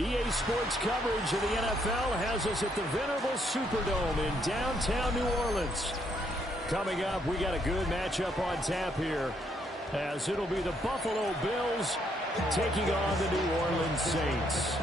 EA Sports coverage of the NFL has us at the venerable Superdome in downtown New Orleans. Coming up, we got a good matchup on tap here, as it'll be the Buffalo Bills taking on the New Orleans Saints.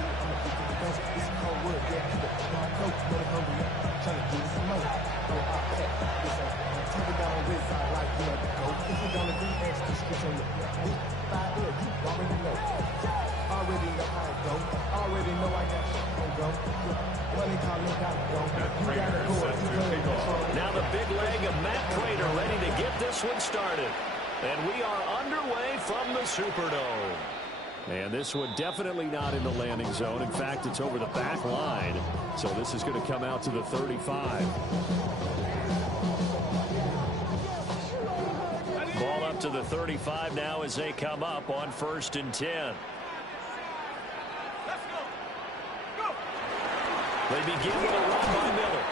Now the big leg of Matt Prater ready to get this one started. And we are underway from the Superdome. And this one definitely not in the landing zone. In fact, it's over the back line. So this is going to come out to the 35. Ball up to the 35 now as they come up on 1st and 10. They begin with a run by Miller.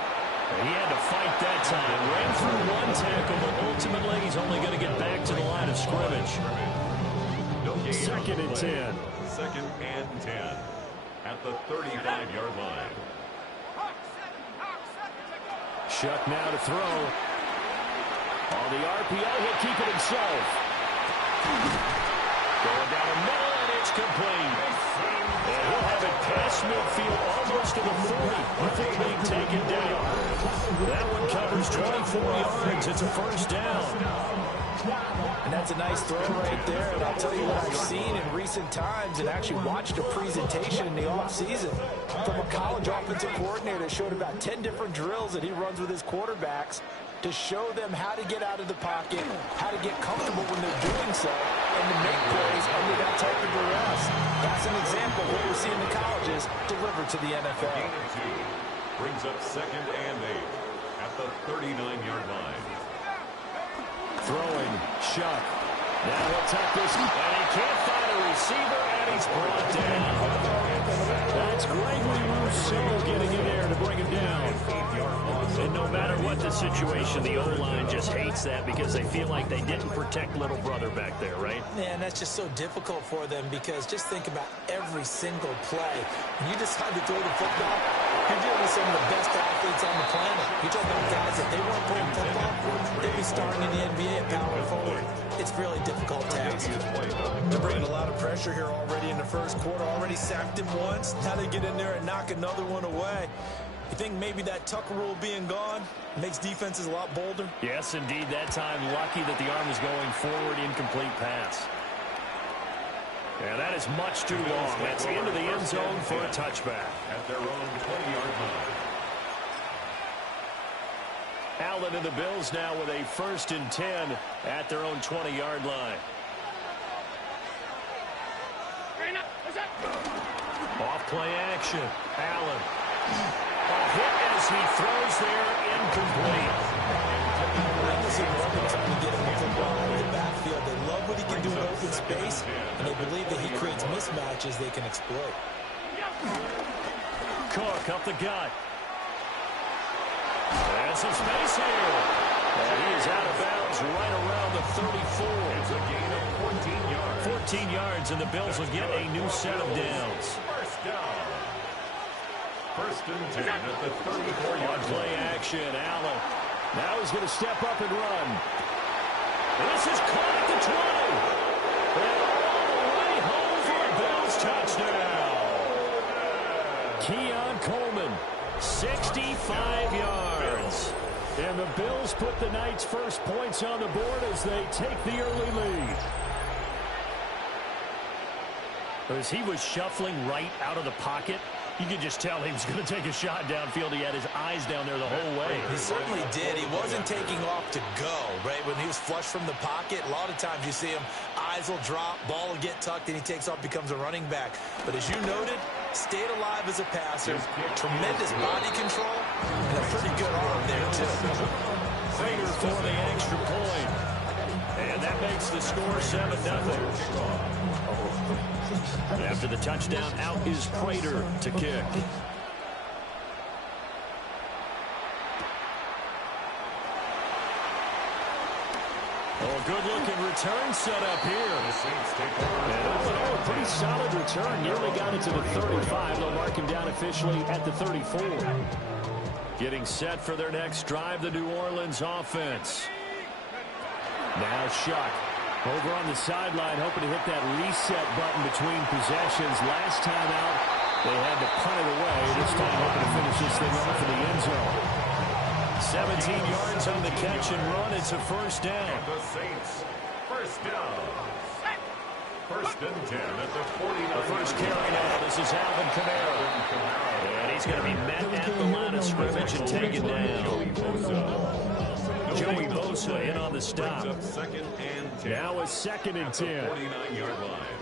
He had to fight that time. Ran through one tackle, but ultimately he's only going to get back to the line of scrimmage. 2nd and 10. 2nd and 10 at the 35-yard line. Shuck now to throw. On the RPO, he'll keep it himself. Going down the middle, and it's complete. And he'll have it past midfield almost to the 40 before being taken down. That one covers 24 yards. It's a 1st down. And that's a nice throw right there. And I'll tell you what I've seen in recent times and actually watched a presentation in the offseason from a college offensive coordinator that showed about 10 different drills that he runs with his quarterbacks to show them how to get out of the pocket, how to get comfortable when they're doing so, and to make plays under that type of duress. That's an example of what we're seeing in the colleges delivered to the NFL. Brings up 2nd and 8 at the 39-yard line. Throwing, Shuck. Now he'll tuck this, and he can't find a receiver, and he's brought down. That's Gregory Rousseau getting in there to bring him down. And no matter what the situation, the O-line just hates that because they feel like they didn't protect little brother back there, right? Man, that's just so difficult for them because just think about every single play. When you decide to throw the football, you're dealing with some of the best athletes on the planet. You talk about guys, if they weren't playing football, they'd be starting in the NBA at power forward. It's a really difficult task. They're bringing a lot of pressure here already in the 1st quarter. Already sacked him once. Now they get in there and knock another one away. You think maybe that Tucker rule being gone makes defenses a lot bolder? Yes, indeed. That time, lucky that the arm was going forward, incomplete pass. Yeah, that is much too long. That's into the end zone for a touchback. At their own 20-yard line. Allen and the Bills now with a 1st and 10 at their own 20-yard line. Off play action. Allen. A hit as he throws there, incomplete. I can see Morgan trying to get him the football out of the backfield. They love what he can do in open space, and they believe that he creates mismatches they can exploit. Cook up the gut. There's some space here. And he is out of bounds right around the 34. It's a gain of 14 yards. 14 yards, and the Bills will get a new set of downs. 1st down. 1st and 10 at the 34-yard Play action, Allen. Now he's going to step up and run. This is caught at the 20. And all the way home for a Bills touchdown. Keon Coleman, 65 yards. And the Bills put the Knights' first points on the board as they take the early lead. As he was shuffling right out of the pocket, you could just tell he was going to take a shot downfield. He had his eyes down there the whole way. He certainly did. He wasn't taking off to go, right? When he was flush from the pocket, a lot of times you see him, eyes will drop, ball will get tucked, and he takes off, becomes a running back. But as you noted, stayed alive as a passer, tremendous body control, and a pretty good arm there, too. Prater for the extra point. And that makes the score 7-0. After the touchdown, out is Prater to kick. Oh, good-looking return set up here. And all in all, a pretty solid return. Nearly got it to the 35. They'll mark him down officially at the 34. Getting set for their next drive, the New Orleans offense. Now Shuck over on the sideline, hoping to hit that reset button between possessions. Last time out, they had to punt it away. This time hoping to finish this thing off in the end zone. 17 yards on the catch and run. It's a first down. The Saints, first down. First and 10 at the 49. The first carry now. This is Alvin Kamara. And he's going to be met at the line of scrimmage and taken down. Joey Bosa in on the stop. Second and 10. Now a second and 10. 49-yard line.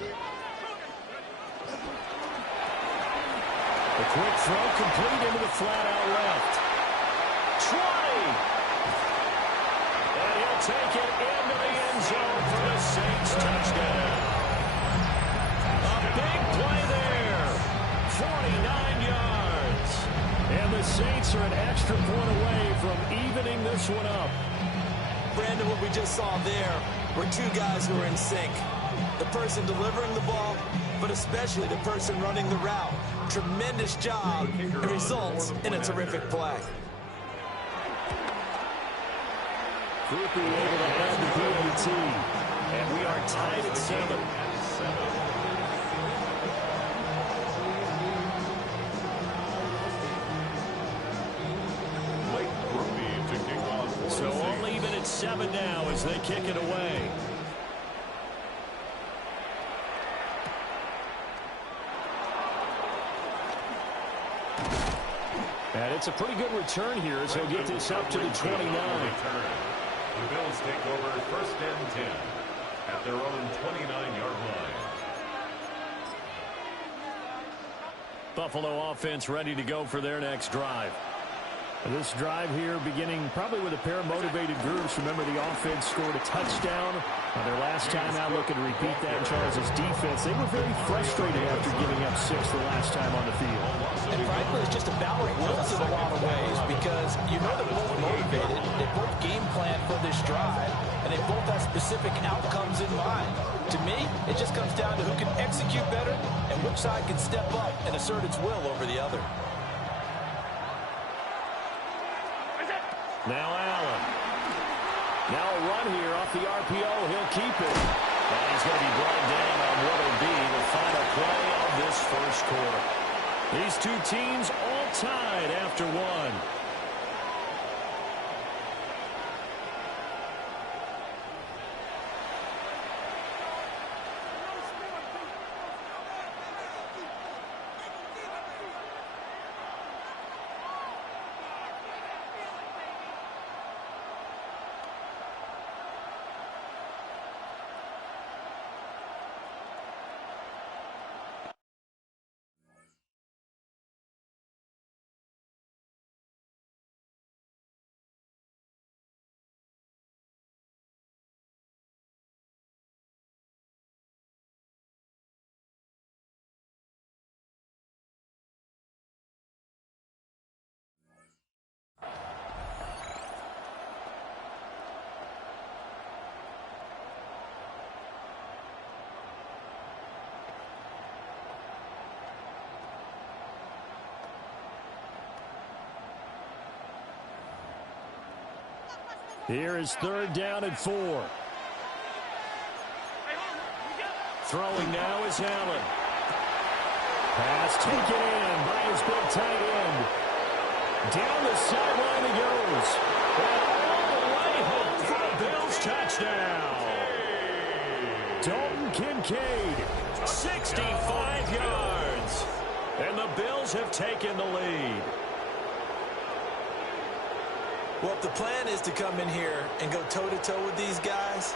The quick throw complete into the flat out left. 20. And he'll take it into the end zone for the Saints touchdown. A big play there. 49 yards. And the Saints are an extra point away from evening this one up. Brandon, what we just saw there were two guys who were in sync. The person delivering the ball, but especially the person running the route. Tremendous job. It results in a terrific play. Grupe able to add the PAT. And we are tied at 7. So only even at 7 now as they kick it away. And it's a pretty good return here as he'll get this up to the 29. The Bills take over first and 10 at their own 29-yard line. Buffalo offense ready to go for their next drive. This drive here beginning probably with a pair of motivated groups. Remember, the offense scored a touchdown on their last time out, looking to repeat that in Charles' defense. They were very frustrated after giving up 6 the last time on the field. And frankly, it's just a battle of wills in a lot of ways because you know they're both motivated. They both game plan for this drive, and they both have specific outcomes in mind. To me, it just comes down to who can execute better and which side can step up and assert its will over the other. Now Allen. Now a run here off the RPO. He'll keep it. And he's going to be brought down on what will be the final play of this first quarter. These two teams all tied after 1. Here is third down and 4. Throwing now is Allen. Pass taken in by his big tight end. Down the sideline he goes. And all the way home for a Bills touchdown. Dalton Kincaid, 65 yards. And the Bills have taken the lead. Well, if the plan is to come in here and go toe-to-toe with these guys,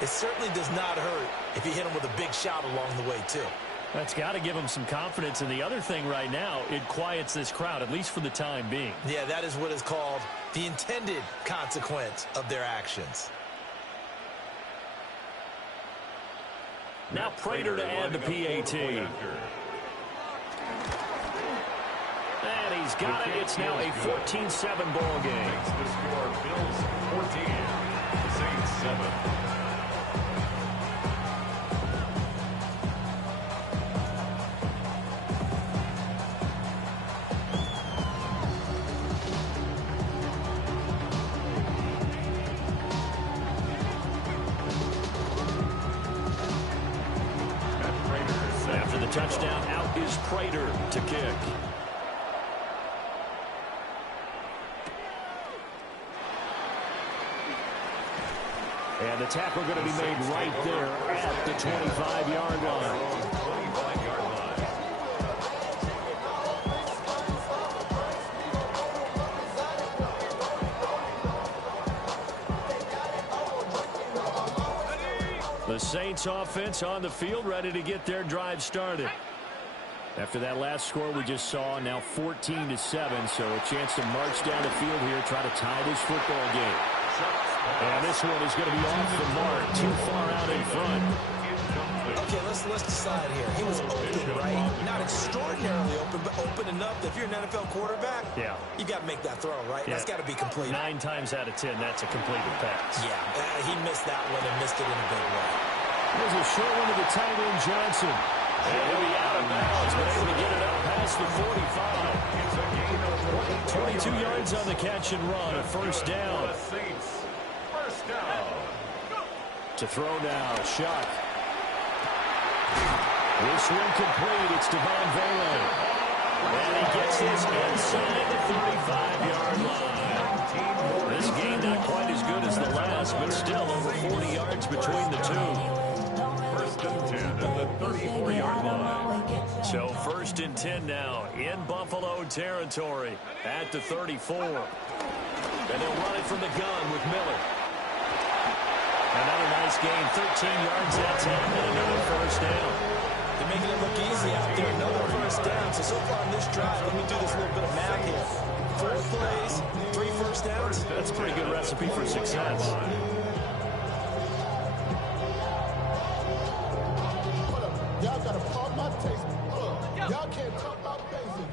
it certainly does not hurt if you hit them with a big shot along the way, too. That's got to give them some confidence. And the other thing right now, it quiets this crowd, at least for the time being. Yeah, that is what is called the intended consequence of their actions. Now Prater to add the PAT. And he's got it. It's now a 14-7 ball game. Makes the score Bills 14, Saints 7. touchdown. Out is Prater to kick. And the tackle going to be made right there at the 25-yard line. The Saints offense on the field, ready to get their drive started. After that last score we just saw, now 14-7, so a chance to march down the field here, try to tie this football game. And this one is going to be off the mark, too far out in front. Okay, let's decide here. He was open, right? Not extraordinarily open, but open enough that if you're an NFL quarterback, you got to make that throw, right? That's got to be complete. 9 times out of 10, that's a completed pass. Yeah, he missed that one and missed it in a big way. There's a short one to the tight end, Johnson. And he'll be out of bounds, but able to get it up past the 45. 22 yards on the catch and run, a first down. To throw now, Shuck. This one complete. It's Devon Vele. And he gets this inside the 35-yard line. This game not quite as good as the last, but still over 40 yards between the two. First and 10 at the 34-yard line. So first and 10 now in Buffalo territory at the 34. And they'll run it from the gun with Miller. Another nice game, 13 yards that time, and another first down. They're making it look easy out there. Another first down. So far on this drive, let me do this little bit of math here. 4 plays, 3 first downs. That's a pretty good recipe for success. Y'all got to pump my taste. Y'all can't talk about basic.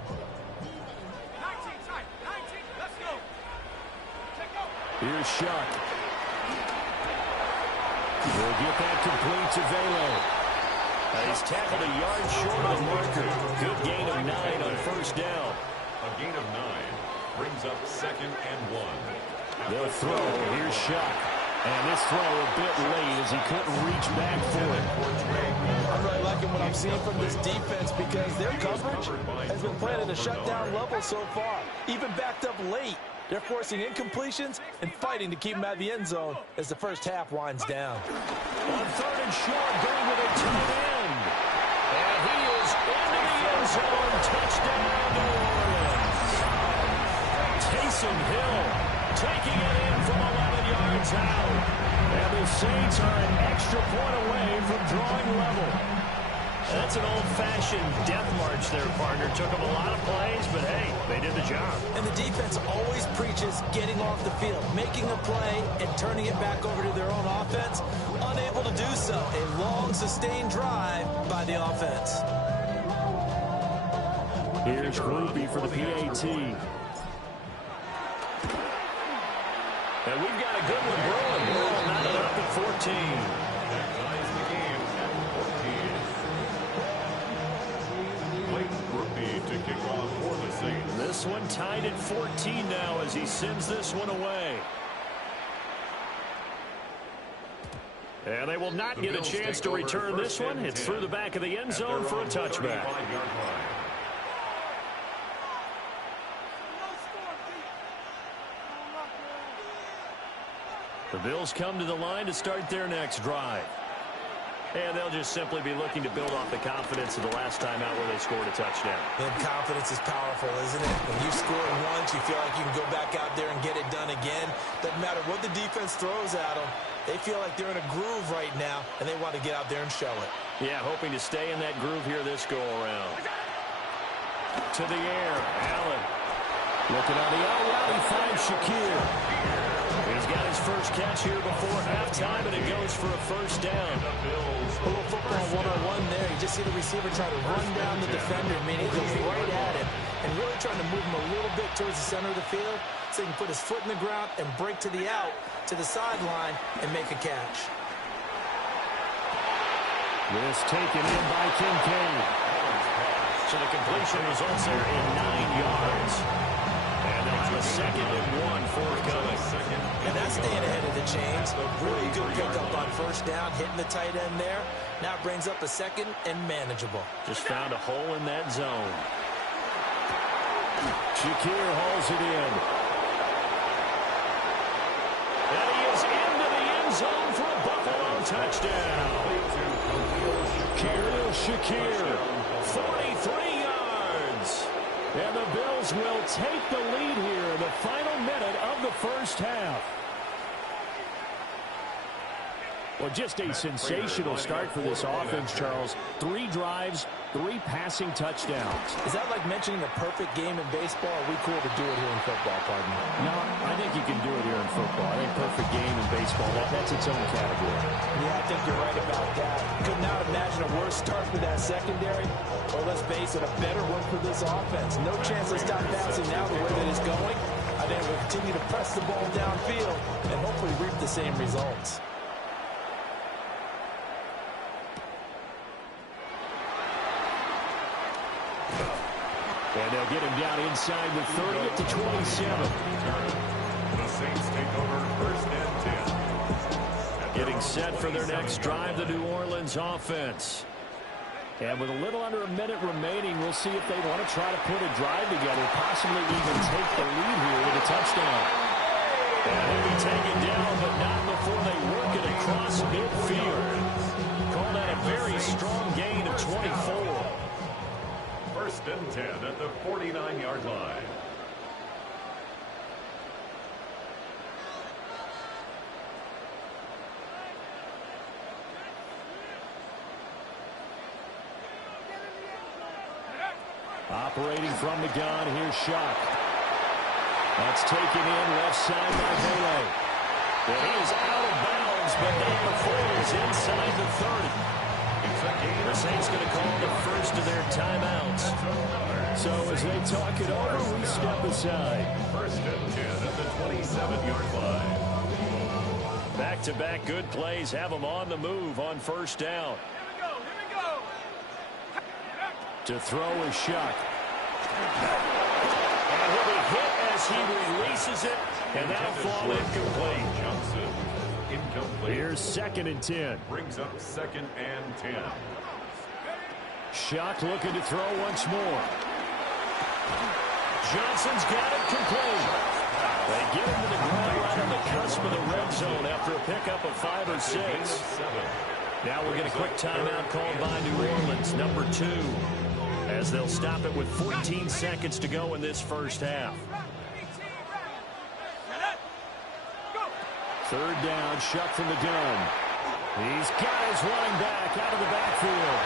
19, let's go. Here's Shuck. We'll get that complete to Velo. He's tackled a yard short of the marker. Good gain of 9 on first down. A gain of 9 brings up 2nd and 1. They'll throw. Here's Shuck. And this throw a bit late as he couldn't reach back for it. I'm really liking what I'm seeing from this defense because their coverage has been playing at a shutdown level so far. Even backed up late, they're forcing incompletions and fighting to keep them out of the end zone as the first half winds down. On 3rd and short, going with a tight end. And he is into the end zone. Touchdown, New Orleans. Taysom Hill taking it in from 11 yards out. And the Saints are an extra point away from drawing level. That's an old-fashioned death march there, partner. Took them a lot of plays, but hey, they did the job. And the defense always preaches getting off the field, making a play, and turning it back over to their own offense. Unable to do so. A long, sustained drive by the offense. Here's Groupie for the PAT. And we've got a good one brewing. We're not up at 14. That ties the game at 14. Blake Groupie to kick off for the Saints. This one tied at 14 now as he sends this one away. And they will not get a chance to return this one. It's through the back of the end zone for a touchback. The Bills come to the line to start their next drive. And they'll just simply be looking to build off the confidence of the last time out where they scored a touchdown. And confidence is powerful, isn't it? When you score once, you feel like you can go back out there and get it done again. Doesn't matter what the defense throws at them. They feel like they're in a groove right now, and they want to get out there and show it. Yeah, hoping to stay in that groove here this go-around. To the air, Allen. Looking on the out route, he finds Shakir. He's got his first catch here before halftime, and it goes for a first down. A little football one-on-one there. You just see the receiver try to run down the defender, meaning he goes right at him, and really trying to move him a little bit towards the center of the field so he can put his foot in the ground and break to the out, to the sideline, and make a catch. This taken in by Kincaid. So the completion results there in 9 yards. And they'll have a 2nd and 1 forthcoming. And that's staying ahead of the chains. Really good pickup on first down, hitting the tight end there. Now it brings up a second and manageable. Just found a hole in that zone. Shakir hauls it in. And he is into the end zone for a Buffalo touchdown. Kirill Shakir, 43 yards. And the Bills will take the lead here in the final minute of the first half. Well, just a sensational start for this offense, Charles. 3 drives, 3 passing touchdowns. Is that like mentioning a perfect game in baseball? Or are we cool to do it here in football, pardon me? No, I think you can do it here in football. I think perfect game in baseball, that's its own category. Yeah, I think you're right about that. Could not imagine a worse start for that secondary. Or let's face it, a better one for this offense. No chance to stop bouncing now the way that it's going. I think we'll continue to press the ball downfield and hopefully reap the same results. And they'll get him down inside the 30 to 27. The Saints take over first and 10. Getting set for their next drive, the New Orleans offense. And with a little under a minute remaining, we'll see if they want to try to put a drive together, possibly even take the lead here with a touchdown. And he'll be taken down, but not before they work it across midfield. Call that a very strong gain of 24. First and 10 at the 49-yard line. Operating from the gun, here's Shock. That's taken in left side by Pele. And he is out of bounds, but not before he's inside the 30. The Saints going to call the first of their timeouts. So as they talk it over, we step aside. First and 10 at the 27-yard line. Back-to-back good plays have them on the move on first down. Here we go. To throw is Shock. And he'll be hit as he releases it, and that'll fall incomplete. Johnson, incomplete. Here's second and 10. Brings up second and 10. Shock looking to throw once more. Johnson's got it complete. They get him to the ground right on the cusp of the red zone after a pickup of 5 or 6. Now we'll get a quick timeout called by New Orleans, number 2, as they'll stop it with 14 seconds to go in this first half. Third down, Shock from the gun. He's got his running back out of the backfield.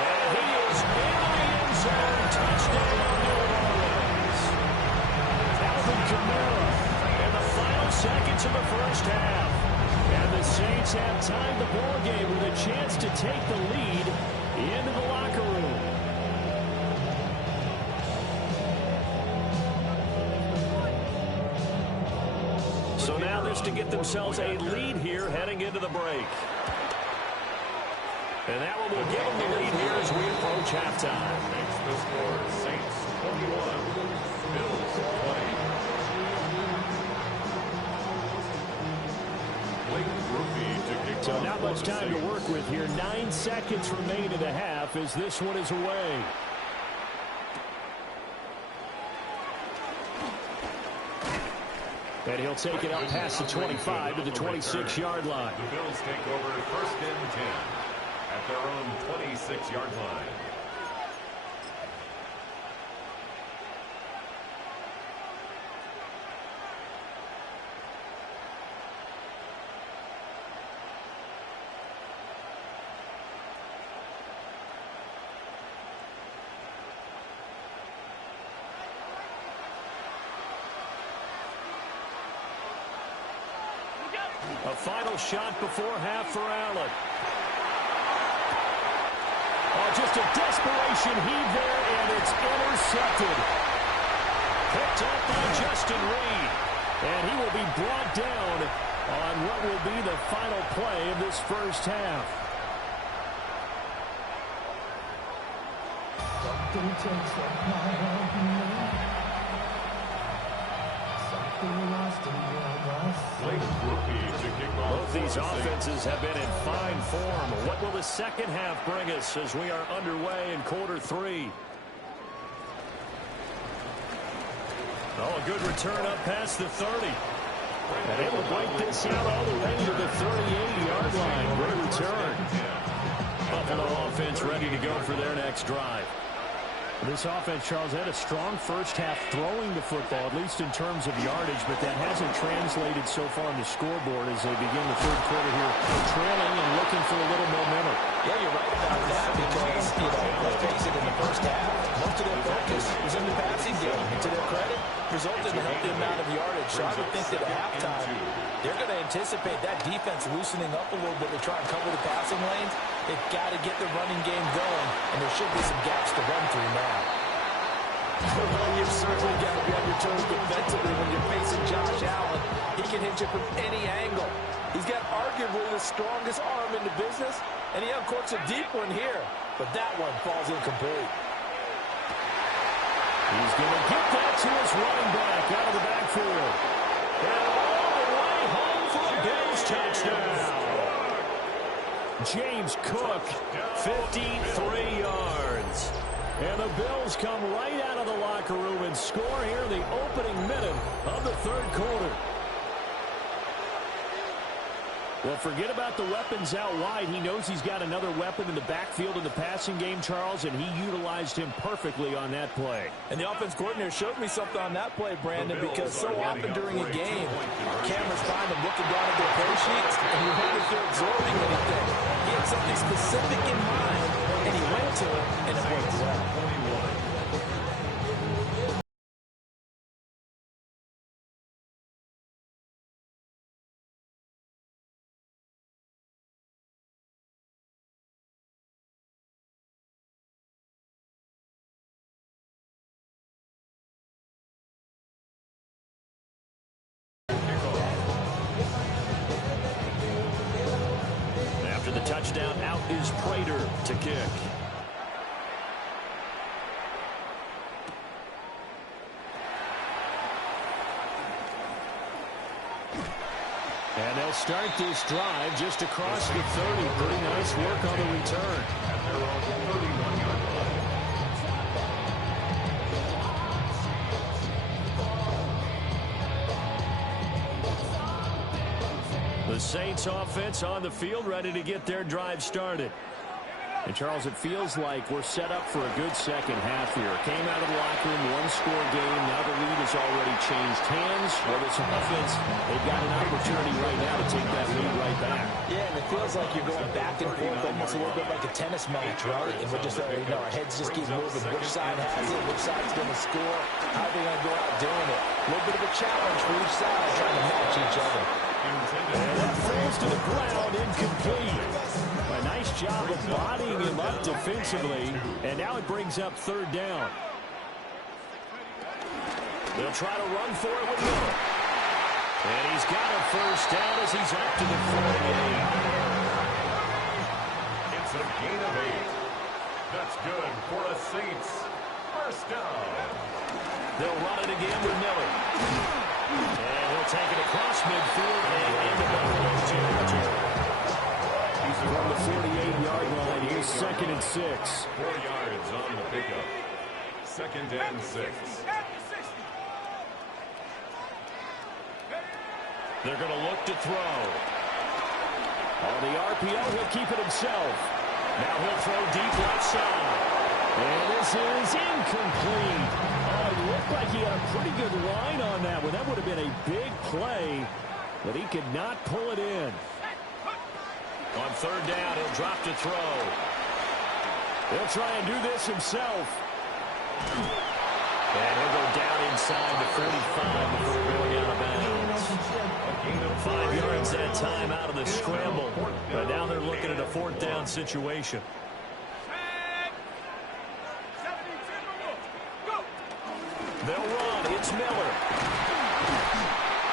And he is in the end zone. Touchdown, New Orleans. Alvin Kamara in the final seconds of the first half. And the Saints have tied the ball game with a chance to take the lead into the locker room. So now this to get themselves a lead here heading into the break. And that one will give them the lead here as we approach halftime. Makes the score Saints 21, Bills 20. So not much time to work with here. 9 seconds remain in the half as this one is away. And he'll take it up past the 25 to the 26-yard line. The Bills take over first and 10 at their own 26-yard line. A final shot before half for Allen. Oh, just a desperation heave there, and it's intercepted. Picked up by Justin Reed. And he will be brought down on what will be the final play of this first half. Both these offenses have been in fine form. What will the second half bring us as we are underway in quarter 3? Oh, a good return up past the 30. And able to break this out all the way to the 38-yard line. Great return. Buffalo offense ready to go for their next drive. This offense, Charles, had a strong first half throwing the football, at least in terms of yardage, but that hasn't translated so far on the scoreboard as they begin the third quarter here, trailing and looking for a little momentum. Yeah, you're right about that because, let's face it, in the first half, most of their focus was in the passing game. And to their credit, resulted in a healthy amount of yardage. So I would think that at halftime, they're going to anticipate that defense loosening up a little bit to try and cover the passing lanes. They've got to get the running game going, and there should be some gaps to run through now. Well, you've certainly got to be on your toes defensively when you're facing Josh Allen. He can hit you from any angle. He's got arguably the strongest arm in the business, and he uncorks a deep one here, but that one falls incomplete. He's going to get that to his running back out of the backfield. And all the way home for a Bills touchdown. James Cook, 53 yards. And the Bills come right out of the locker room and score here in the opening minute of the third quarter. Well, forget about the weapons out wide. He knows he's got another weapon in the backfield in the passing game, Charles, and he utilized him perfectly on that play. And the offense coordinator showed me something on that play, Brandon, because so often during a game, our cameras find him looking down at their play sheets, and you wonder if they're absorbing anything. He had something specific in mind, and he went to it, and it worked well. After the touchdown, out is Prater to kick. And they'll start this drive just across the 30. Pretty nice work on the return. At their own 31-yard line. The Saints offense on the field ready to get their drive started. And, Charles, it feels like we're set up for a good second half here. Came out of the locker room, one-score game. Now the lead has already changed hands. Well, this offense, they've got an opportunity right now to take that lead right back. Yeah, and it feels like you're going back and forth almost a little bit like a tennis match, right? And we're just, our heads just keep moving. Which side has it? Which side's going to score? How are they going to go out doing it? A little bit of a challenge for each side trying to match each other. And that falls to the ground, incomplete. A nice job of bodying him up defensively, and now it brings up third down. They'll try to run for it with Miller. And he's got a first down as he's up to the 48. It's a gain of 8. That's good for a Saints first down. They'll run it again with Miller. And he'll take it across midfield and into Buffalo's territory. From the 48-yard line, here's 2nd and 6. 4 yards on the pickup. 2nd and 6. They're going to look to throw. On the RPO, he'll keep it himself. Now he'll throw deep left side. And this is incomplete. Oh, it looked like he had a pretty good line on that one. That would have been a big play, but he could not pull it in. On third down, he'll drop to throw. He'll try and do this himself. And he'll go down inside the 45 before going out of bounds. 5 yards that time out of the scramble. But now they're looking at a 4th down situation. They'll run. It's Miller.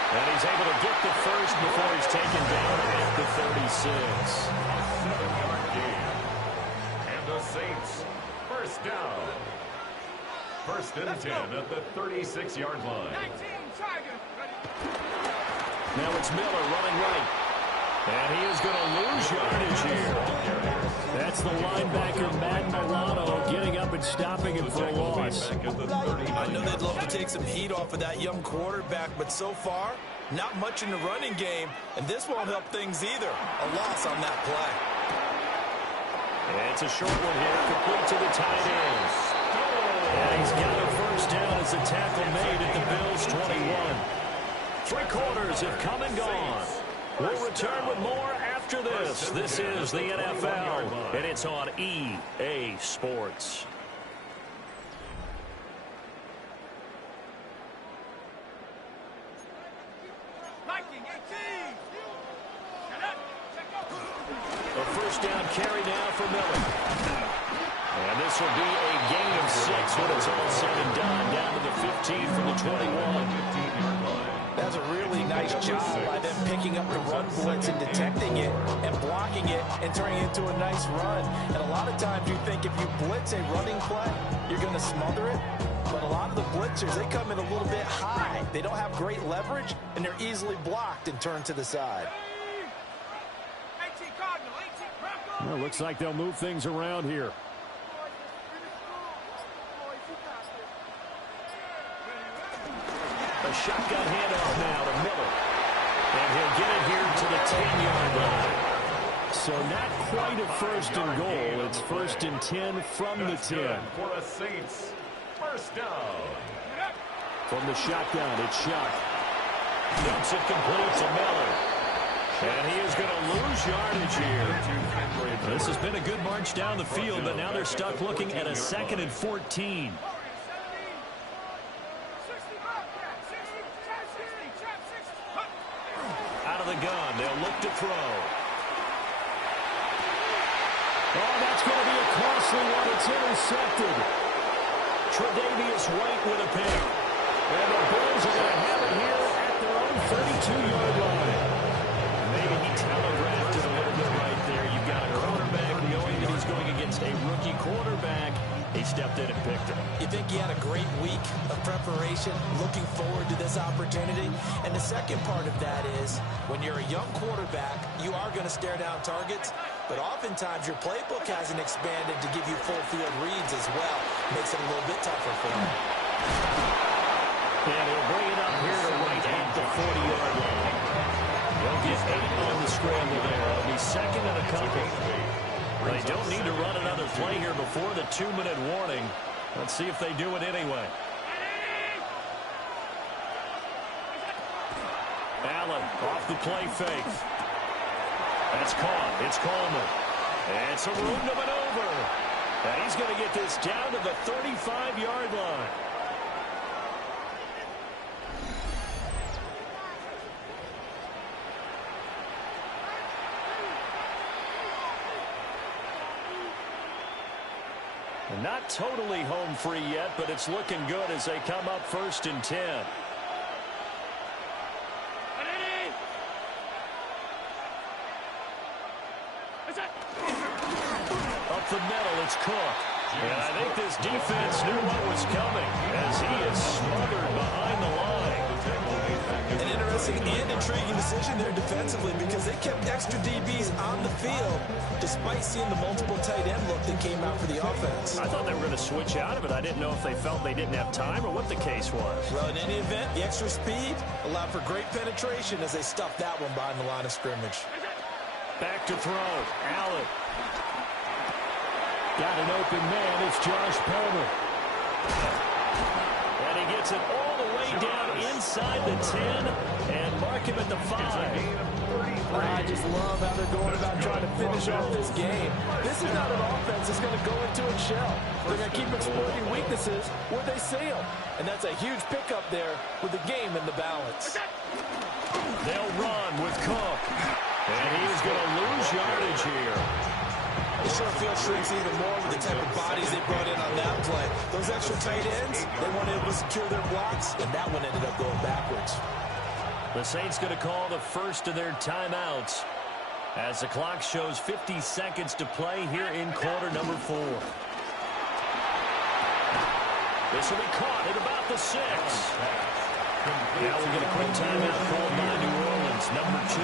And he's able to get the first before he's taken down at the 36. 7-yard gain. And the Saints first down. 1st and 10 at the 36-yard line. Now it's Miller running right. And he is going to lose yardage here. That's the linebacker, Matt Milano, getting up and stopping him for a loss. I know they'd love to take some heat off of that young quarterback, but so far, not much in the running game, and this won't help things either. A loss on that play. And it's a short one here, complete to the tight end. And he's got a first down as a tackle made at the Bills' 21. 3 quarters have come and gone. We'll return with more after this. This is the NFL, and it's on EA Sports. A first down carry now for Miller. And this will be a gain of 6 when it's all said and done, down to the 15 from the 21. That's a really nice job by them picking up the run blitz and detecting it and blocking it and turning it into a nice run. And a lot of times you think if you blitz a running play, you're going to smother it. But a lot of the blitzers, they come in a little bit high. They don't have great leverage, and they're easily blocked and turned to the side. Well, looks like they'll move things around here. A shotgun handoff now to Miller. And he'll get it here to the 10-yard line. So not quite a first and goal. It's first and 10 from the 10. For the Saints, first down. From the shotgun, it's Shuck. Dumps it complete to Miller. And he is going to lose yardage here. This has been a good march down the field, but now they're stuck looking at a 2nd and 14. Out of the gun, they'll look to throw. Oh, that's going to be a costly one. It's intercepted. Tre'Davious White with a pick. And the Bills are going to have it here at their own 32-yard line. Maybe he telegraphed it a little bit right there. You've got a quarterback knowing that he's going against a rookie quarterback. He stepped in and picked it. You think he had a great week of preparation, looking forward to this opportunity? And the second part of that is, when you're a young quarterback, you are going to stare down targets, but oftentimes your playbook hasn't expanded to give you full field reads as well. Makes it a little bit tougher for him. And he'll bring it up here to right at the 40-yard line. They'll get 8 on the scramble there. It'll be 2nd and a couple. They don't need to run another play here before the 2-minute warning. Let's see if they do it anyway. Allen off the play fake. That's caught. It's Coleman. And some room to maneuver. And he's going to get this down to the 35-yard line. Not totally home free yet, but it's looking good as they come up 1st and 10. Up the middle, it's Cook. And I think this defense knew what was coming as he is smothered behind the line. An interesting and intriguing decision there defensively because they kept extra DBs on the field despite seeing the multiple tight end look that came out for the offense. I thought they were going to switch out of it. I didn't know if they felt they didn't have time or what the case was. Well, in any event, the extra speed allowed for great penetration as they stuffed that one behind the line of scrimmage. Back to throw. Allen. Got an open man. It's Josh Palmer. And he gets it all the way down inside the 10 and mark him at the 5. I just love how they're going about trying to finish off this game. This is not an offense that's going to go into its shell. They're going to keep exploiting weaknesses where they see them. And that's a huge pickup there with the game in the balance. They'll run with Cook. And he's going to lose yardage here. The short field shrinks even more with the type of bodies they brought in on that play. Those extra tight ends, they weren't able to secure their blocks, and that one ended up going backwards. The Saints going to call the first of their timeouts as the clock shows 50 seconds to play here in quarter number 4. This will be caught at about the 6. Now we get a quick timeout called by New Orleans, number 2.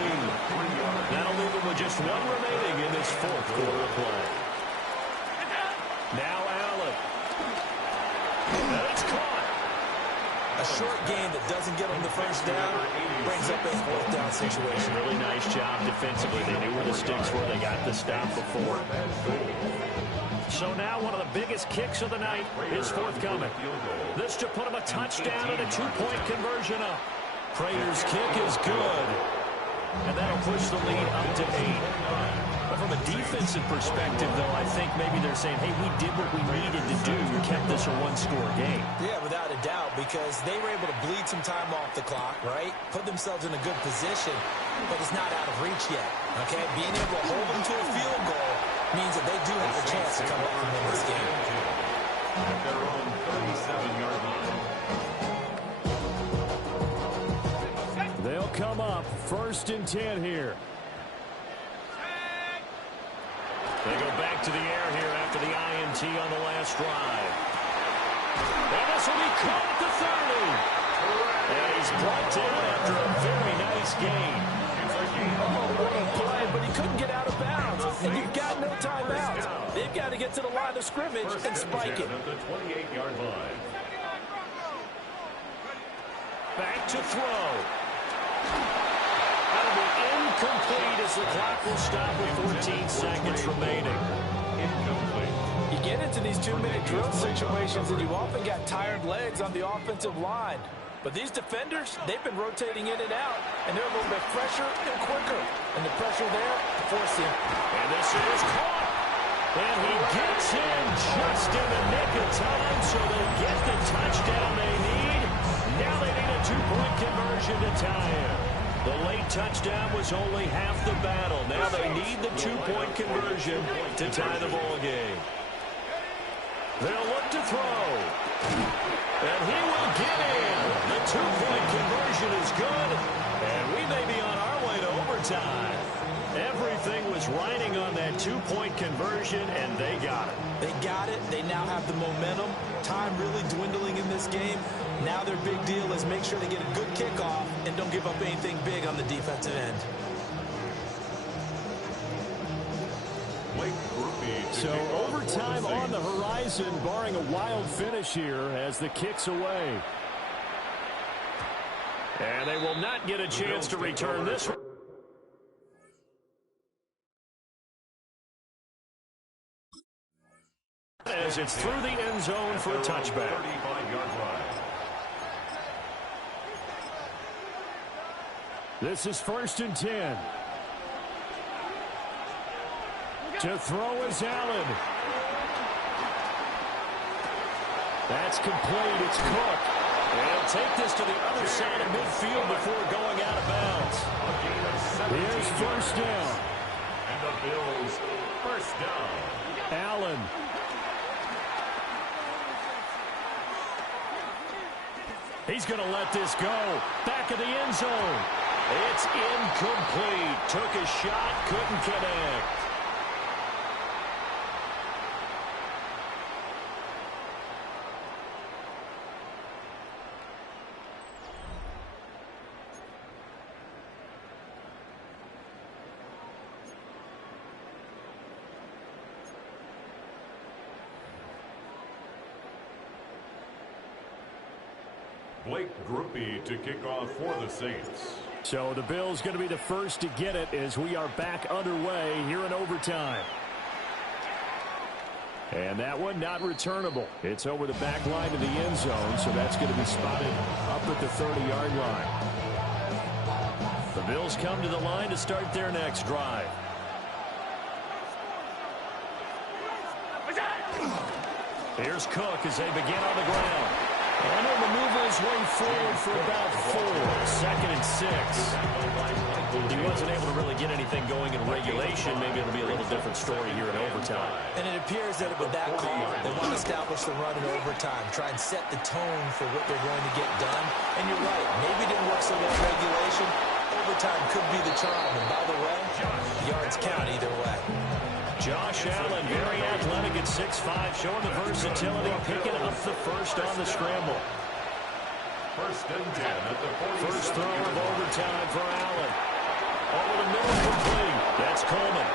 That'll leave them with just 1 remaining in this fourth quarter play. Now Allen. And it's caught. A short game that doesn't get them the first down brings up a fourth down situation. Really nice job defensively. They knew where the sticks were. They got the stop before. So now one of the biggest kicks of the night is forthcoming. This to put him a touchdown and a 2-point conversion up. Prater's kick is good. And that'll push the lead up to 8. But from a defensive perspective, though, I think maybe they're saying, hey, we did what we needed to do, kept this a one-score game. Yeah, without a doubt, because they were able to bleed some time off the clock, right? Put themselves in a good position, but it's not out of reach yet, okay? Being able to hold them to a field goal means that they do have a chance to come back and win this game. At their own 37-yard line. They'll come up 1st and 10 here. They go back to the air here after the INT on the last drive. And this will be caught at the 30. And he's brought down after a very nice gain. What a play, but he couldn't get out of bounds. And you've got no timeouts. They've got to get to the line of scrimmage and spike it. At the 28-yard line. Back to throw. That'll be incomplete as the clock will stop with 14 seconds remaining. Incomplete. You get into these 2-minute drill situations, and you often got tired legs on the offensive line. But these defenders, they've been rotating in and out, and they're a little bit fresher and quicker. And the pressure there forced him. And this is caught. And he gets in just in the nick of time, so they get the touchdown they need. Now they need a 2-point conversion to tie it. The late touchdown was only half the battle. Now they need the 2-point conversion to tie the ball game. They'll look to throw. And he will get in. The 2-point conversion is good. And we may be on our way to overtime. Everything was riding on that 2-point conversion, and they got it. They got it. They now have the momentum. Time really dwindling in this game. Now their big deal is make sure they get a good kickoff and don't give up anything big on the defensive end. So overtime on the horizon, barring a wild finish here as the kick's away. And they will not get a chance to return this one. As it's through the end zone for a touchback. 35-yard line. This is 1st and 10. To throw is Allen. That's complete. It's Cook. And he'll take this to the other side of midfield before going out of bounds. Here's 1st down. And the Bills, 1st down. Allen. He's going to let this go. Back of the end zone. It's incomplete. Took a shot, couldn't connect. Blake Grupe to kick off for the Saints. So the Bills going to be the first to get it as we are back underway here in overtime. And that one not returnable. It's over the back line to the end zone, so that's going to be spotted up at the 30-yard line. The Bills come to the line to start their next drive. Here's Cook as they begin on the ground. And he'll maneuver his way forward for about 4. 2nd and 6. He wasn't able to really get anything going in regulation. Maybe it'll be a little different story here in overtime. And it appears that with that call, they want to establish the run in overtime, try and set the tone for what they're going to get done. And you're right, maybe it didn't work so well in regulation. Overtime could be the charm. And by the way, yards count either way. Josh Allen, very athletic at 6'5", showing the versatility, picking up the first on the scramble. First and 10 at the 46. First throw of overtime for Allen. Over the middle, complete. That's Coleman.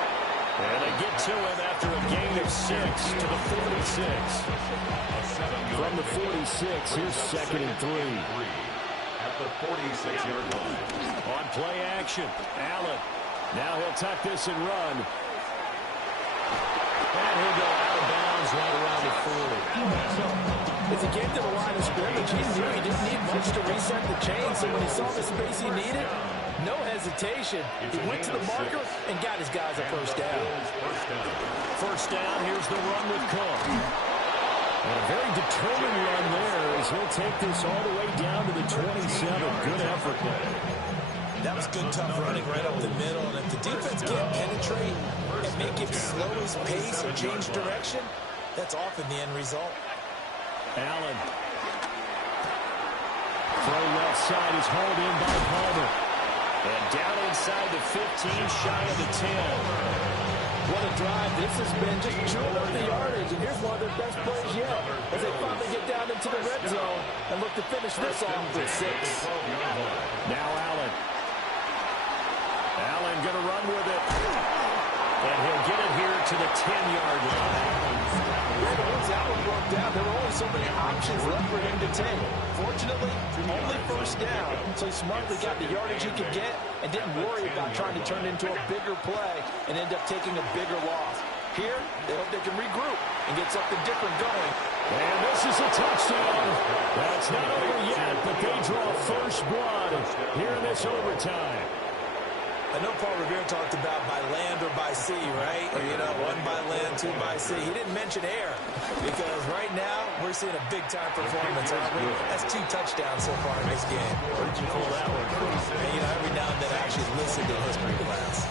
And they get to him after a gain of 6 to the 46. From the 46, here's second and 3. At the 46-yard line. On play action, Allen. Now he'll tuck this and run. And he'll go out of bounds right around the 40. As he came to the line of scrimmage, he knew he didn't need much to reset the chain, so when he saw the space he needed, no hesitation. He went to the marker and got his guys a first down. First down, here's the run with Cook. And a very determined run there as he'll take this all the way down to the 27. Good effort there. That was good, tough running right up the middle, and if the defense can't penetrate and make him slow his pace or change direction, that's often the end result. Allen. Throw left side is hauled in by Palmer. And down inside the 15, shy of the 10. What a drive. This has been just chewing up the yardage, and here's one of their best plays yet as they finally get down into the red zone and look to finish this off with 6. Now Allen. Allen going to run with it. And he'll get it here to the 10-yard line. Once Allen broke down, there were only so many options left for him to take. Fortunately, only first down, so he smartly got the yardage he could get and didn't worry about trying to turn it into a bigger play and end up taking a bigger loss. Here, they hope they can regroup and get something different going. And this is a touchdown. That's not over yet, but they draw first blood here in this overtime. I know Paul Revere talked about by land or by sea, right? You know, 1 by land, 2 by sea. He didn't mention air because right now we're seeing a big-time performance. That's 2 touchdowns so far in this game. Where did you pull that one from? And, you know, every now and then I actually listened to history class.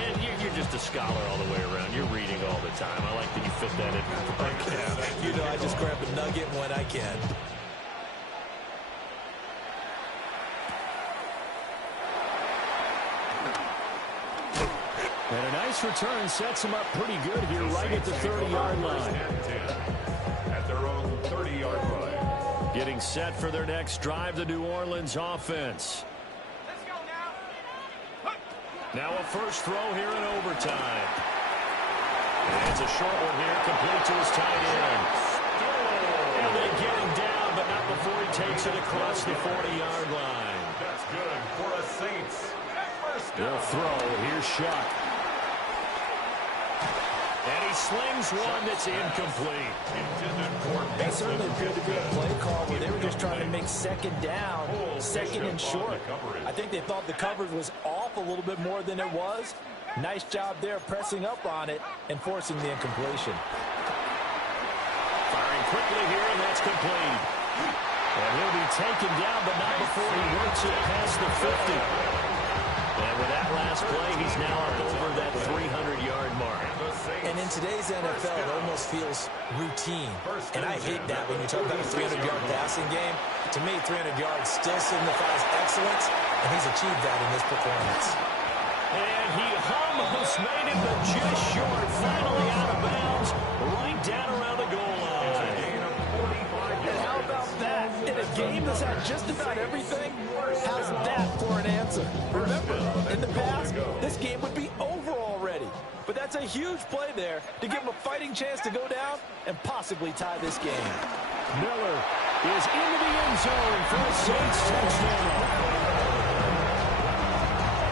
And you're just a scholar all the way around. You're reading all the time. I like that you fit that in your broadcast. You know, I just grab a nugget when I can. And a nice return sets him up pretty good here right at the 30-yard line. At their own 30-yard line. Getting set for their next drive, the New Orleans offense. Let's go now. Now a first throw here in overtime. And it's a short one here, complete to his tight end. And they get him down, but not before he takes it across the 40-yard line. That's good for a Saints. They'll throw. Here's Shuck. And he slings one that's incomplete. That certainly appeared to be a play call where they were just trying to make second down, second and short. I think they thought the coverage was off a little bit more than it was. Nice job there pressing up on it and forcing the incompletion. Firing quickly here, and that's complete. And he'll be taken down, but not before he works it past the 50. And with that last play, he's now up over that 300-yard mark. And in today's NFL, it almost feels routine. And I hate that when you talk about a 300-yard passing game. To me, 300 yards still signifies excellence, and he's achieved that in this performance. And he almost made it, but just short. Finally out of bounds, right down around the goal line. And how about that? In a game that's had just about everything, how's that for an answer? Remember, in the past, this game would be over already. But that's a huge play there to give him a fighting chance to go down and possibly tie this game. Miller is into the end zone for a Saints touchdown.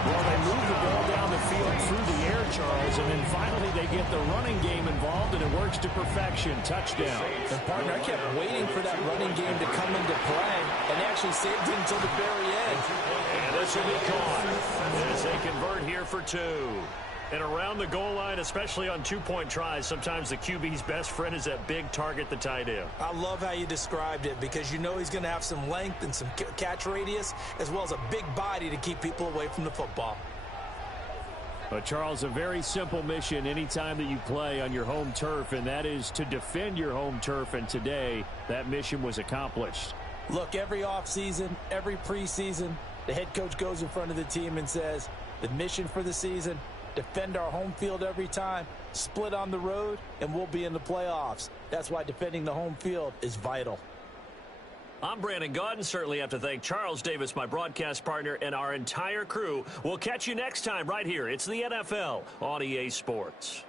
Well, they move the ball down the field through the air, Charles, and then finally they get the running game involved, and it works to perfection. Touchdown. And, partner, I kept waiting for that running game to come into play, and they actually saved it until the very end. And this will be caught as they convert here for 2. And around the goal line, especially on 2-point tries, sometimes the QB's best friend is that big target, the tight end. I love how you described it because you know he's going to have some length and some catch radius as well as a big body to keep people away from the football. But, Charles, a very simple mission anytime that you play on your home turf, and that is to defend your home turf, and today that mission was accomplished. Look, every offseason, every preseason, the head coach goes in front of the team and says, the mission for the season, defend our home field every time, split on the road, and we'll be in the playoffs. That's why defending the home field is vital. I'm Brandon Gaudin. Certainly have to thank Charles Davis, my broadcast partner, and our entire crew. We'll catch you next time right here. It's the NFL on EA Sports.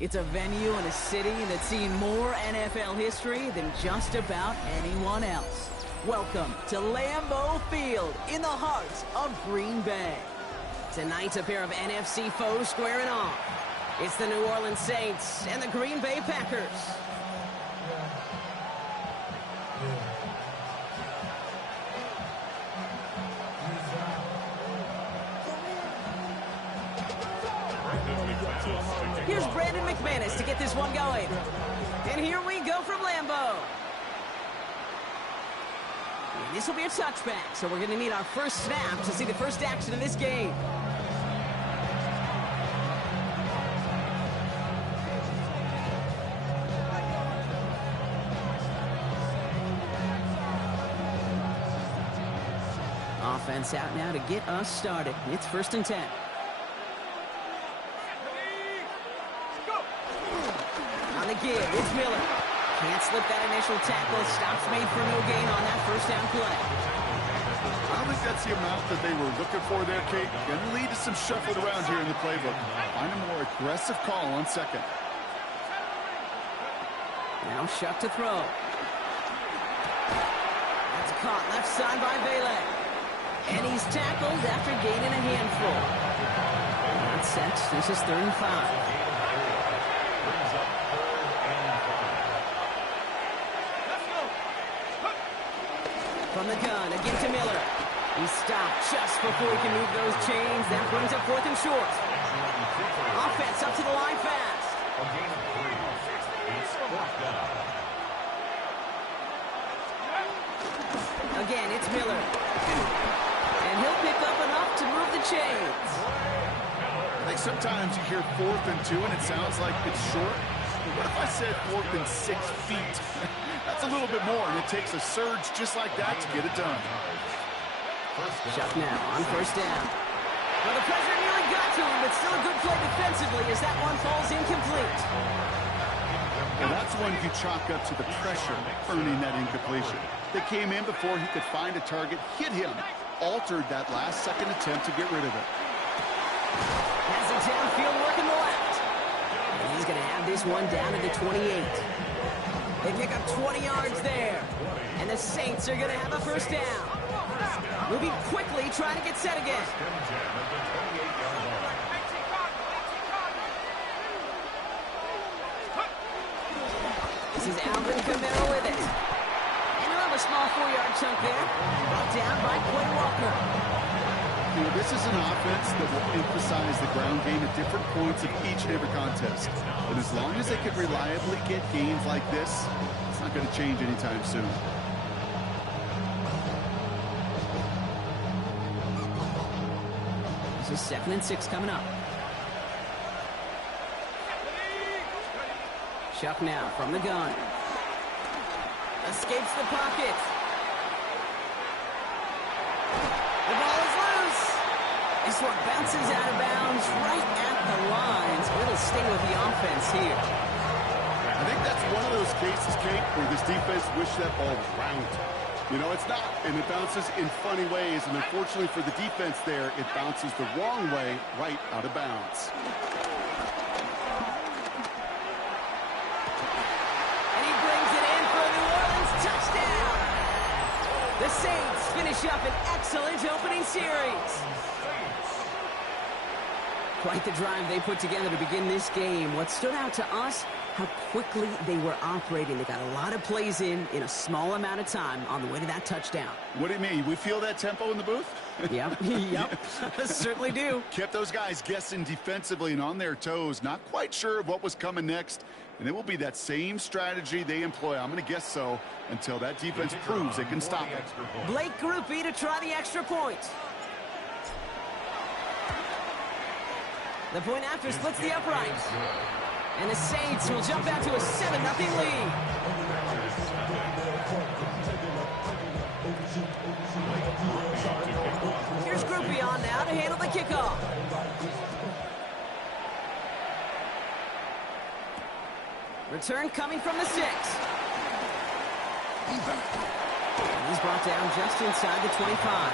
It's a venue in a city that's seen more NFL history than just about anyone else. Welcome to Lambeau Field in the heart of Green Bay. Tonight, a pair of NFC foes squaring off. It's the New Orleans Saints and the Green Bay Packers. Here's Brandon McManus to get this one going. And here we go from Lambeau. And this will be a touchback, so we're going to need our first snap to see the first action of this game. Offense out now to get us started. It's 1st and 10. On the give, it's Miller. Can't slip that initial tackle. Stops made for no gain on that first down play. I don't think that's the amount that they were looking for there, Kate. Going to lead to some shuffling around here in the playbook. Find a more aggressive call on second. Now Shuck to throw. That's caught left side by Bailey. And he's tackled after gaining a handful. Not set. This is 3rd and 5. From the gun, again to Miller. He stopped just before he can move those chains. That brings up 4th and short. Offense up to the line fast. Again, it's Miller. And he'll pick up enough to move the chains. I think sometimes you hear 4th and 2 and it sounds like it's short. What if I said 4th and 6 feet? That's a little bit more, and it takes a surge just like that to get it done. Shuck now on 1st down. Well, the pressure nearly got to him, but still a good play defensively as that one falls incomplete. And that's one you chalk up to the pressure earning that incompletion. They came in before he could find a target, hit him, altered that last-second attempt to get rid of it. Has it downfield working the left. And he's going to have this one down to the 28. They pick up 20 yards there. And the Saints are going to have a 1st down. Moving quickly, trying to get set again. This is Alvin Kamara with it. And he'll have a small 4-yard chunk there. Brought down by Quay Walker. You know, this is an offense that will emphasize the ground game at different points of each and every contest. And as long as they can reliably get gains like this, it's not going to change anytime soon. This is 2nd and 6 coming up. Chuck now from the gun. Escapes the pocket. The ball is loose. This one bounces out of bounds right at the line. So it'll stay with the offense here. I think that's one of those cases, Kate, where this defense wished that ball was round. You know, it's not, and it bounces in funny ways, and unfortunately for the defense there, it bounces the wrong way right out of bounds. And he brings it in for a New Orleans touchdown. The Saints finish up an excellent opening series. Quite the drive they put together to begin this game. What stood out to us, how quickly they were operating. They got a lot of plays in a small amount of time on the way to that touchdown. What do you mean? We feel that tempo in the booth? Yep, certainly do. Kept those guys guessing defensively and on their toes, not quite sure of what was coming next. And it will be that same strategy they employ, I'm going to guess so, until that defense proves it can stop it. Blake Grupe to try the extra point. The point after splits the uprights. And the Saints will jump out to a 7-0 lead. Here's Grupe on now to handle the kickoff. Return coming from the 6. And he's brought down just inside the 25.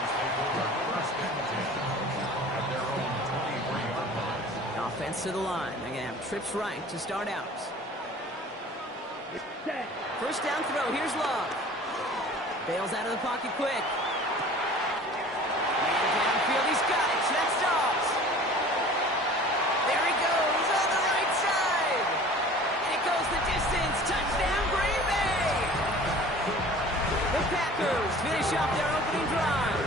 Offense to the line. They're going to have trips right to start out. First down throw. Here's Love. Bails out of the pocket quick. Man downfield. He's got it. That's Dobbs. There he goes on the right side. And it goes the distance. Touchdown, Green Bay. The Packers finish off their opening drive.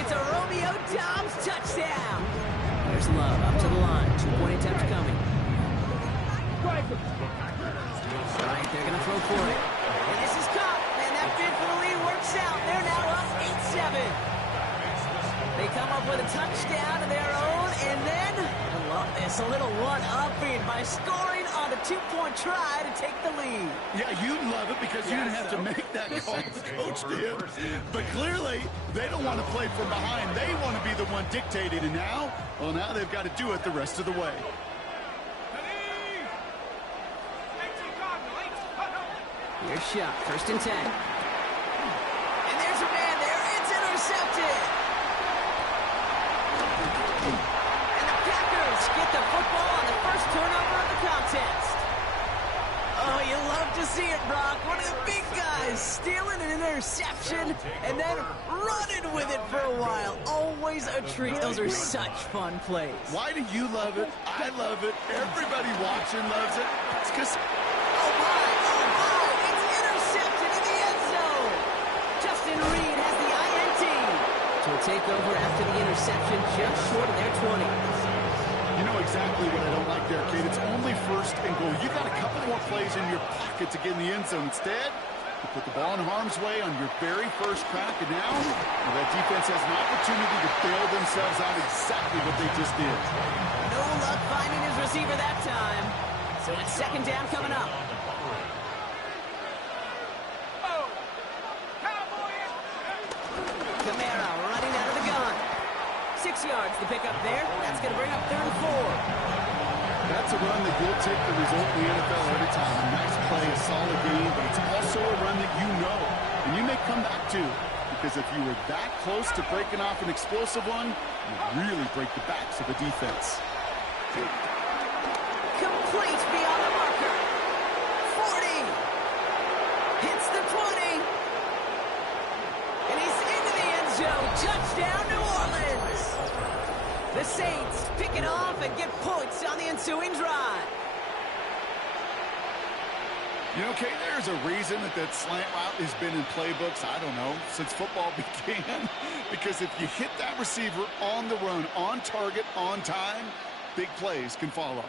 It's a Romeo Dobbs touchdown. There's Love up to the line. 2-point attempt coming. Right, they're going to throw for it. And this is caught. And that bid for the lead works out. They're now up 8-7. They come up with a touchdown of their own. And then, I love this, a little one-upping by scoring on a 2-point try to take the lead. Yeah, you love it because you didn't have to make that call. The coach did. But clearly, they don't want to play from behind. They want to be the one dictating. And now, well, now they've got to do it the rest of the way. Here's shot. 1st and 10. And there's a man there. It's intercepted. And the Packers get the football on the first turnover of the contest. Oh, you love to see it, Brock. One of the big guys stealing an interception and then running with it for a while. Always a treat. Those are such fun plays. Why do you love it? I love it. Everybody watching loves it. It's because... Oh, my. It's intercepted in the end zone. Justin Reed has the INT. To a takeover after the interception, just short of their 20. You know exactly what I don't like there, Kate. It's only 1st and goal. You got a couple more plays in your pocket to get in the end zone. Instead, you put the ball in harm's way on your very first crack, and now that defense has an opportunity to bail themselves out exactly what they just did. No luck finding his receiver that time. So it's 2nd down coming up. Kamara running out of the gun. 6 yards to pick up there. That's going to bring up 3rd and 4. That's a run that will take the result in the NFL every time. A nice play, a solid game, but it's also a run that you know and you may come back to, because if you were that close to breaking off an explosive one, you really break the backs of the defense. Complete beyond the marker. 40. Hits the 20. And he's into the end zone. Touchdown, New Orleans. The Saints pick it off and get points on the ensuing drive. You know, Kate, there's a reason that slant route has been in playbooks, I don't know, since football began. Because if you hit that receiver on the run, on target, on time, big plays can follow.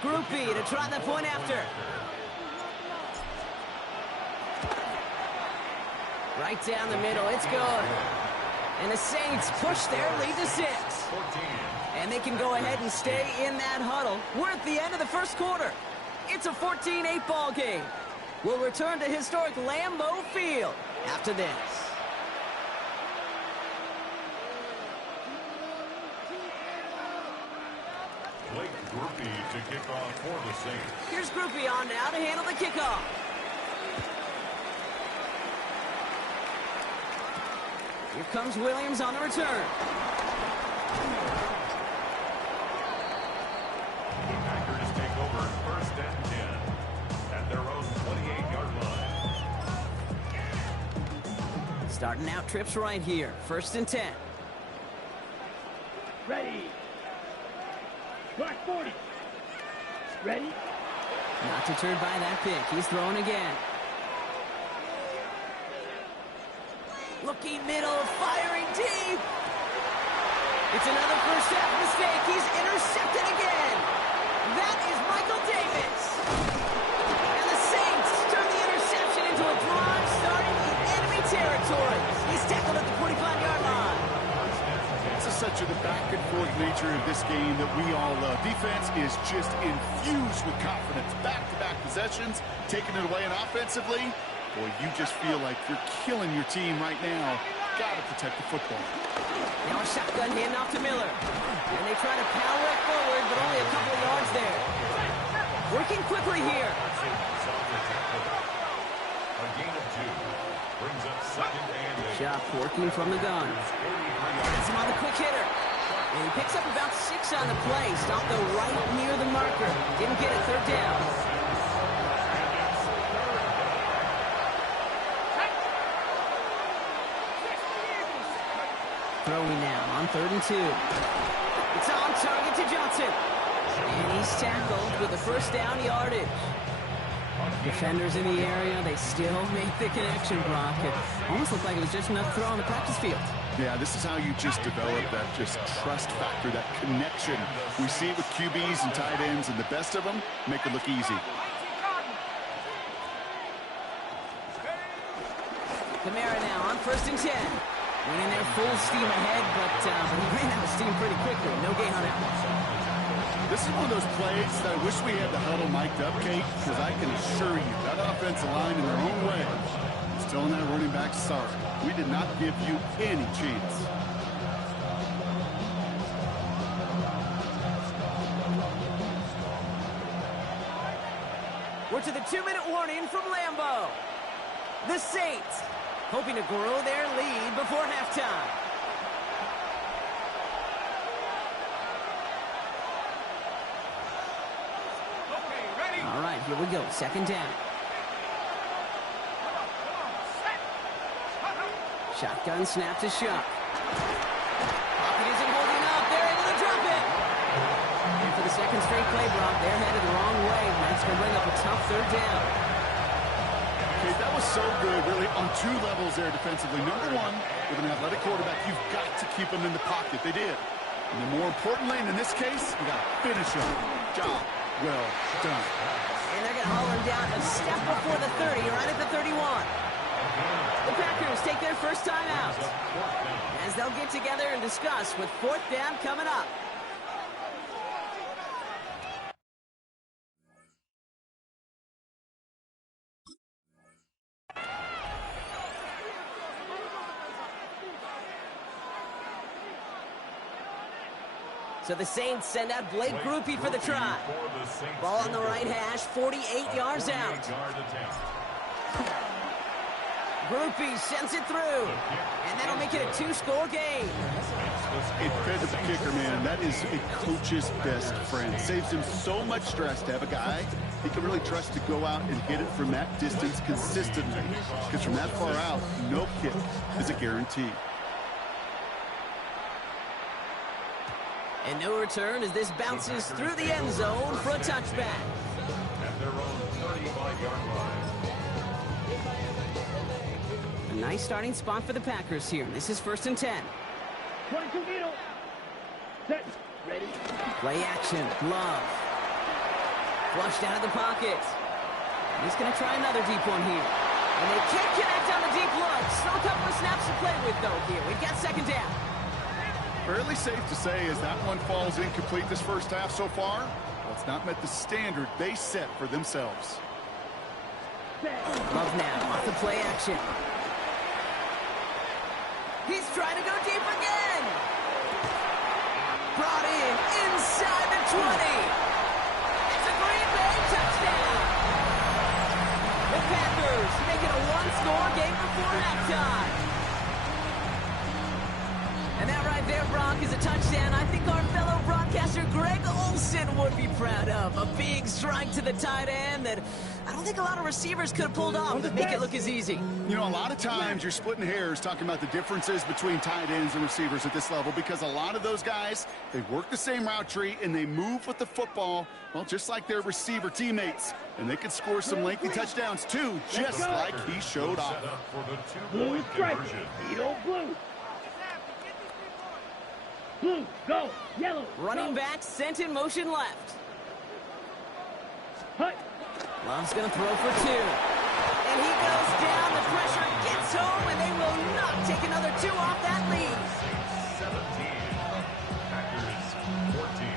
Group B to try the point after. Right down the middle, it's good. And the Saints push their lead to 6. And they can go ahead and stay in that huddle. We're at the end of the first quarter. It's a 14-8 ball game. We'll return to historic Lambeau Field after this. Blake Grupe to kick off for the Saints. Here's Grupe on now to handle the kickoff. Here comes Williams on the return. The Packers take over 1st and 10 at their own 28-yard line. Starting out trips right here. 1st and 10. Ready. Black 40. Ready. Not deterred by that pick. He's throwing again. Looking middle, firing deep. It's another first half mistake. He's intercepted again. That is Michael Davis. And the Saints turn the interception into a drive starting in enemy territory. He's tackled at the 45-yard line. This is such the back-and-forth nature of this game that we all love. Defense is just infused with confidence. Back-to-back possessions, taking it away, and offensively, boy, you just feel like you're killing your team right now. Got to protect the football. Now a shotgun handoff to Miller. And they try to power it forward, but only a couple of yards there. Working quickly here. A gain of 2 brings up 2nd and 8. Chop working from the gun. That's him on the quick hitter. And he picks up about 6 on the play. Stopped though right near the marker. Didn't get it, 3rd down. Throwing now on 3rd and 2. It's on target to Johnson. And he's tackled with the first down yardage. Defenders in the area, they still make the connection, Brock. It almost looked like it was just enough throw on the practice field. Yeah, this is how you just develop that just trust factor, that connection. We see it with QBs and tight ends, and the best of them make it look easy. Kamara now on 1st and 10. Went in there full steam ahead, but he ran out of steam pretty quickly. No gain on it. This is one of those plays that I wish we had the huddle mic'd up, Kate, because I can assure you that offensive line in their own way is telling that running back, sorry, we did not give you any chance. We're to the 2-minute warning from Lambeau. The Saints hoping to grow their lead before halftime. All right, here we go. 2nd down. Shotgun snap to Shuck. Pocket isn't holding up. They're able to drop it. And for the 2nd straight play, Brock, they're headed the wrong way. That's going to bring up a tough 3rd down. Okay, that was so good, really, on 2 levels there defensively. Number 1, with an athletic quarterback, you've got to keep them in the pocket. They did. And then more importantly, and in this case, you got to finish them. Job well done. And they're going to haul him down a step before the 30, right at the 31. The Packers take their first time out as they'll get together and discuss with 4th down coming up. So the Saints send out Blake Grupe for the try. Ball on the right hash, 48 yards out. Grupe sends it through, and that'll make it a 2-score game. It fed to the kicker, man. That is a coach's best friend. Saves him so much stress to have a guy he can really trust to go out and hit it from that distance consistently. Because from that far out, no kick is a guarantee. And no return as this bounces through the end zone for a touchback. At their own 35-yard line. A nice starting spot for the Packers here. This is 1st and 10. 22 middle. Set. Ready. Play action. Love. Flushed out of the pocket. He's going to try another deep one here. And they can't connect on the deep look. Still a couple of snaps to play with, though, here. We've got 2nd down. Fairly safe to say as that one falls incomplete this first half so far. Well, it's not met the standard they set for themselves. Love now off the play action. He's trying to go deep again. Brought in inside the 20. It's a Green Bay touchdown. The Packers make it a one-score game before halftime. And that right there, Brock, is a touchdown I think our fellow broadcaster Greg Olsen would be proud of. A big strike to the tight end that I don't think a lot of receivers could have pulled off to make it look as easy. You know, a lot of times you're splitting hairs talking about the differences between tight ends and receivers at this level because a lot of those guys, they work the same route tree and they move with the football, well, just like their receiver teammates. And they can score some lengthy touchdowns, too, just like he showed off. Set up for the Blue two-point strike. conversion. Yellow, blue. Blue, go. Yellow, Running go. back sent in motion left. Hut. Love's going to throw for 2. And he goes down. The pressure gets home, and they will not take another 2 off that lead. 17. Packers 14.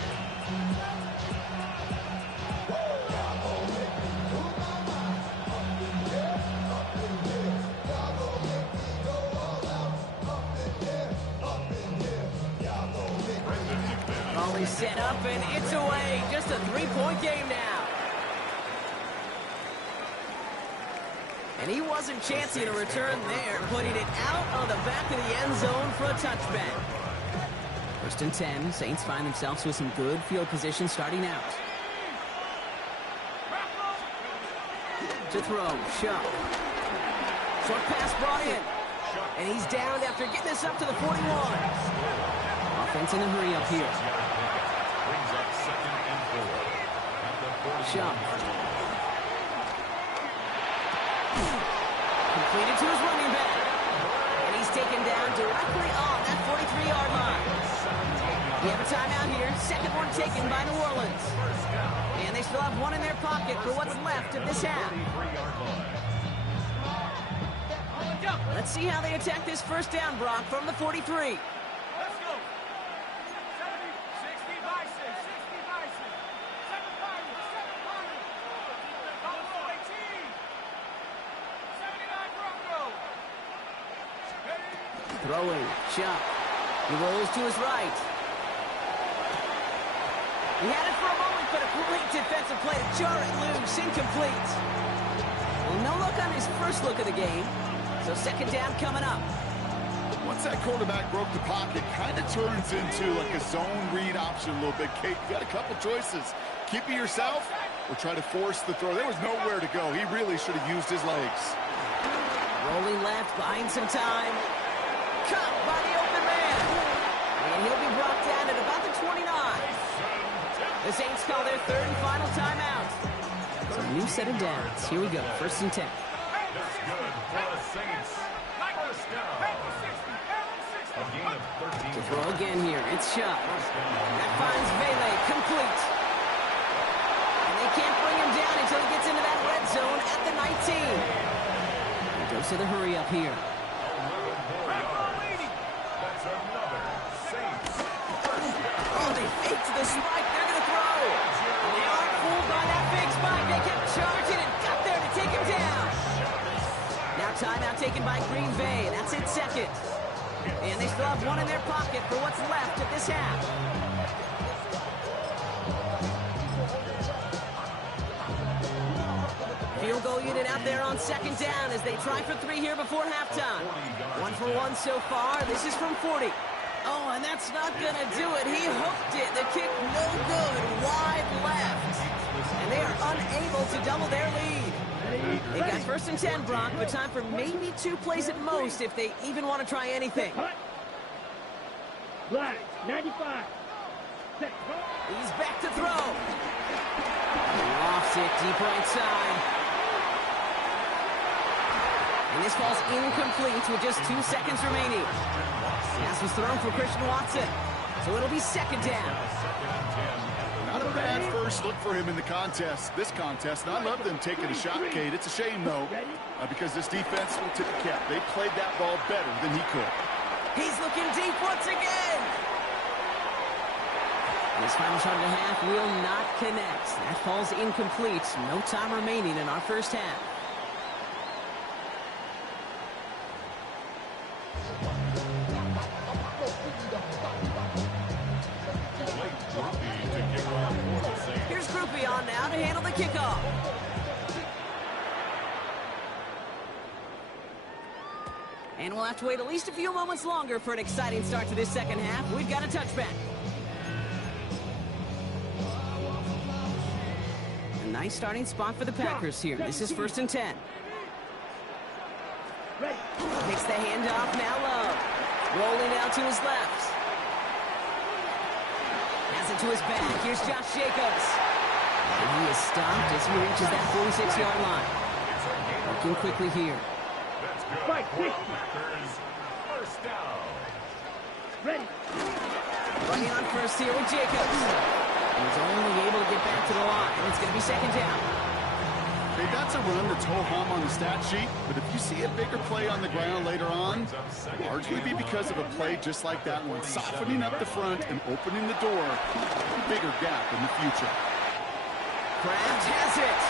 Ball is set up, and it's away. Just a 3-point game now. And he wasn't chancing a return there, putting it out on the back of the end zone for a touchback. 1st and 10, Saints find themselves with some good field position starting out. To throw, Shuck. Short pass brought in. And he's down after getting this up to the 41. Offense in a hurry up here. Brings up 2nd and 4. At the 41. Shuck. Completed to his running back. And he's taken down directly on that 43-yard line. We have a timeout here. 2nd one taken by New Orleans. And they still have one in their pocket for what's left of this half. Let's see how they attack this 1st down, Brock, from the 43. Let's go. 70, 60 bison, 60 bison. 7 Pirates, 7 Pirates. Buffalo 18. 79 Broncos. Throwing, Chuck. He rolls to his right. He had it for a moment, but a great defensive play to jar it loose, incomplete. Well, no look on his first look of the game. So 2nd down coming up. Once that quarterback broke the pocket, kind of turns into like a zone read option a little bit. Kate, you got a couple choices. Keep it yourself or try to force the throw. There was nowhere to go. He really should have used his legs. Rolling left, buying some time. Caught by the open man. And he'll be brought down at about the 29. The Saints call their 3rd and final timeout. It's a new set of downs. Here we go, 1st and 10. That's good for the Saints. First down. A gain of 13. To throw again here, it's Shuck. That finds Vele, complete. And they can't bring him down until he gets into that red zone at the 19. He goes to the hurry up here. 11 more yards. That's another Saints. Oh, they fake to the spike. They're going to throw. And they aren't fooled by that big spike. They kept charging and got there to take him down. Now timeout taken by Green Bay. That's it, 2nd. And they still have one in their pocket for what's left of this half. Field goal unit out there on 2nd down as they try for 3 here before halftime. 1 for 1 so far. This is from 40. Oh, and that's not going to do it. He hooked it. The kick no good. Wide left. And they are unable to double their lead. They got 1st and 10, Brock, but time for maybe 2 plays at most if they even want to try anything. Black, 95. He's back to throw. Lofts it deep right side. And this ball's incomplete with just 2 seconds remaining. Pass was thrown for Christian Watson. So it'll be second down. Not a bad first look for him in the contest, this contest. And I love them taking a shot, Cade. It's a shame, though, because this defense will tip the cap. They played that ball better than he could. He's looking deep once again. This final shot of the half will not connect. That falls incomplete. No time remaining in our first half. Here's Grupe on now to handle the kickoff. And we'll have to wait at least a few moments longer for an exciting start to this second half. We've got a touchback. A nice starting spot for the Packers here. This is 1st and 10. Takes the handoff now low. Rolling out to his left. Has it to his back. Here's Josh Jacobs. And he is stopped as he reaches that 46-yard line. Working quickly here. First down. Ready. Running on first here with Jacobs. He's only able to get back to the line. It's going to be second down. Hey, that's a run that's ho-hum on the stat sheet, but if you see a bigger play on the ground later on, largely be because of a play just like that one, softening up the front and opening the door, a bigger gap in the future. Kraft has it.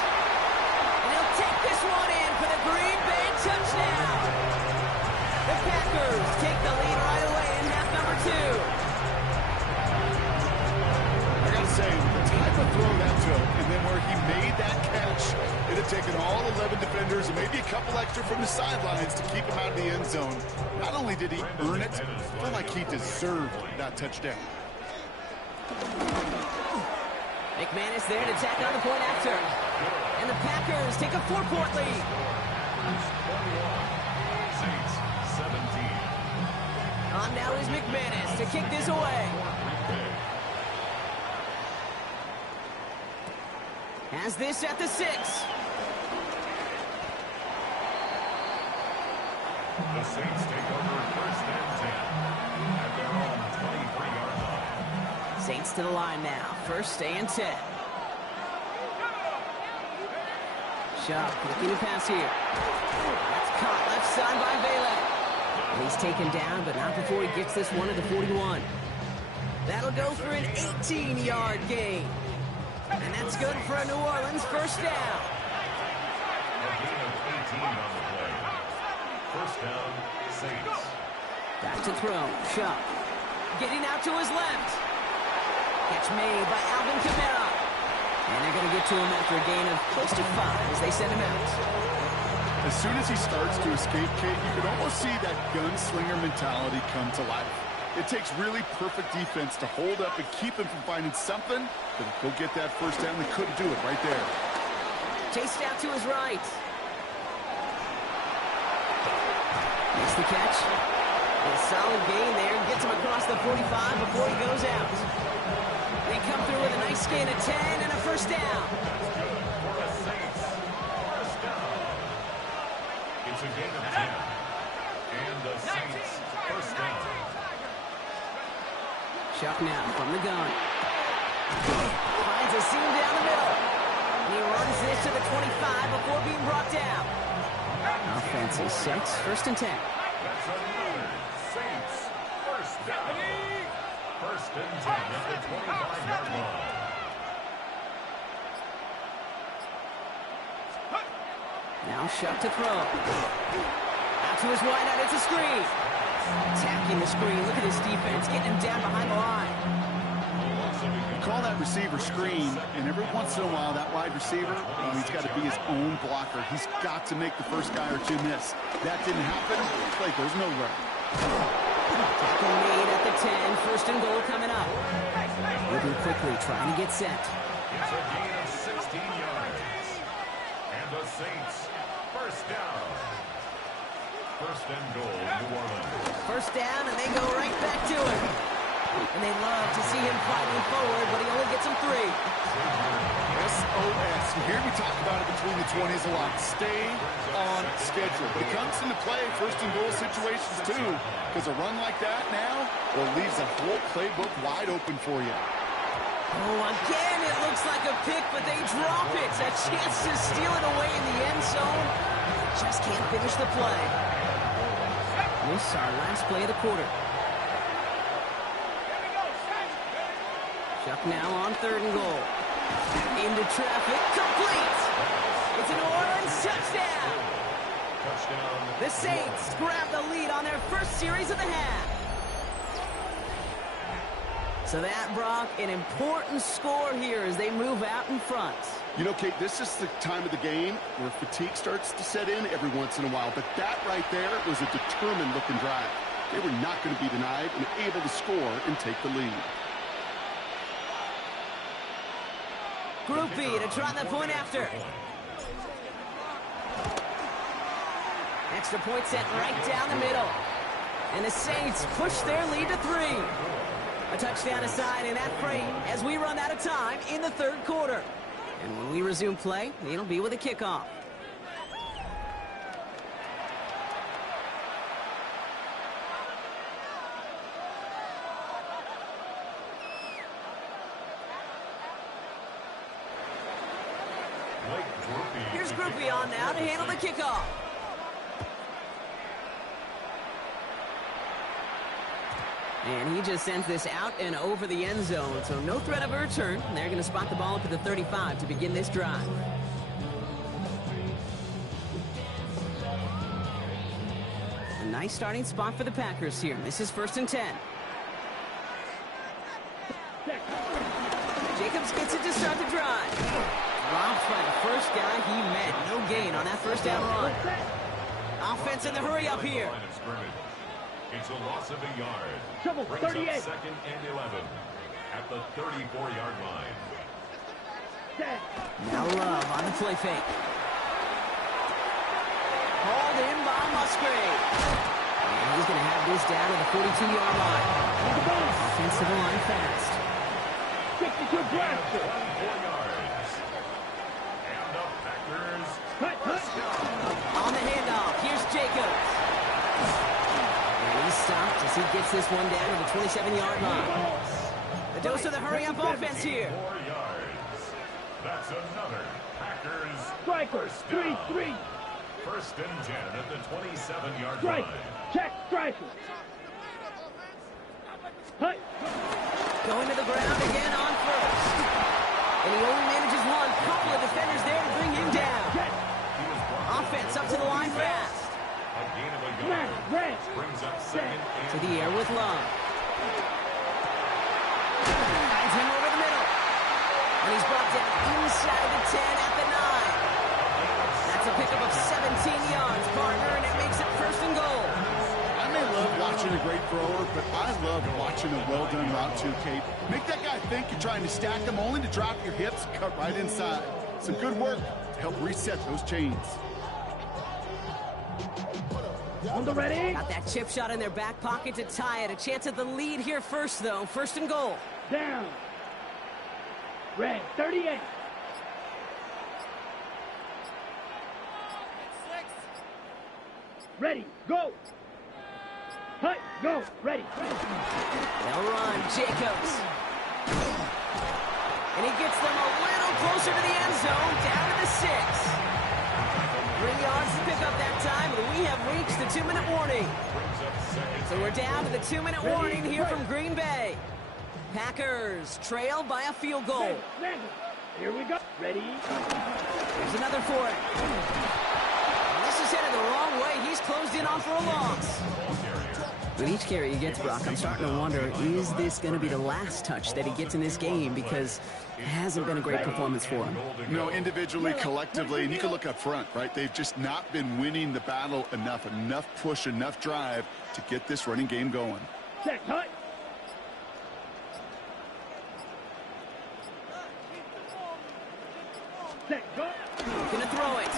And he'll take this one in for the Green Bay touchdown. The Packers take the lead right away in half number 2. I gotta say, the type of throw that took, and then where he made that catch, it had taken all 11 defenders and maybe a couple extra from the sidelines to keep him out of the end zone. Not only did he earn it, I feel like he deserved that touchdown. McManus there to tack on the point after. And the Packers take a 4-point lead. Saints 17. On now is McManus to kick this away. Has this at the 6. The Saints take over 1st and 10 at their own 23-yard line. Saints to the line now. 1st and 10. Sharp looking to pass here. That's caught left side by Vela. And he's taken down, but not before he gets this one to the 41. That'll go for an 18-yard gain. And that's good for a New Orleans first down. A gain of 18 on the play. First down, Saints. Back to throw. Sharp. Getting out to his left. Catch made by Alvin Kamara. And they're going to get to him after a gain of close to 5 as they send him out. As soon as he starts to escape, Kate, you can almost see that gunslinger mentality come to life. It takes really perfect defense to hold up and keep him from finding something, but if he'll get that first down, they couldn't do it right there. Chased out to his right. Makes the catch. A solid gain there. Gets him across the 45 before he goes out. They come through with a nice gain of 10 and a first down. For the Saints. First down. It's a gain of 10. And the Saints first down. Chuck now from the gun. Finds a seam down the middle. And he runs this to the 25 before being brought down. Offense is set. 1st and 10. That's another Saints first down. 1st and 10 at the 25-yard line. Now Shuck to throw. Out to his wide out. It's a screen. Attacking the screen. Look at this defense. Getting him down behind the line. You call that receiver screen, and every once in a while, that wide receiver, he's got to be his own blocker. He's got to make the first guy or two miss. That didn't happen. The play goes nowhere. Tackle made at the 10. 1st and goal coming up. Moving quickly, trying to get set. It's a gain of 16 yards. And the Saints first down. 1st and goal, New Orleans. First down, and they go right back to it. And they love to see him fighting forward, but he only gets him 3. SOS. You hear me talk about it between the 20s a lot. Stay on schedule. But it comes into play first and goal situations too, because a run like that now, well, leaves a whole playbook wide open for you. Oh, again, it looks like a pick, but they drop it. A chance to steal it away in the end zone. Just can't finish the play. This is our last play of the quarter. Chuck now on 3rd and goal. Into traffic, complete. It's an New Orleans touchdown. The Saints grab the lead on their first series of the half. So that, Brock, an important score here as they move out in front. You know, Kate, this is the time of the game where fatigue starts to set in every once in a while. But that right there was a determined-looking drive. They were not going to be denied and able to score and take the lead. Group B to try the point after. Extra point set right down the middle. And the Saints push their lead to 3. A touchdown aside in that frame as we run out of time in the 3rd quarter. And when we resume play, it'll be with a kickoff. Here's Groupie on now to handle the kickoff. And he just sends this out and over the end zone, so no threat of a return. They're going to spot the ball up at the 35 to begin this drive. A nice starting spot for the Packers here. This is 1st and 10. Jacobs gets it to start the drive. Dropped by the first guy he met. No gain on that first down run. Offense in the hurry up here. It's a loss of a yard. Trouble, Brings 38. up 2nd and 11 at the 34-yard line. Now Love on the play fake. Hauled in by Musgrave. And he's going to have this down to the 42-yard line. Offensive line fast. 62 blaster. 4 yards. And the Packers. On the handoff, here's Jacobs. And he's stopped as he gets this one down to the 27-yard line. The dose of the hurry-up offense here. 4 yards. That's another Packers. Strikers, 3-3. 1st and 10 at the 27-yard Strike. line. Check, striker. Hut. Going to the ground again on 1st. And he only manages one. Couple of defenders there to bring him down. Offense up to the line fast. A gain of a yard. Brings up 2nd and To the air with Love. Finds him over the middle. And he's brought down inside the 10 at the 9. That's a pickup of 17 yards, partner, and it makes it 1st and goal. I may love watching a great thrower, but I love watching a well-done route too, Kate. Make that guy think you're trying to stack him only to drop your hips, cut right inside. Some good work to help reset those chains. On the ready. Got that chip shot in their back pocket to tie it. A chance at the lead here first, though. 1st and goal. Down. Red, 38. Ready, go. Hut, go, ready. They'll run. Jacobs. And he gets them a little closer to the end zone, down to the 6. 3 yards to pick up that time, but we have reached the 2-minute warning. So we're down to the 2-minute warning here from Green Bay. Packers trail by a field goal. Here we go. Ready. There's another for it. And this is headed the wrong way. He's closed in on for a loss. With each carry he gets, Brock, I'm starting to wonder, is this going to be the last touch that he gets in this game? Because it hasn't been a great performance for him. You know, individually, collectively, and you can look up front, right? They've just not been winning the battle enough push, enough drive to get this running game going. Check, hut. Check, go. Gonna throw it.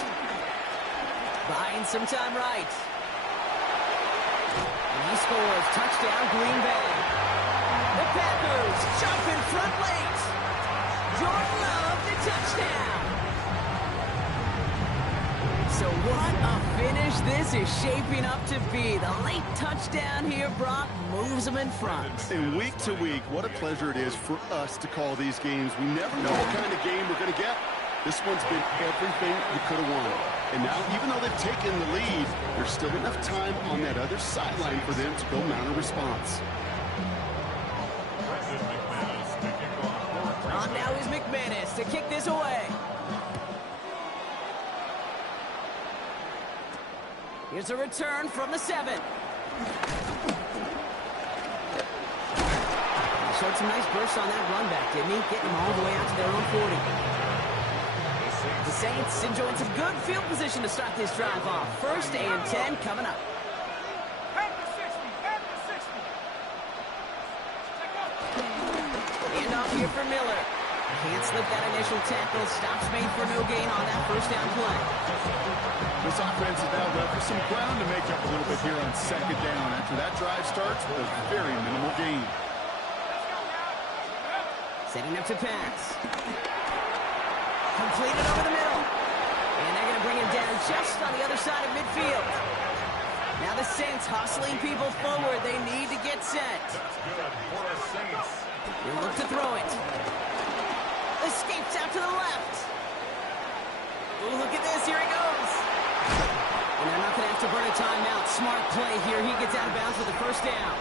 Buying some time right. And he scores. Touchdown, Green Bay. The Packers jump in front late. Jordan Love, the touchdown. So what a finish this is shaping up to be. The late touchdown here, Brock, moves them in front. And week to week, what a pleasure it is for us to call these games. We never know what kind of game we're going to get. This one's been everything you could have wanted. And now, even though they've taken the lead, there's still enough time on that other sideline for them to go mount a response. On now is McManus to kick this away. Here's a return from the 7. He showed some nice bursts on that run back, didn't he? Getting them all the way out to their own 40. The Saints enjoying some good field position to start this drive off. 1st and 10 coming up. Hand off here for Miller. Can't slip that initial tackle. Stops made for no gain on that 1st down play. This offense is now left with some ground to make up a little bit here on 2nd down after that drive starts with a very minimal gain. Setting up to pass. Completed over the middle. And they're going to bring him down just on the other side of midfield. Now the Saints hustling people forward. They need to get set. That's good for the Saints. They look to throw it. Escapes out to the left. Ooh, look at this. Here he goes. And they're not going to have to burn a timeout. Smart play here. He gets out of bounds with the 1st down.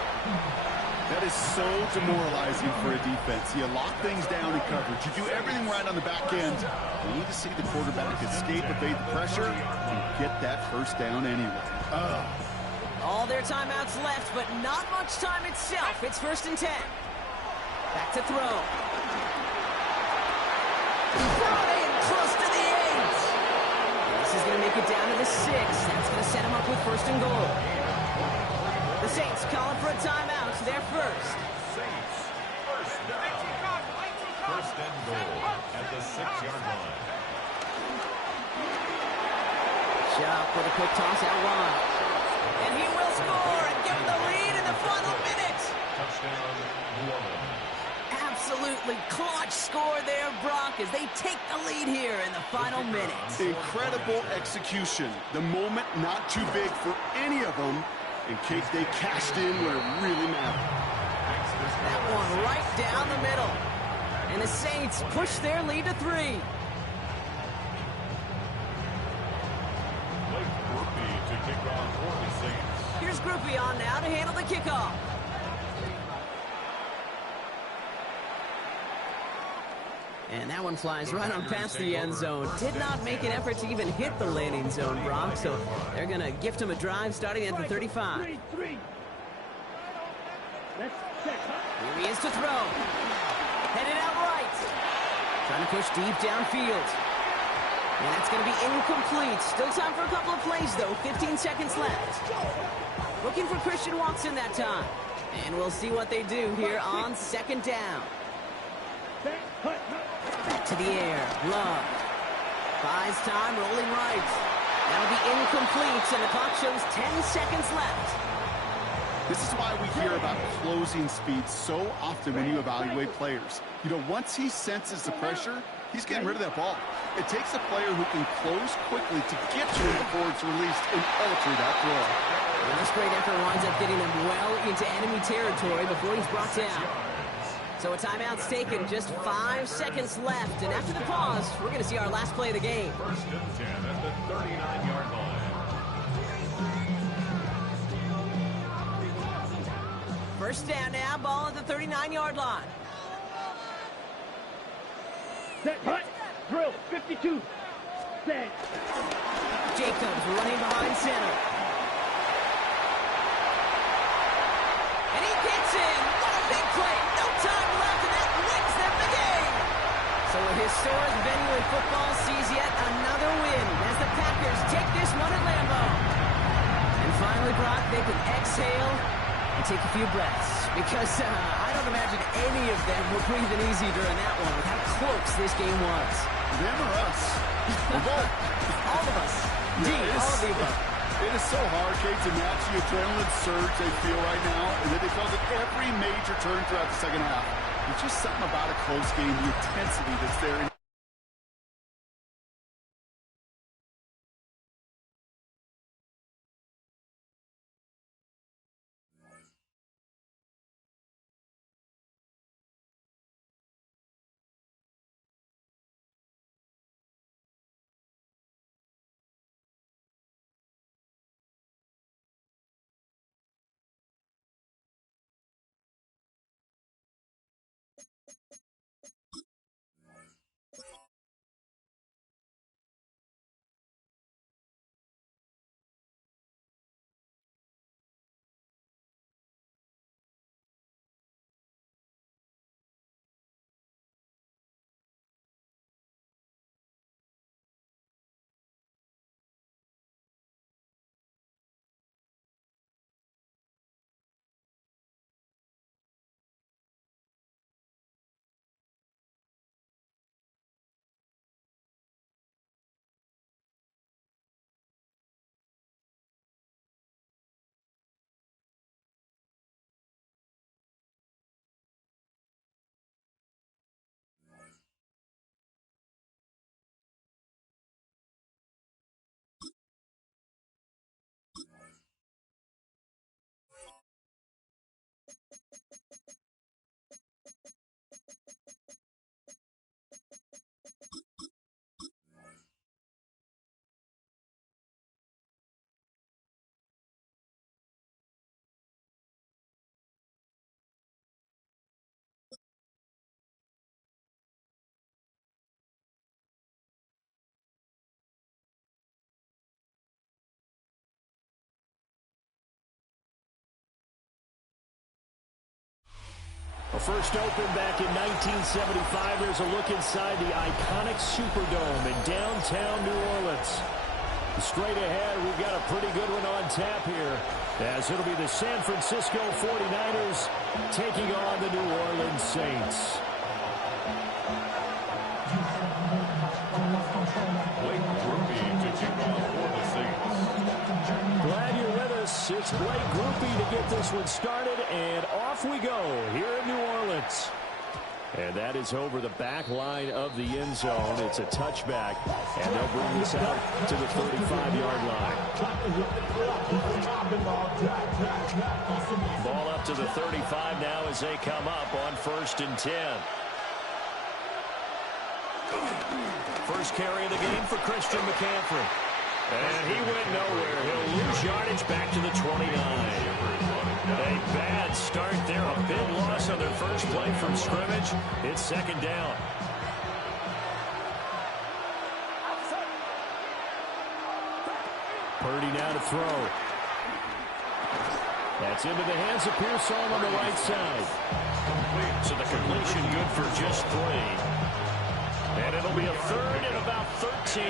That is so demoralizing for a defense. You lock things down in coverage. You do everything right on the back end. You need to see the quarterback escape, evade the pressure, and get that 1st down anyway. All their timeouts left, but not much time itself. It's 1st and 10. Back to throw. Brian close to the 8. This is going to make it down to the 6. That's going to set him up with 1st and goal. The Saints calling for a timeout. They're first. Saints, 1st down. 1st and goal at the 6-yard line. Sharp with a quick toss out wide. And he will score and give him the lead in the final minute. Touchdown, New Orleans. Absolutely clutch score there, Brock, as they take the lead here in the final minute. Incredible execution. The moment not too big for any of them in case they cashed in where it really mattered. That one right down the middle. And the Saints push their lead to 3. Blake Grupe to kick off for the Saints. Here's Grupe on now to handle the kickoff. And that one flies right on past the end zone. Did not make an effort to even hit the landing zone, Brock. So they're going to gift him a drive starting at the 35. Here he is to throw. Headed out right. Trying to push deep downfield. And that's going to be incomplete. Still time for a couple of plays, though. 15 seconds left. Looking for Christian Watson that time. And we'll see what they do here on 2nd down. Back to the air. Love. Buys time, rolling right. That'll be incomplete, and the clock shows 10 seconds left. This is why we hear about closing speed so often when you evaluate players. You know, once he senses the pressure, he's getting rid of that ball. It takes a player who can close quickly to get to him before it's released and alter that throw. And this great effort winds up getting him well into enemy territory before he's brought down. So a timeout's taken, just 5 seconds left. And after the pause, we're going to see our last play of the game. 1st and 10 at the 39-yard line. First down now, ball at the 39-yard line. Set, hut, drill, 52. Set. Jacobs running behind center. And he gets in. What a big play. No time left, and that wins them the game. So a historic venue in football sees yet another win as the Packers take this one at Lambeau. And finally, Brock, they can exhale and take a few breaths, because I don't imagine any of them were breathing easy during that one with how close this game was. Them or us? We're both. All of us. Indeed, all of the above. It is so hard, Kate, to match the adrenaline surge they feel right now, and that they felt at every major turn throughout the second half. There's just something about a close game, the intensity that's there. First opened back in 1975. There's a look inside the iconic Superdome in downtown New Orleans. Straight ahead, we've got a pretty good one on tap here, as it'll be the San Francisco 49ers taking on the New Orleans Saints. Blake Grupe to kick off for the Saints. Glad you're with us. It's Blake Grupe to get this one started, and off we go here in New Orleans. And that is over the back line of the end zone. It's a touchback, and they'll bring this out to the 35-yard line. Ball up to the 35 now as they come up on 1st and 10. First carry of the game for Christian McCaffrey. And he went nowhere. He'll lose yardage back to the 29. A bad start there. A big loss on their first play from scrimmage. It's 2nd down. Purdy now to throw. That's into the hands of Pearsall on the right side. So the completion good for just 3. And it'll be a 3rd and about 13.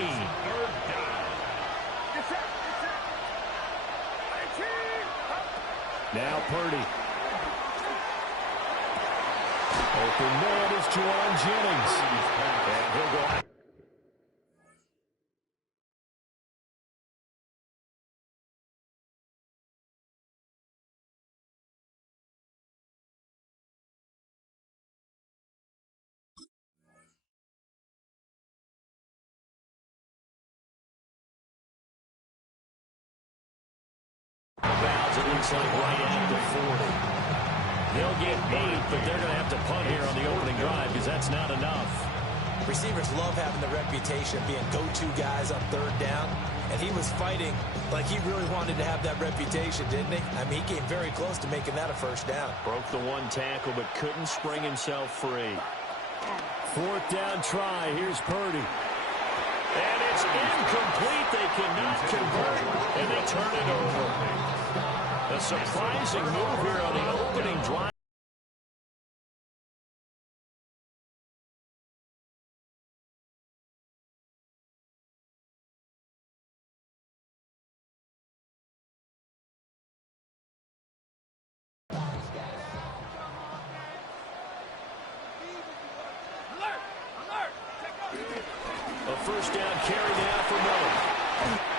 Now Purdy. Open man is Juwan Jennings. And he'll go out. It looks like right at the 40. They'll get 8, but they're going to have to punt here on the opening drive because that's not enough. Receivers love having the reputation of being go-to guys on 3rd down, and he was fighting like he really wanted to have that reputation, didn't he? I mean, he came very close to making that a 1st down. Broke the 1 tackle, but couldn't spring himself free. 4th down try. Here's Purdy. And it's incomplete. They cannot convert, and they turn it over. A surprising move here on the opening drive. A 1st down carry now for Miller.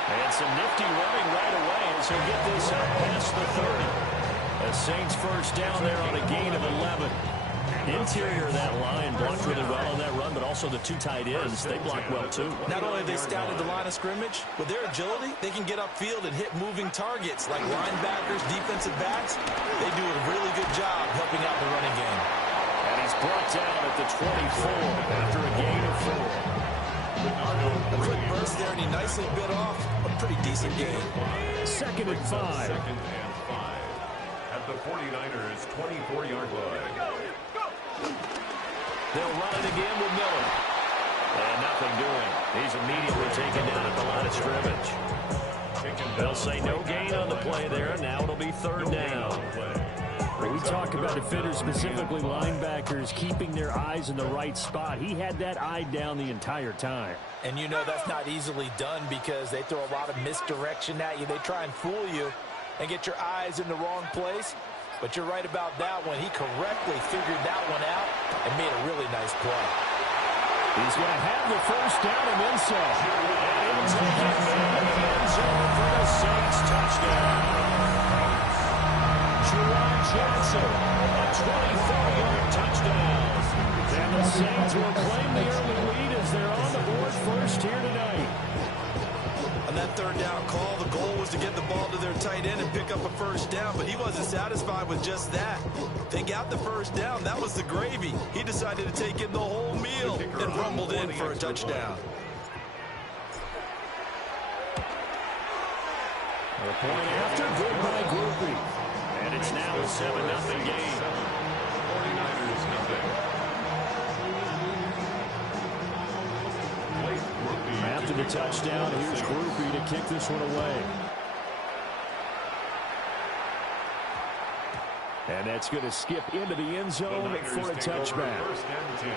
And some nifty running right away as he'll get this out past the 30. The Saints first down there on a gain of 11. Interior of that line blocked really well on that run, but also the two tight ends, they block well too. Not only have they scouted the line of scrimmage, with their agility, they can get upfield and hit moving targets like linebackers, defensive backs. They do a really good job helping out the running game. And he's brought down at the 24 after a gain of 4. A quick burst there, and he nicely bit off a pretty decent gain. Second and 5. At the 49ers' 24-yard line. They'll run it again with Miller. And nothing doing. He's immediately taken down at the line of scrimmage. They'll say no gain on the play there. Now it'll be third down. When we talk about defenders, specifically linebackers, keeping their eyes in the right spot, he had that eye down the entire time. And you know that's not easily done because they throw a lot of misdirection at you. They try and fool you and get your eyes in the wrong place. But you're right about that one. He correctly figured that one out and made a really nice play. He's going to have the first down and then some. And he'll take it in the end zone for the Saints touchdown. Juwan Johnson, a 24-yard touchdown. And the Saints will claim the early lead as they're on the board first here tonight. On that third down call, the goal was to get the ball to their tight end and pick up a first down, but he wasn't satisfied with just that. They got the first down. That was the gravy. He decided to take in the whole meal and rumbled in for a touchdown. A point after, good by Grupe. And it's now a 7-0 game. 49ers nothing. After the touchdown, here's Grupe to kick this one away. And that's going to skip into the end zone for a touchback. First and 10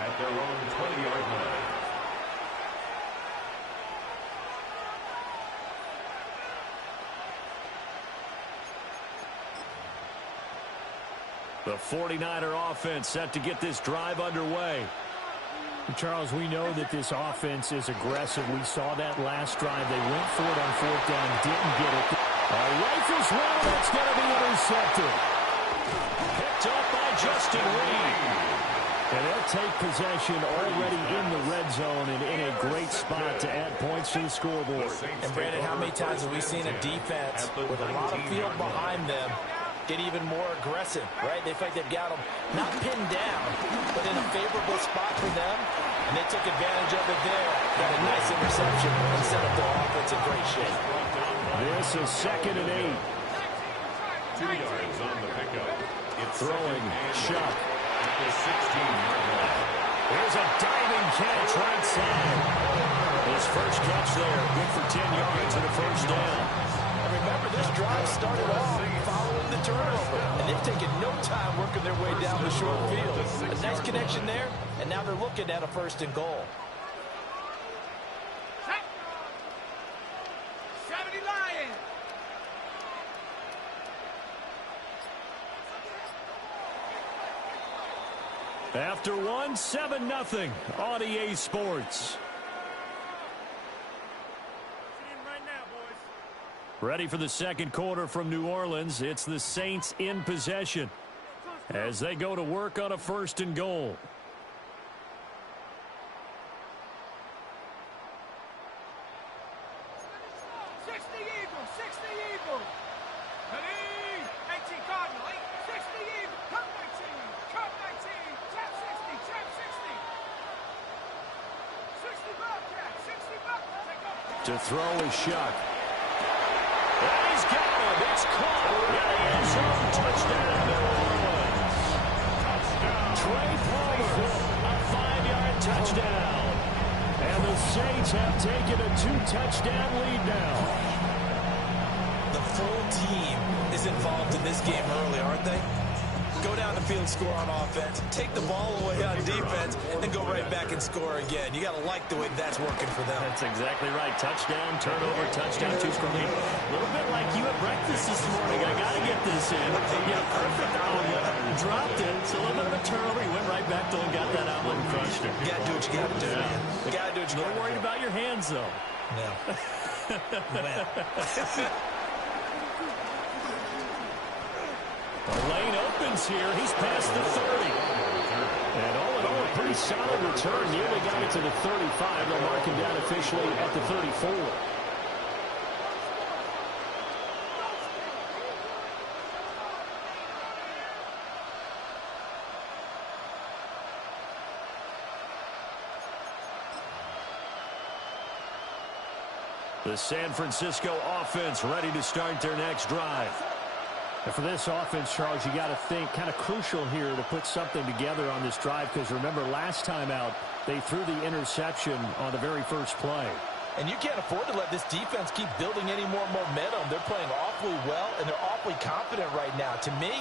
at their own 20-yard line. The 49er offense set to get this drive underway. Charles, we know that this offense is aggressive. We saw that last drive. They went for it on fourth down, didn't get it. A rifles one that's going to be intercepted. Picked up by Justin Reed. And they'll take possession already in the red zone and in a great spot to add points to the scoreboard. And Brandon, how many times have we seen a defense with a lot of field behind them get even more aggressive, right? They feel like they've got them not pinned down, but in a favorable spot for them, and they took advantage of it there. Got a nice interception and set up their offense in great shape. This is 2nd and 8. 2 yards on the pickup. It's throwing Shuck. At the 16-yard line. There's a diving catch right side. His first catch there, good for 10 yards and a first down. And remember, this drive started off following the turnover, and they've taken no time working their way down the short field. A nice connection there, and now they're looking at a first and goal. 70 Lions. After one, 7-0 on EA Sports. Ready for the second quarter from New Orleans. It's the Saints in possession as they go to work on a first and goal. To throw is Shuck. And he's got him. It's caught. End zone touchdown, New Orleans. Trey Palmer, a 5-yard touchdown. And the Saints have taken a 2-touchdown lead now. The full team is involved in this game early, aren't they? Go down the field, score on offense, take the ball away on defense, and go right back and score again. You got to like the way that's working for them. That's exactly right. Touchdown, turnover, touchdown, 2-score lead. A little bit like you at breakfast this morning. I got to get this in. Yeah, perfect omelet. Dropped it. It's a little bit of a turnover. He went right back to and got that omelet and crushed it. You got to do what you got to do, man. You got to do what you got to do. A little worried about your hands, though. Yeah. The lane opens here. He's past the 30. And all in all, a pretty solid return. Nearly got it to the 35. They'll mark him down officially at the 34. The San Francisco offense ready to start their next drive. And for this offense, Charles, you got to think kind of crucial here to put something together on this drive, because remember last time out they threw the interception on the very first play. And you can't afford to let this defense keep building any more momentum. They're playing awfully well, and they're awfully confident right now. To me,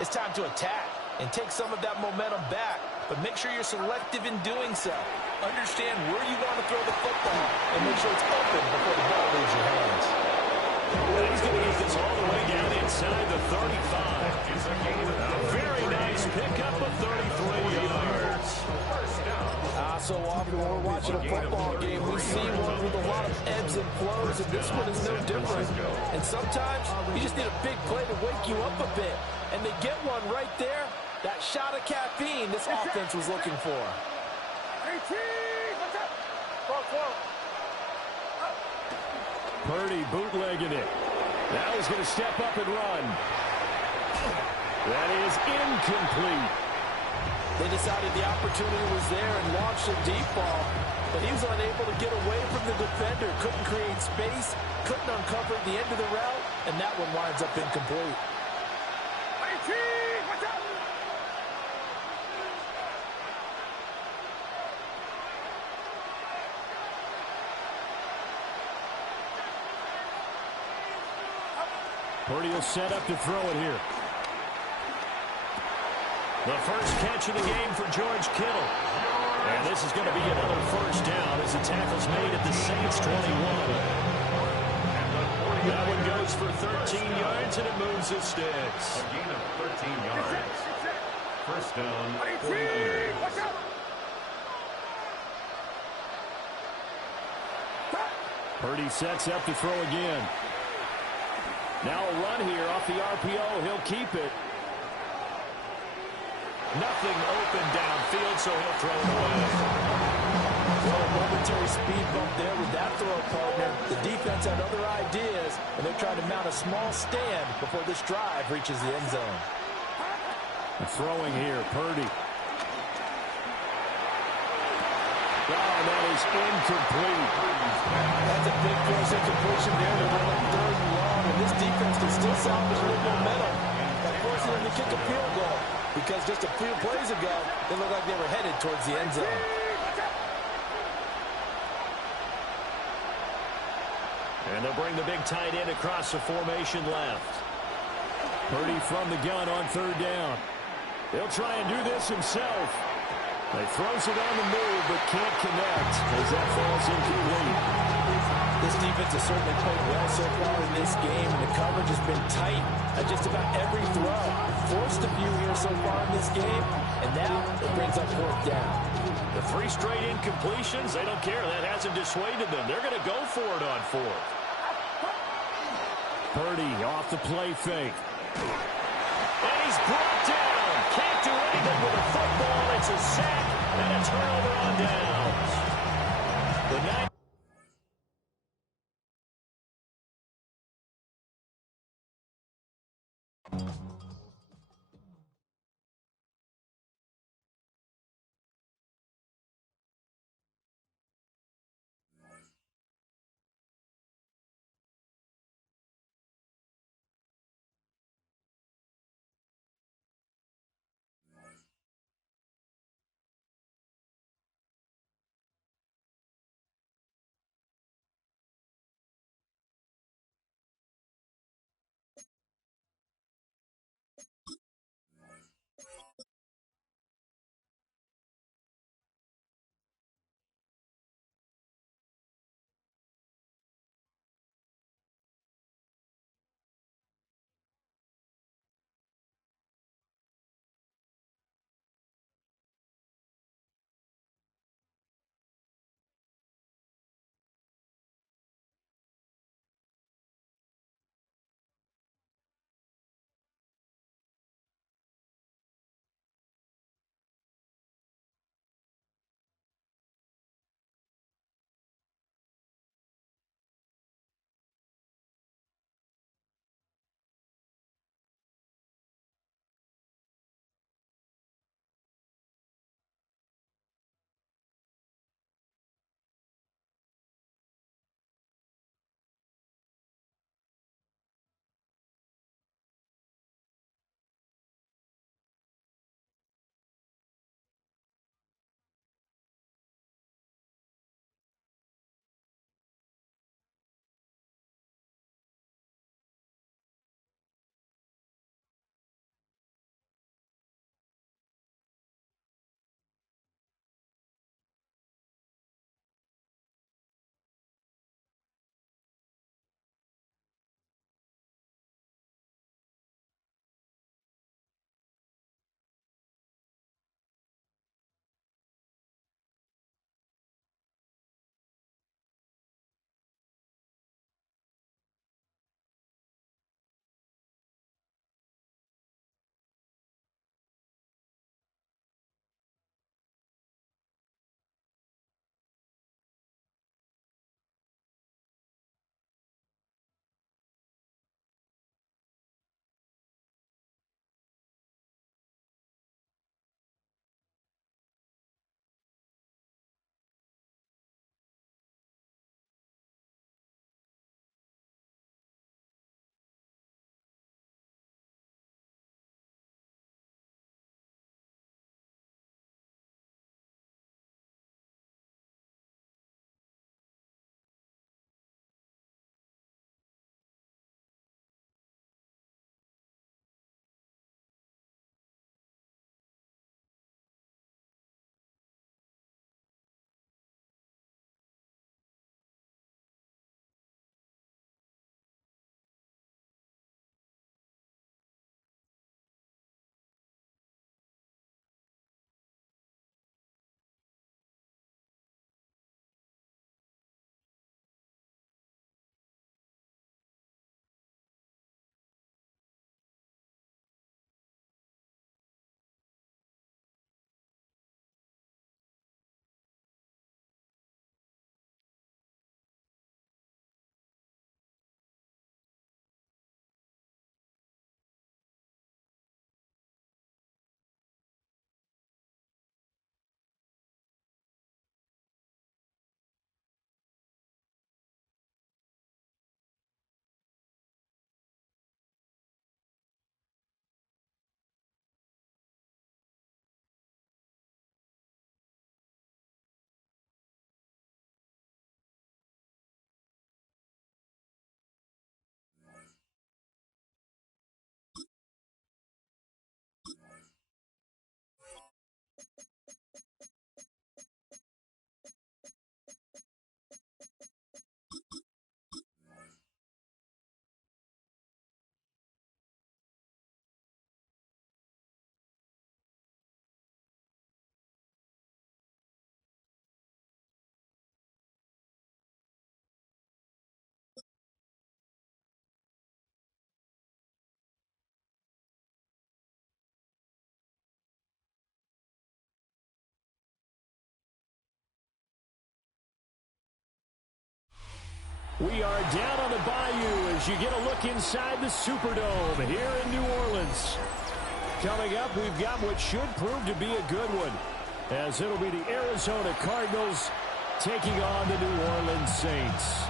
it's time to attack and take some of that momentum back, but make sure you're selective in doing so. Understand where you want to throw the football and make sure it's open before the ball leaves your hands. He's going to get this all the way down inside the 35. A very nice pickup of 33 yards. So often when we're watching a football game, we see one with a lot of ebbs and flows, and this one is no different. And sometimes you just need a big play to wake you up a bit. And they get one right there. That shot of caffeine this offense was looking for. Purdy bootlegging it. Now he's going to step up and run. That is incomplete. They decided the opportunity was there and launched a deep ball, but he was unable to get away from the defender. Couldn't create space, couldn't uncover the end of the route, and that one winds up incomplete. Purdy will set up to throw it here. The first catch of the game for George Kittle. And this is going to be another first down as the tackle's made at the Saints 21. That one goes for 13 yards, and it moves the sticks. A gain of 13 yards. First down, 49ers. Purdy sets up to throw again. Now a run here off the RPO. He'll keep it. Nothing open downfield, so he'll throw it away. Well, a momentary speed bump there with that throw, partner. The defense had other ideas, and they're trying to mount a small stand before this drive reaches the end zone. Throwing here, Purdy. Oh, that is incomplete. That's a big force incompletion there to bring up 3rd and long, and this defense can still salvage a little momentum by forcing them to kick a field goal, because just a few plays ago, they looked like they were headed towards the end zone. And they'll bring the big tight end across the formation left. Purdy from the gun on 3rd down. He'll try and do this himself. He throws it on the move, but can't connect as that falls incomplete. This defense has certainly played well so far in this game, and the coverage has been tight at just about every throw. Forced a few here so far in this game, and now it brings up 4th down. The 3 straight incompletions, they don't care. That hasn't dissuaded them. They're going to go for it on 4th. Purdy off the play fake. And he's brought down. Can't do anything with a football. It's a sack and a turnover on downs. The We are down on the Bayou as you get a look inside the Superdome here in New Orleans. Coming up, we've got what should prove to be a good one, as it'll be the Arizona Cardinals taking on the New Orleans Saints.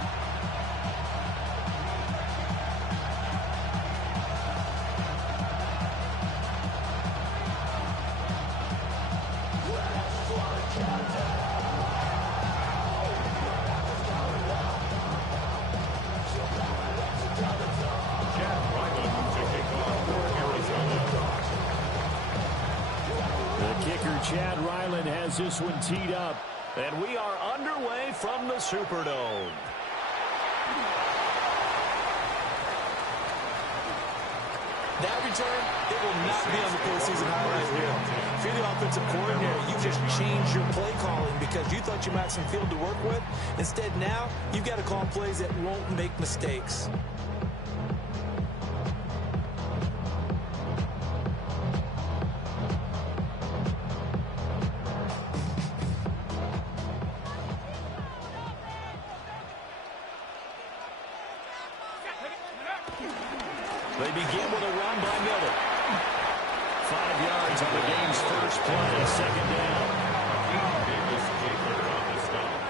Chad Ryland has this one teed up, and we are underway from the Superdome. That return, it will not be on the postseason highlight reel. If you're the offensive coordinator, you just changed your play calling because you thought you might have some field to work with. Instead, now, you've got to call plays that won't make mistakes. They begin with a run by Miller. 5 yards on the game's first play, second down. Davis Gaither on the stop.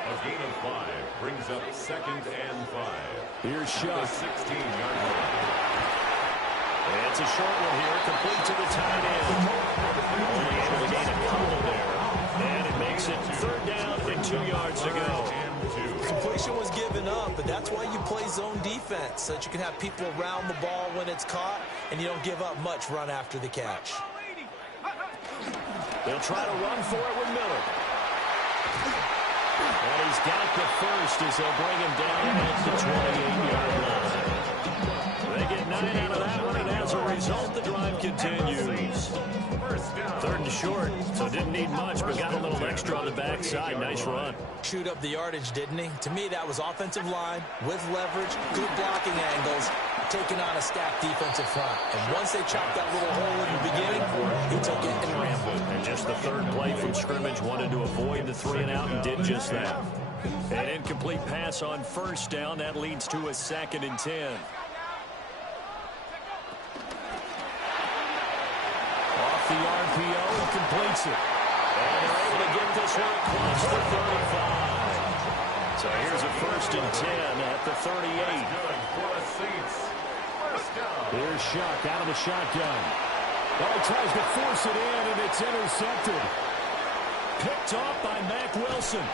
A gain of 5 brings up 2nd and 5. Here's Shuck. 16-yard line. It's a short one here, complete to the tight end. Only able to gain a couple there. And it makes it 3rd down and 2 yards to go. Completion was given up, but that's why you play zone defense, so that you can have people around the ball when it's caught, and you don't give up much run after the catch. They'll try to run for it with Miller. And he's got the first as they'll bring him down at the 28-yard line. They get 9 out of that one, and as a result, the drive continues. 3rd and short, so didn't need much, but got a little extra on the backside. Nice run. Chewed up the yardage, didn't he? To me, that was offensive line with leverage, good blocking angles, taking on a stacked defensive front. And once they chopped that little hole in the beginning, he took it and ran with it. And just the 3rd play from scrimmage, wanted to avoid the 3-and-out and did just that. An incomplete pass on 1st down. That leads to a 2nd and 10. Off the RPO, and completes it. And they're able to get this one across the 35. So here's a 1st and 10 at the 38. Here's Shuck out of the shotgun. Oh, he tries to force it in, and it's intercepted. Picked off by Mack Wilson.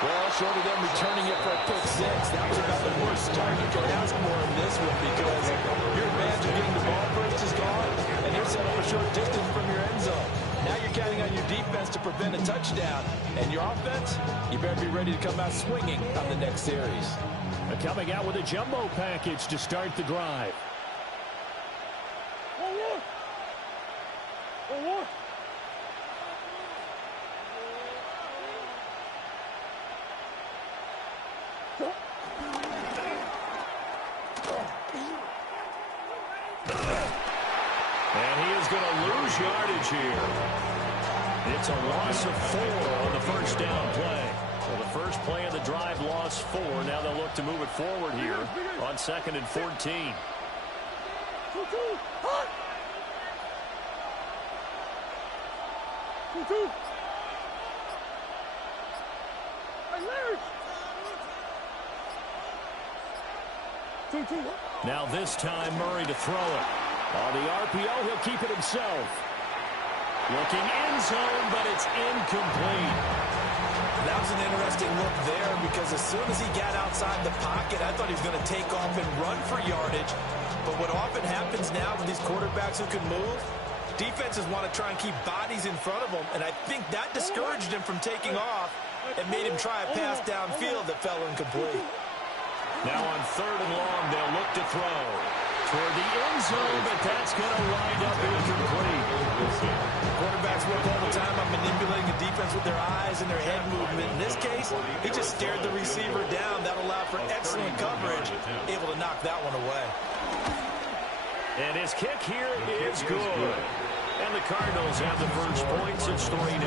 Well, short of them returning it for a pick 6, that was about the worst start you could ask for in this one because your advantage of getting the ball first is gone, and you're set up a short distance from your end zone. Now you're counting on your defense to prevent a touchdown, and your offense, you better be ready to come out swinging on the next series. Coming out with a jumbo package to start the drive. And he is going to lose yardage here. It's a loss of 4 on the 1st down play. So the first play of the drive lost 4. Now they'll look to move it forward here on 2nd and 14. Now this time Murray to throw it. On the RPO, he'll keep it himself. Looking end zone, but it's incomplete. That was an interesting look there because as soon as he got outside the pocket, I thought he was going to take off and run for yardage. But what often happens now with these quarterbacks who can move, defenses want to try and keep bodies in front of them, and I think that discouraged him from taking off and made him try a pass downfield that fell incomplete. Now on 3rd and long, they'll look to throw toward the end zone, but that's going to wind up incomplete. Quarterbacks work all the time on manipulating the defense with their eyes and their head movement. In this case, he just stared the receiver down. That allowed for excellent coverage, able to knock that one away. And his kick here is good. And the Cardinals have the first points. It's 3-0.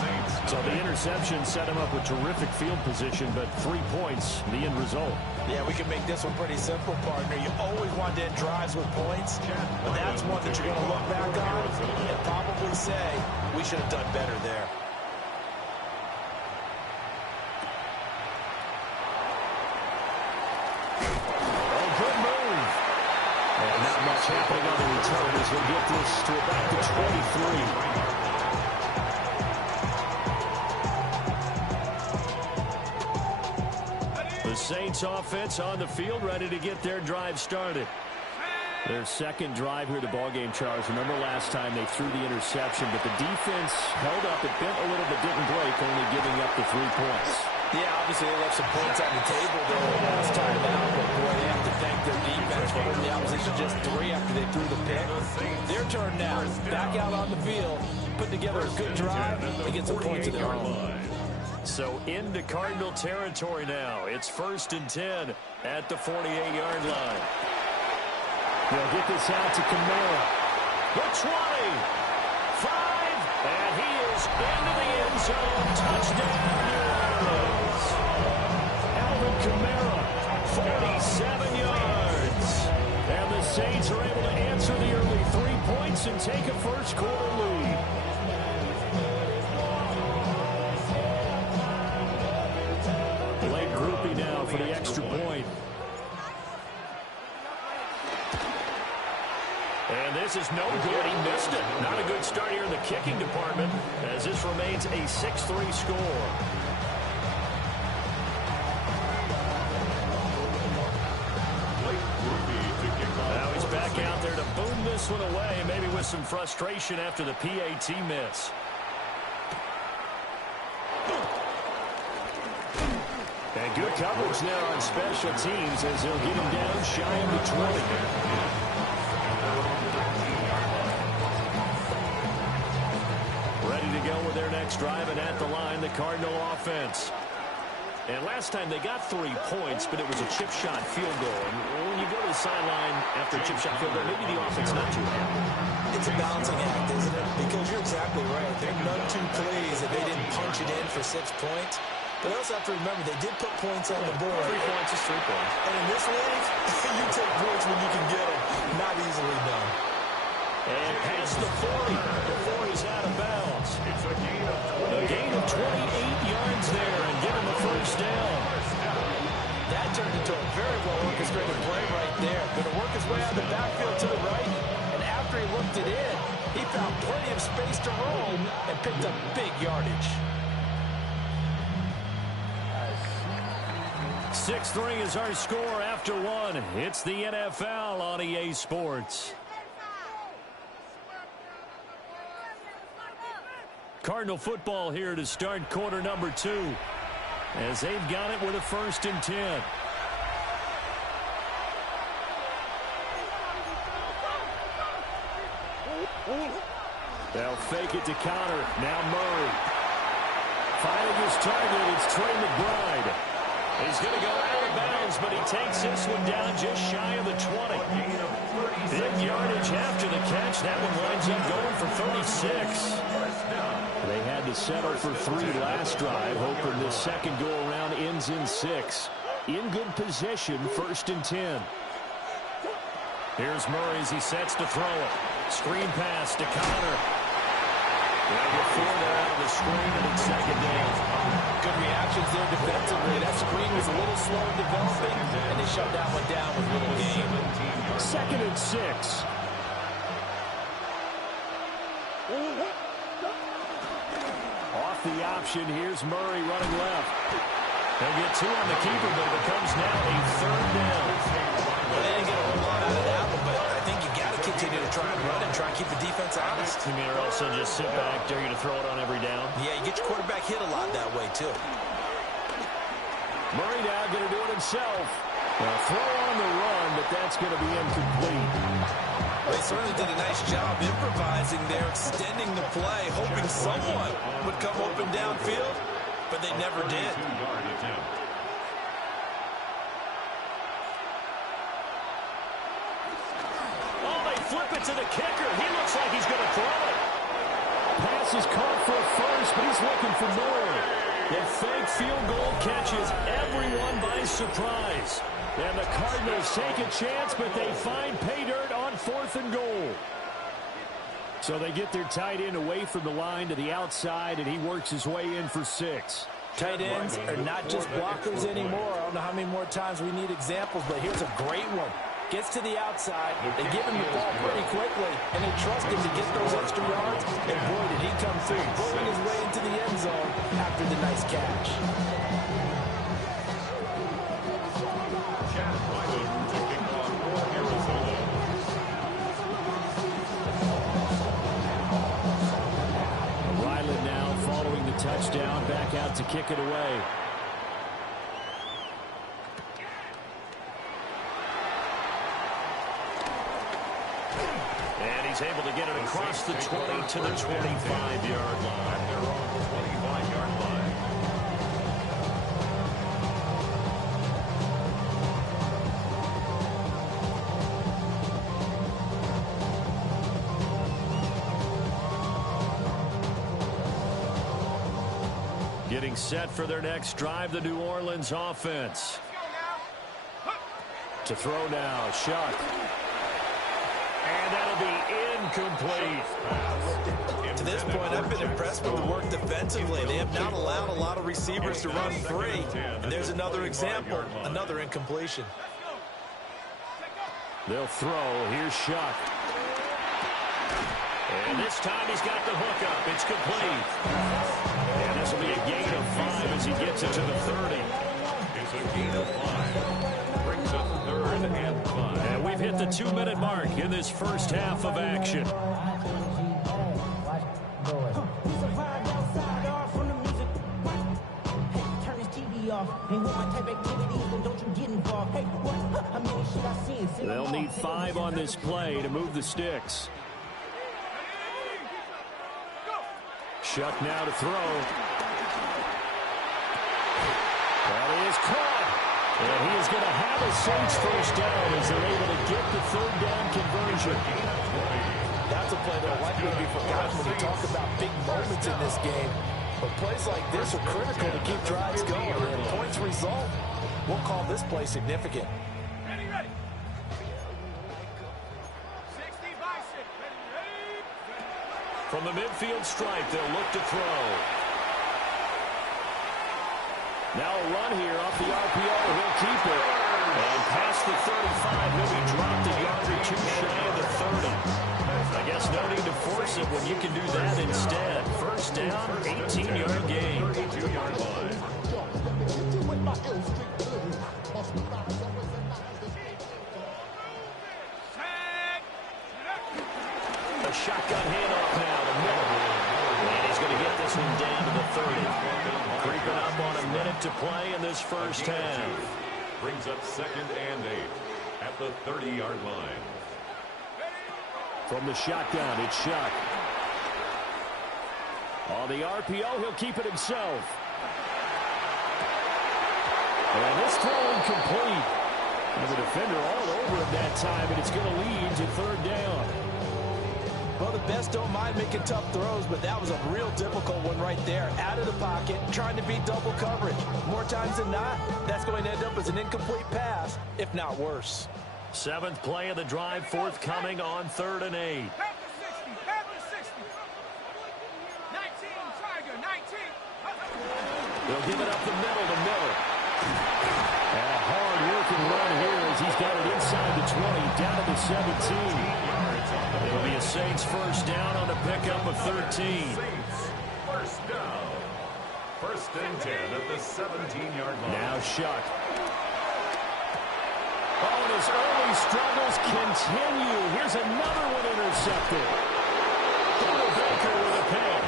Saints. So the interception set him up with terrific field position, but 3 points, the end result. Yeah, we can make this one pretty simple, partner. You always want to end drives with points, but that's one that you're going to look back on and probably say, we should have done better there. Oh, good move. And not much happening on the return as they get this to about the 23. The Saints offense on the field, ready to get their drive started. Their second drive here, the ballgame, Charles. Remember last time they threw the interception, but the defense held up. It bent a little but didn't break, only giving up the 3 points. Yeah, obviously they left some points on the table there last time out, but boy, they have to thank their defense for holding the opposition just 3 after they threw the pick. Their turn now, back out on the field, put together a good drive, and get some points of their own. So into Cardinal territory now. It's 1st and 10 at the 48-yard line. They'll get this out to Kamara. The 20, 5, and he is into the end zone. Touchdown, New Orleans. Alvin Kamara, 47 yards. And the Saints are able to answer the early 3 points and take a first-quarter lead. Late groupie now for the extra point. And this is no good. He missed it. Not a good start here in the kicking department as this remains a 6-3 score. Now he's back out there to boom this one away, maybe with some frustration after the PAT miss. And good coverage there on special teams as they'll get him down shy of the 20. Ready to go with their next drive, and at the line, the Cardinal offense. And last time they got 3 points, but it was a chip shot field goal. And when you go to the sideline after a chip shot field goal, maybe the offense not too happy. It's a balancing act, isn't it? Because you're exactly right. They're none too pleased that they didn't punch it in for 6 points. But also have to remember, they did put points on the board. 3 points is 3 points. And in this league, you take points when you can get them. Not easily done. And past the 40 before he's out of bounds. It's a gain of 28 yards there and give him a first down. That turned into a very well-orchestrated play right there. Going to work his way out of the backfield to the right. And after he looked it in, he found plenty of space to roll and picked up big yardage. 6-3 is our score after 1. It's the NFL on EA Sports. Cardinal football here to start quarter number 2 as they've got it with a 1st and 10. They'll fake it to Connor. Now Murray. Finding his target, it's Trey McBride. He's going to go out of bounds, but he takes this one down just shy of the 20. Big yardage after the catch. That one winds up going for 36. They had to settle for 3 last drive, hoping this second go-around ends in 6. In good position, 1st and 10. Here's Murray as he sets to throw it. Screen pass to Connor. Well, before they're out of the screen, and it's 2nd down. Good reactions there defensively. That screen was a little slow in developing, and they shut that one down with little game. 2nd and 6. Off the option, here's Murray running left. They'll get 2 on the keeper, but it becomes now a 3rd down. Well, they didn't get a whole lot out of that one, but I think you got to continue to try and run and try and keep the defense honest. You mean, or also just sit back, dare you to throw it on every down? Yeah, you get your quarterback hit a lot that way, too. Murray now going to do it himself. Throw on the run, but that's going to be incomplete. They certainly did a nice job improvising there, extending the play, hoping someone would come open downfield, but they never did. Oh, they flip it to the kicker. He looks like he's going to throw it. Pass pass is caught for a first, but he's looking for more. The fake field goal catches everyone by surprise. And the Cardinals take a chance, but they find pay dirt on 4th and goal. So they get their tight end away from the line to the outside, and he works his way in for 6. Tight ends are not just blockers anymore. I don't know how many more times we need examples, but here's a great one. Gets to the outside, they give him the ball pretty quickly, and they trust him to get those extra yards, and boy, did he come through, pulling his way into the end zone after the nice catch. Ryland now following the touchdown, back out to kick it away. Able to get it across the 20 to the 25-yard line. They're on the 25-yard line. Getting set for their next drive, the New Orleans offense. To throw now, Shuck. And that'll be incomplete. To this point, I've been impressed with the work defensively. They have not allowed a lot of receivers to run free. And there's another example, another incompletion. They'll throw. Here's Shuck. And this time he's got the hookup. It's complete. And this will be a gain of 5 as he gets it to the 30. It's a gain of 5. Brings up 3rd and 5. And we've hit the 2-minute mark in this first half of action. They'll need 5 on this play to move the sticks. Shuck now to throw. That is caught. And he is going to have a Saints first down as they're able to get the 3rd down conversion. That's a play that will likely be forgotten when you talk about big moments in this game. But plays like this are critical to keep drives going. And points result, we'll call this play significant. Ready. From the midfield stripe, they'll look to throw. Now a run here off the RPO. He'll keep it. And past the 35, he'll be dropped a yard or 2 shy of the 30. I guess no need to force it when you can do that instead. First down, 18-yard gain. 32-yard line. A shotgun handoff now to Miller. And he's going to get this one down to the 30. Creeping up on a minute to play in this first half. Brings up 2nd and 8 at the 30-yard line. From the shotgun, it's Shuck. On the RPO, he'll keep it himself. And this throw incomplete. And the defender all over him that time, and it's going to lead to 3rd down. Well, the best don't mind making tough throws, but that was a real difficult one right there. Out of the pocket, trying to beat double coverage. More times than not, that's going to end up as an incomplete pass, if not worse. 7th play of the drive, forthcoming on 3rd and 8. They'll give it up the middle to Miller. And a hard-working run here as he's got it inside the 20, down to the 17. It'll be a Saints first down on the pickup of 13. Saints first down. 1st and 10 at the 17-yard line. Now Shuck. Oh, and his early struggles continue. Here's another one intercepted. Odell Baker with a pick.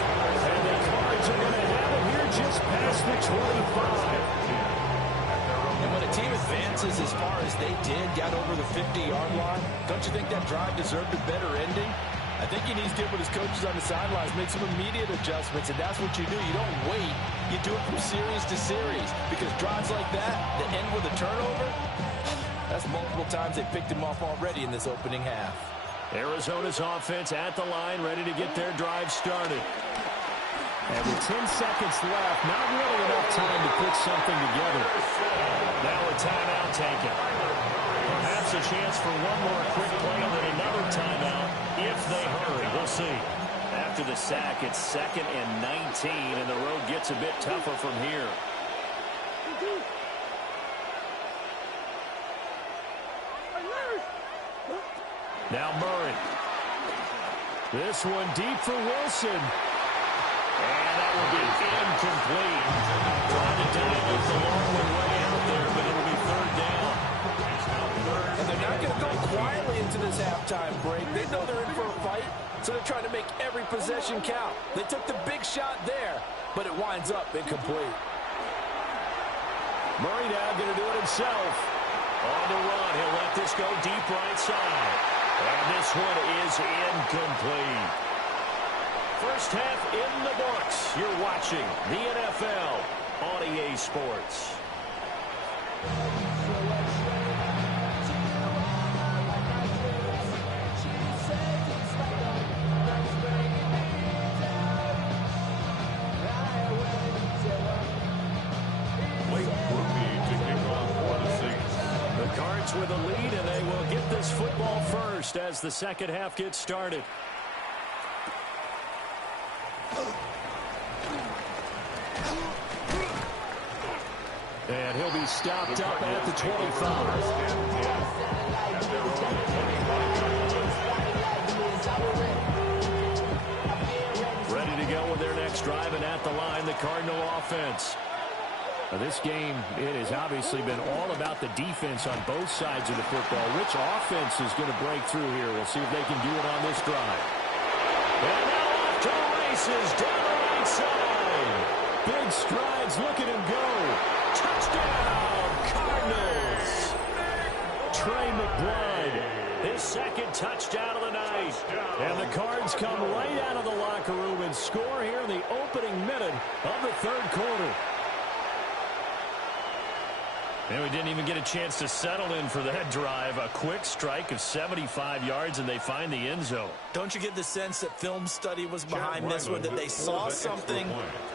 And the Cards are going to have it here just past the 25. And when a team advances as far as they did, got over the 50-yard line, don't you think that drive deserved a better ending? I think he needs to get with his coaches on the sidelines, make some immediate adjustments, and that's what you do. You don't wait. You do it from series to series, because drives like that end with a turnover, that's multiple times they picked him off already in this opening half. Arizona's offense at the line, ready to get their drive started. And with 10 seconds left, not really enough time to put something together. Now a timeout taken. Perhaps a chance for one more quick play and then another timeout if they hurry. We'll see. After the sack, it's 2nd and 19, and the road gets a bit tougher from here. Now Murray. This one deep for Wilson. And that will be incomplete. Trying to dive the long way out there, but it'll be 3rd down. And they're not going to go quietly into this halftime break. They know they're in for a fight, so they're trying to make every possession count. They took the big shot there, but it winds up incomplete. Murray now going to do it himself. On the run, he'll let this go deep right side. And this one is incomplete. First half in the books. You're watching the NFL on EA Sports. The Cards with a lead, and they will get this football first as the second half gets started. And he'll be stopped up at the 25. Ready to go with their next drive, and at the line, the Cardinal offense. Now this game, it has obviously been all about the defense on both sides of the football. Which offense is going to break through here? We'll see if they can do it on this drive. And now off to the races down the right side. Big strides, look at him go. Touchdown, Cardinals. Trey McBride, his second touchdown of the night. And the Cards come right out of the locker room and score here in the opening minute of the third quarter. And we didn't even get a chance to settle in for that drive. A quick strike of 75 yards, and they find the end zone. Don't you get the sense that film study was behind this one, that they saw something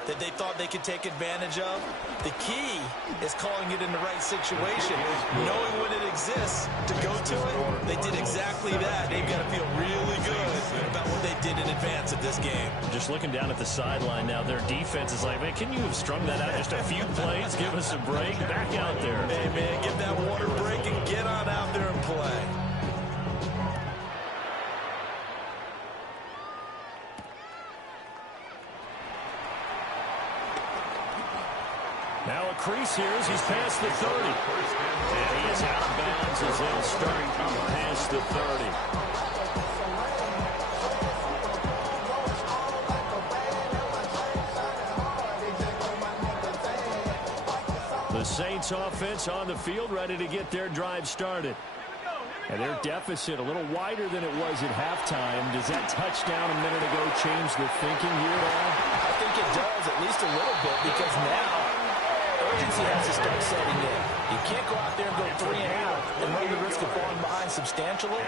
that they thought they could take advantage of? The key is calling it in the right situation, knowing when it exists to go to it. They did exactly that. They've got to feel really good about what they did in advance of this game. Just looking down at the sideline now, their defense is like, man, can you have strung that out just a few plays? Give us a break. Back out there. Hey, man, give that water break and get on out there and play. Now a crease here as he's past the 30. And he is out of bounds as they'll start past the 30. The Saints offense on the field, ready to get their drive started. And their deficit a little wider than it was at halftime. Does that touchdown a minute ago change the thinking here at all? I think it does, at least a little bit, because now urgency has to start setting in. You can't go out there and go 3 and out and run the risk of falling behind substantially,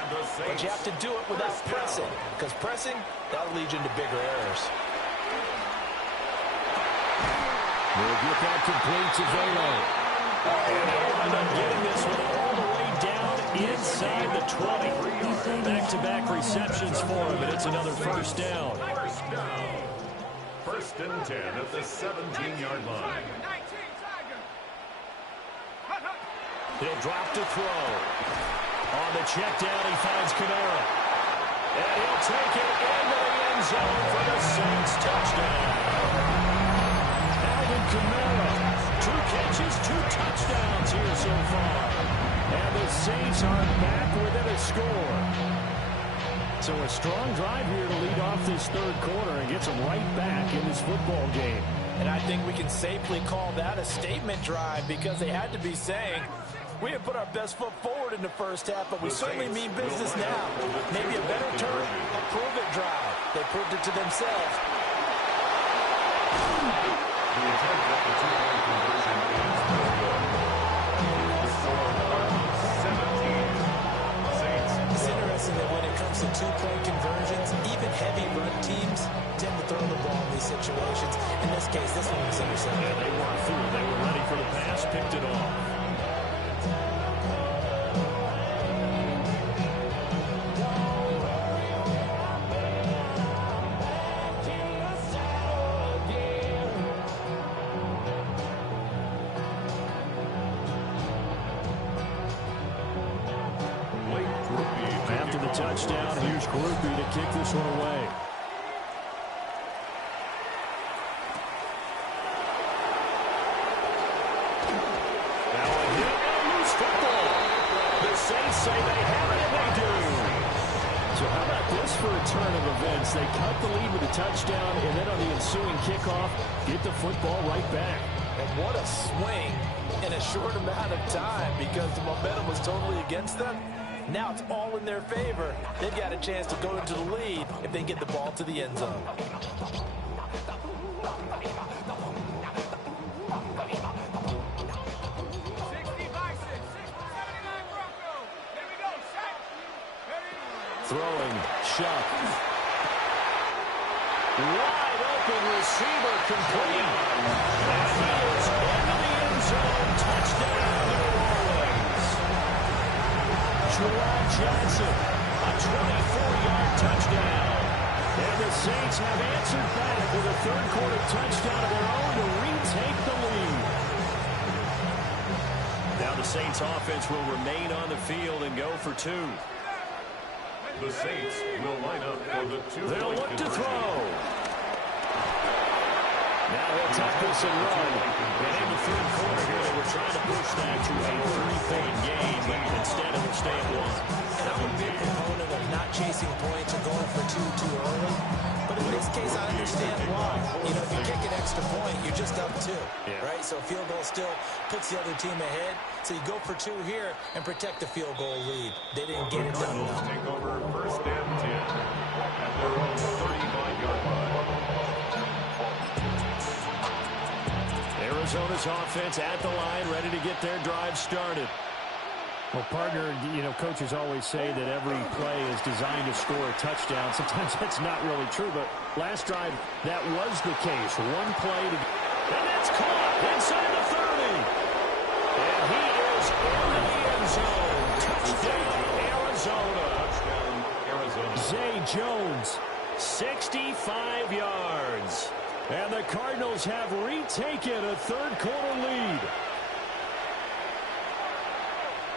but you have to do it without pressing, because pressing, that'll lead you into bigger errors. We'll get that complete to Velo. And they'll end up getting this one all the way down inside the 20. Back-to-back receptions for him, and it's another first down. First and 10 at the 17-yard line. He'll drop to throw. On the check down, he finds Kamara. And he'll take it into the end zone for the Saints touchdown. Kamara, 2 catches, 2 touchdowns here so far. And the Saints are back within a score. So a strong drive here to lead off this third quarter and gets them right back in this football game. And I think we can safely call that a statement drive, because they had to be saying, we have put our best foot forward in the first half, but we certainly mean business now. Maybe a better term, a prove-it drive. They proved it to themselves. The attempt at the two-point conversion is no good. The score of 17. Saints. It's interesting that when it comes to two-point conversions, defense, even heavy run teams tend to throw the ball in these situations. In this case, this one was intercepted. Yeah, they weren't fooled. They were ready for the pass, picked it off. After the touchdown, here's Grupe to kick this one away. Now a hit and loose football. The Saints say they have it, and they do. So how about this for a turn of events? They cut the lead with a touchdown, and then on the ensuing kickoff, get the football right back. And what a swing in a short amount of time, because the momentum was totally against them. Now it's all in their favor. They've got a chance to go into the lead if they get the ball to the end zone. Throwing, Shuck. Wide open receiver, complete. And he is into the end zone. Touchdown, New Orleans. Juwan Johnson, a 24-yard touchdown. And the Saints have answered back with a third-quarter touchdown of their own to retake the lead. Now the Saints offense will remain on the field and go for two. The Saints will line up for the two-point They'll look to conversion. throw. Now he'll tuck this and run. And in the third quarter here, they were trying to push that to a 3-point game, but instead it will stay at one. And I would be a proponent of not chasing points or going for two too early. But in this case, I understand why. You know, if you kick an extra point, you're just up two, right? So a field goal still puts the other team ahead. So you go for two here and protect the field goal lead. They didn't get it done. Take over first and 10 at their own 35-yard line. Arizona's offense at the line, ready to get their drive started. Well, partner, you know, coaches always say that every play is designed to score a touchdown. Sometimes that's not really true, but last drive, that was the case. One play to... And that's caught inside the 30. And he is into the end zone. Touchdown, Arizona. Touchdown, Arizona. Zay Jones, 65 yards. And the Cardinals have retaken a third-quarter lead.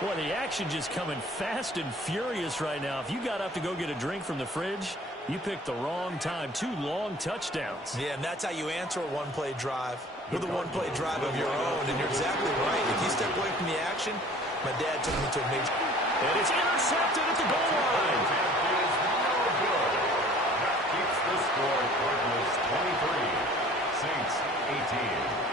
Boy, the action just coming fast and furious right now. If you got up to go get a drink from the fridge, you picked the wrong time. 2 long touchdowns. Yeah, and that's how you answer a one-play drive with a one-play drive of your own. And you're exactly right. If you step away from the action, my dad took me to a major... And it's intercepted at the goal line. That keeps the score. Cardinals 23, Saints 18.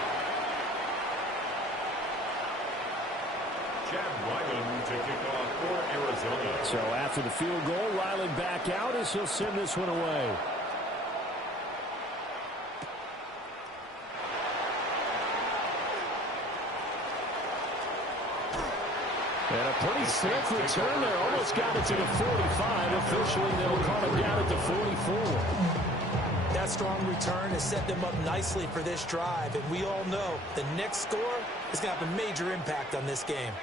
Chad Ryland to kick off for Arizona. So after the field goal, Ryland back out as he'll send this one away. And a pretty slick return there. Almost got it to the 45. Officially, they'll call it down at the 44. That strong return has set them up nicely for this drive. And we all know the next score is going to have a major impact on this game.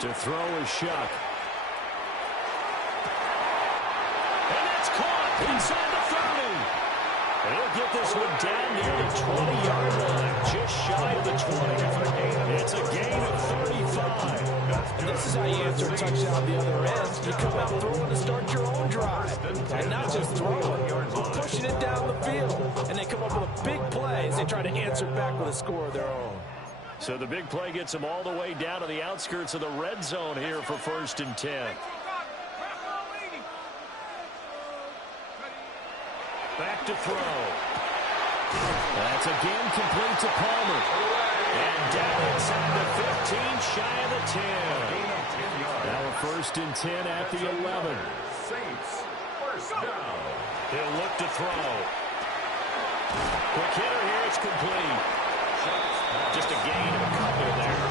To throw is Shuck. And that's caught inside the 30. And he'll get this one down near the 20-yard line, just shy of the 20. It's a gain of 35. And this is how you answer a touchdown the other end. You come out throwing to start your own drive. And not just throwing, but pushing it down the field. And they come up with a big play as they try to answer back with a score of their own. So the big play gets them all the way down to the outskirts of the red zone here for 1st and 10. Back to throw. That's again complete to Palmer. And down inside the 15, shy of the 10. Now a 1st and 10 at the 11. Saints, first down. He'll look to throw. Quick hitter here, it's complete. Just a gain of a couple there.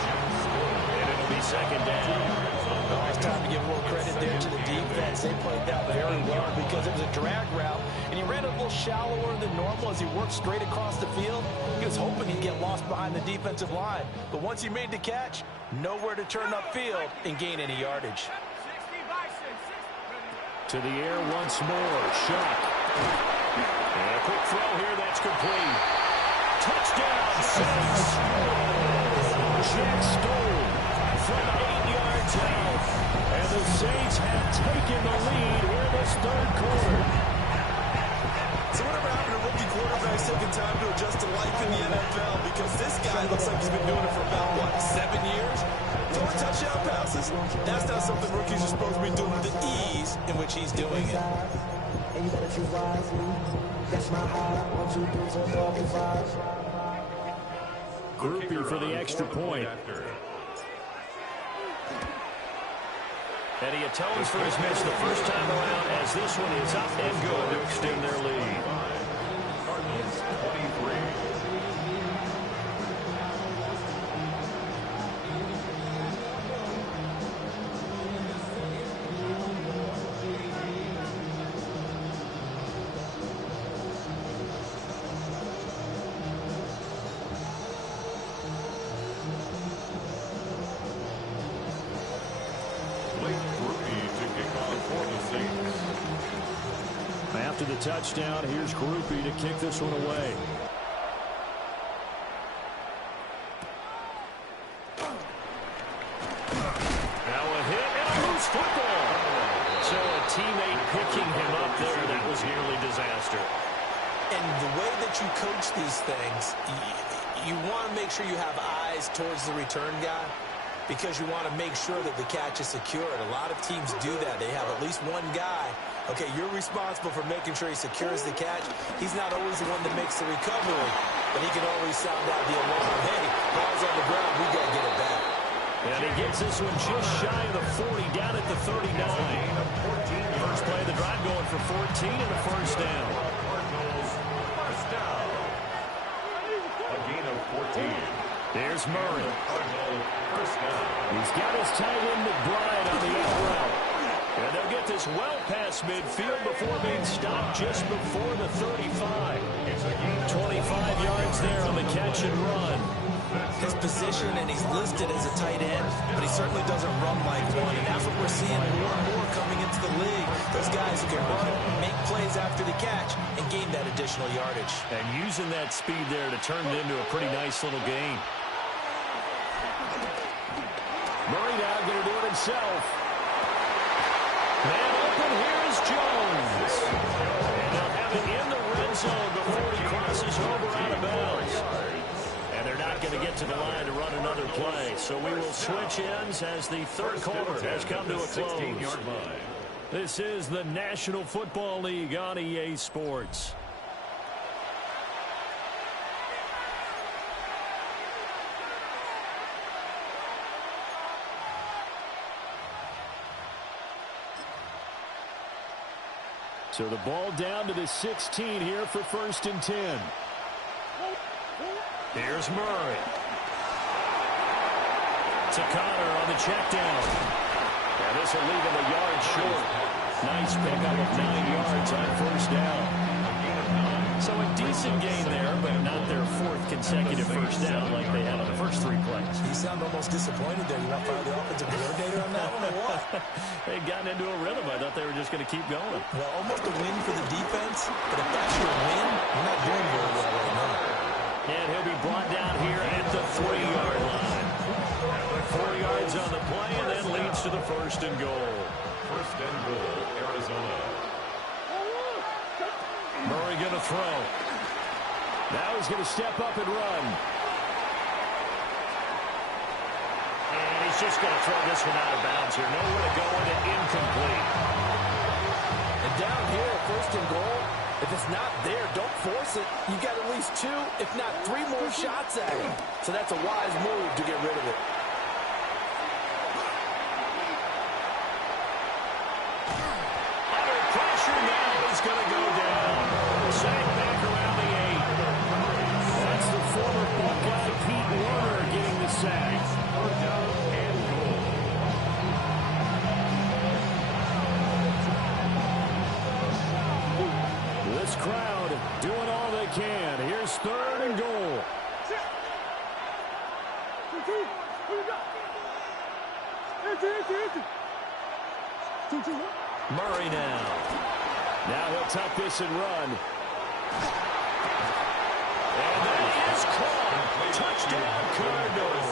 And it'll be 2nd down. Oh, it's time to give a little credit there to the defense. They played that very well because it was a drag route, and he ran a little shallower than normal as he worked straight across the field. He was hoping he'd get lost behind the defensive line, but once he made the catch, nowhere to turn upfield and gain any yardage. To the air once more. Shock. And a quick throw here. That's complete. Touchdown, Saints. Jack Stoll from 8 yards out. And the Saints have taken the lead here in this third quarter. So whatever happened to rookie quarterbacks taking time to adjust to life in the NFL? Because this guy looks like he's been doing it for about, what, 7 years? Throwing touchdown passes? That's not something rookies are supposed to be doing with the ease in which he's doing it. Groupie for the extra point. And he atones for his miss the first time around as this one is up and good to extend their lead. Cardinals 23. After the touchdown, here's Groupie to kick this one away. Now a hit and a loose football. So a teammate picking him up there, that was nearly disaster. And the way that you coach these things, you want to make sure you have eyes towards the return guy because you want to make sure that the catch is secured. A lot of teams do that. They have at least one guy. Okay, you're responsible for making sure he secures the catch. He's not always the one that makes the recovery, but he can always sound out the alarm. Hey, ball's on the ground. We got to get it back. And he gets this one just shy of the 40, down at the 39. First play of the drive going for 14 and a first down. First down. A gain of 14. There's Murray. First down. He's got his tight end McBride on the out route. And they'll get this well past midfield before being stopped just before the 35. 25 yards there on the catch and run. His position, and he's listed as a tight end, but he certainly doesn't run like one, and that's what we're seeing more and more coming into the league. Those guys who can run, make plays after the catch, and gain that additional yardage. And using that speed there to turn it into a pretty nice little gain. Murray now going to do it himself. Man open, here's Jones. And they'll have it in the red zone before he crosses over out of bounds. And they're not going to get to the line to run another play. So we will switch ends as the third quarter has come to a close. This is the National Football League on EA Sports. So the ball down to the 16 here for 1st and 10. Here's Murray. To Connor on the check down. And this will leave him a yard short. Nice pickup of 9 yards on first down. So a decent gain there, but not their 4th consecutive first down like they had on the first 3 plays. You sound almost disappointed there. You want to fire the offensive coordinator on that one or what? They'd gotten into a rhythm. I thought they were just going to keep going. Well, almost a win for the defense, but if that's your win, you're not doing very well right now. And he'll be brought down here at the 3-yard line. 4 yards on the play, and then leads to the 1st and goal. 1st and goal, Arizona. Murray going to throw. Now he's going to step up and run. And he's just going to throw this one out of bounds here. Nowhere to go with it, incomplete. And down here, 1st and goal, if it's not there, don't force it. You got at least 2, if not 3 more shots at it. So that's a wise move to get rid of it. Under pressure now, he's going to go down. Sack back around the 8. That's the former Buckeye Pete Werner getting the sack. they can. Here's 3rd and goal. Murray now. Now he'll tuck this and run. And that is caught. Touchdown, Cardinals.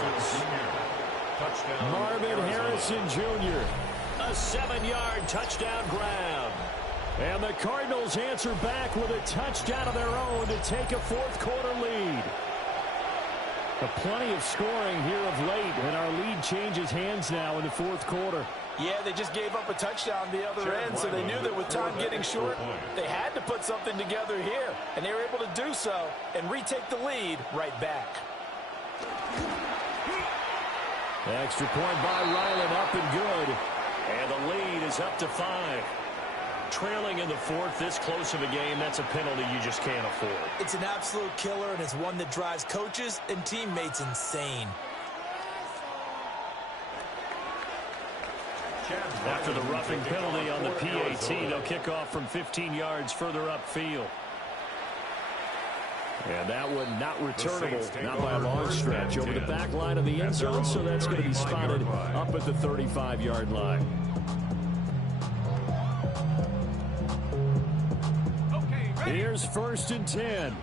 Marvin Harrison Jr. A 7-yard touchdown grab. And the Cardinals answer back with a touchdown of their own to take a 4th quarter lead. Plenty of scoring here of late, and our lead changes hands now in the 4th quarter. Yeah, they just gave up a touchdown the other end, so they knew that with time getting short, they had to put something together here, and they were able to do so and retake the lead right back. Extra point by Ryland, up and good. And the lead is up to 5. Trailing in the 4th, this close of a game, that's a penalty you just can't afford. It's an absolute killer, and it's one that drives coaches and teammates insane. After the roughing penalty on the PAT, they'll kick off from 15 yards further upfield. And that one not returnable, not by a long stretch, over the back line of the end zone, so that's going to be spotted up at the 35-yard line. Here's 1st and 10.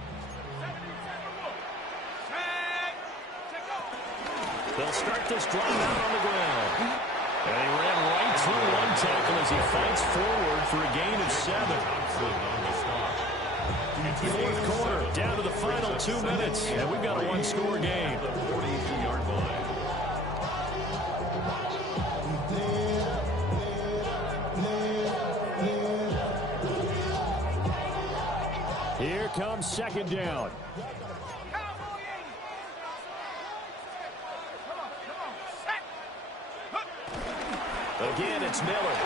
They'll start this drive out on the ground. And he ran right through one tackle as he fights forward for a gain of 7. 4th quarter, down to the final 2 minutes, and we've got a 1-score game. 42-yard line. Here comes 2nd down. Again, it's Miller.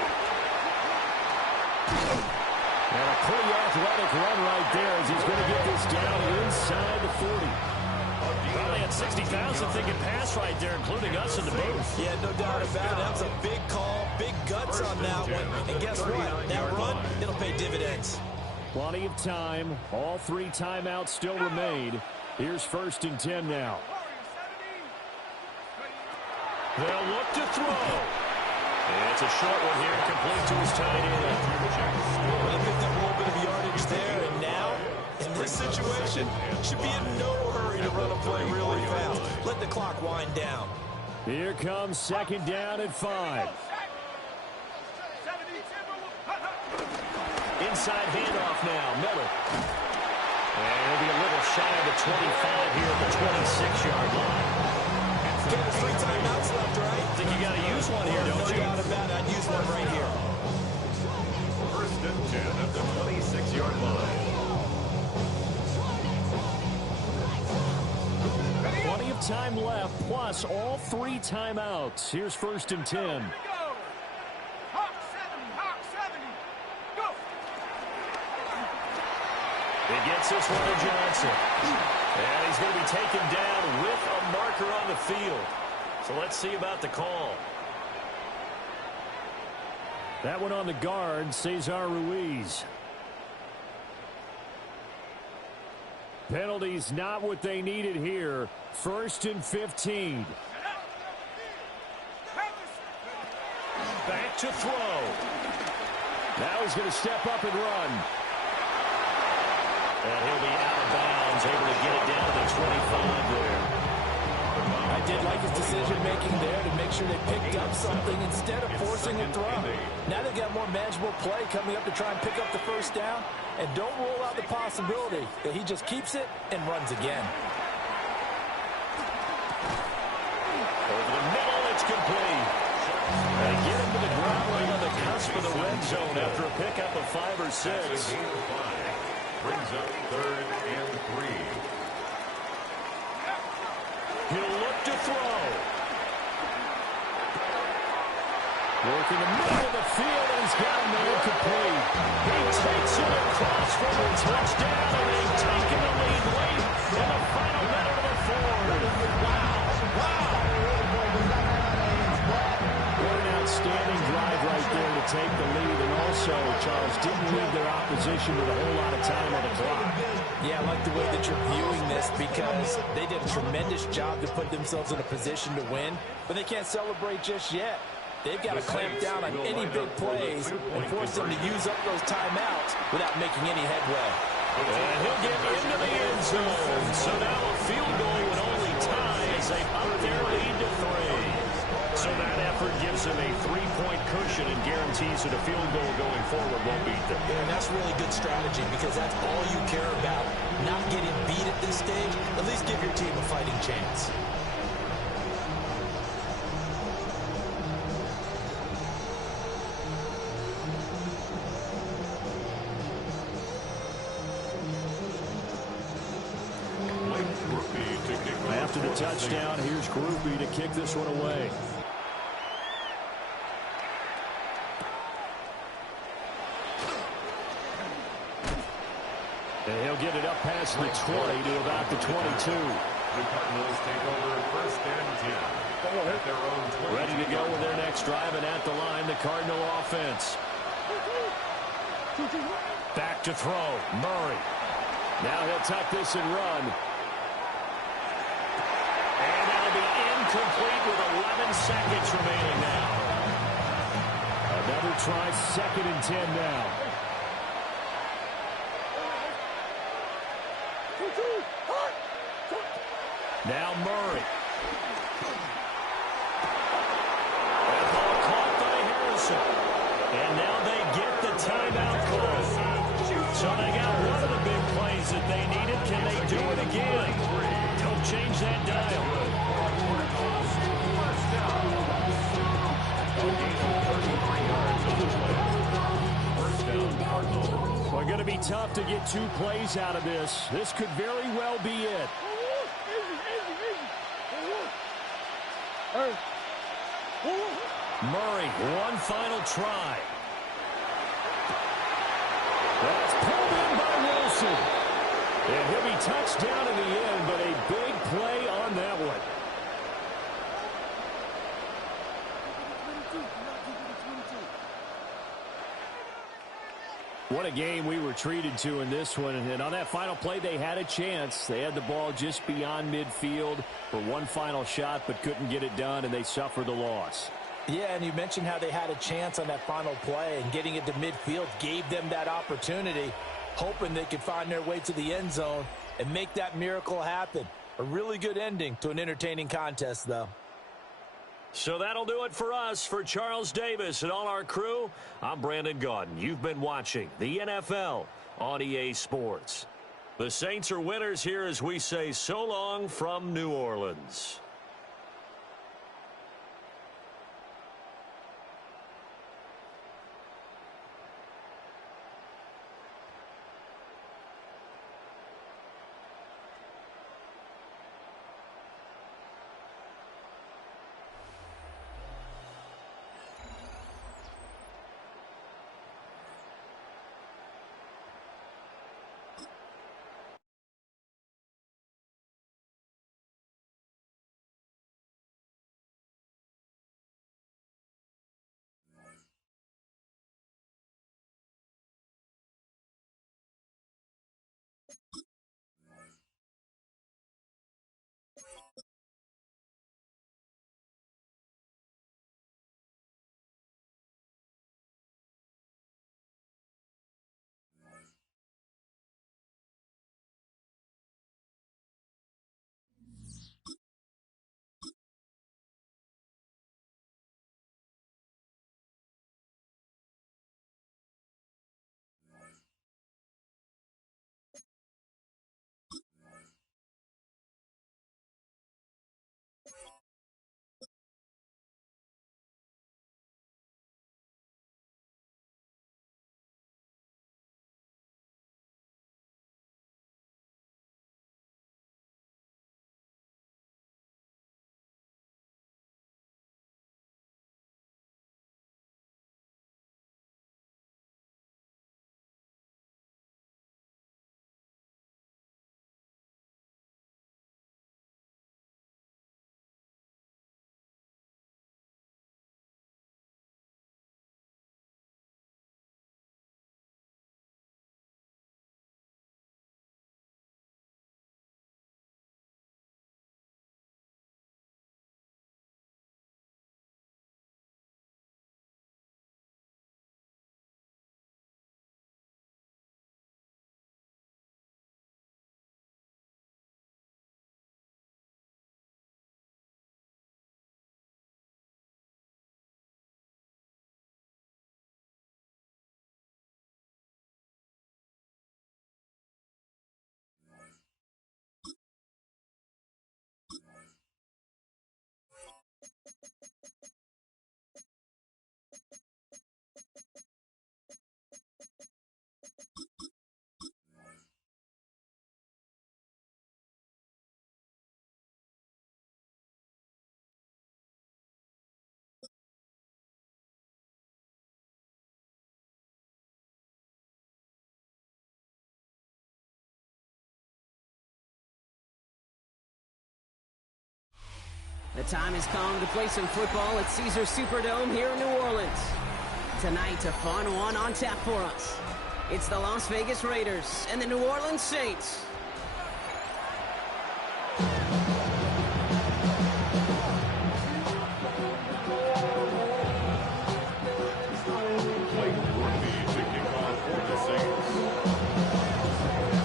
And a pretty athletic run right there as he's going to get this down inside the 40. Probably had 60,000 thinking pass right there, including us in the booth. Yeah, no doubt about it. That was a big call, big guts on that one. And guess what? That run, it'll pay dividends. Plenty of time. All 3 timeouts still remain. Here's 1st and 10 now. They'll look to throw. And it's a short one here, complete to his tight end. Well, they picked up a little bit of yardage there, and now, in this situation, should be in no hurry to run a play really fast. Let the clock wind down. Here comes 2nd down at 5. Inside handoff now, Miller. And it'll be a little shy of the 25 here at the 26-yard line. Okay, there's 3 timeouts left, right? I think you got to use one here, don't you? No doubt about it. I'd use one right here. 1st and 10 at the 26-yard line. Plenty of time left, plus all 3 timeouts. Here's 1st and 10. He gets this one to Johnson. And he's going to be taken down with a marker on the field. So let's see about the call. That one on the guard, Cesar Ruiz. Penalties not what they needed here. 1st and 15. Back to throw. Now he's going to step up and run. And he'll be out of bounds, able to get it down to the 25 there. I did like his decision-making there to make sure they picked up something instead of forcing a throw. Now they've got more manageable play coming up to try and pick up the 1st down. And don't rule out the possibility that he just keeps it and runs again. Over the middle, it's complete. They get him to the ground right on the cusp of the red zone after a pickup of 5 or 6. Brings up 3rd and 3. He'll look to throw. Working the middle of the field, and he's got a man complete. He takes it across for a touchdown, and they've taken the lead late in the final minute of the 4th. What an outstanding drive right there to take the lead, and also, Charles, didn't shouldn't leave their opposition with a whole lot of time on the clock. Yeah, I like the way that you're viewing this because they did a tremendous job to put themselves in a position to win, but they can't celebrate just yet. They've got to clamp down on any big plays and force them to use up those timeouts without making any headway. And he'll get into the end zone. So now a field goal would only tie as they up their lead to 3. So that effort gives them a 3-point cushion and guarantees that a field goal going forward won't beat them. Yeah, and that's really good strategy because that's all you care about. Not getting beat at this stage. At least give your team a fighting chance. After the touchdown, here's Grupe to kick this one away. And he'll get it up past the 20 to about the 22. The Cardinals take over first and 10 at their own 20. Ready to go with their next drive, and at the line, the Cardinal offense. Back to throw, Murray. Now he'll tuck this and run. And that'll be incomplete with 11 seconds remaining now. Another try, 2nd and 10 now. Now Murray. That ball caught by Harrison. And now they get the timeout call. So they got one of the big plays that they needed. Can they do it again? Don't change that dial. Well, going to be tough to get 2 plays out of this. This could very well be it. Murray, one final try. That's pulled in by Wilson. And he'll be touched down in the end, but a big play on that one. What a game we were treated to in this one. And on that final play, they had a chance. They had the ball just beyond midfield for one final shot, but couldn't get it done, and they suffered the loss. Yeah, and you mentioned how they had a chance on that final play, and getting it to midfield gave them that opportunity, hoping they could find their way to the end zone and make that miracle happen. A really good ending to an entertaining contest, though. So that'll do it for us. For Charles Davis and all our crew, I'm Brandon Gaudin. You've been watching the NFL on EA Sports. The Saints are winners here as we say so long from New Orleans. The time has come to play some football at Caesars Superdome here in New Orleans. Tonight, a fun one on tap for us. It's the Las Vegas Raiders and the New Orleans Saints.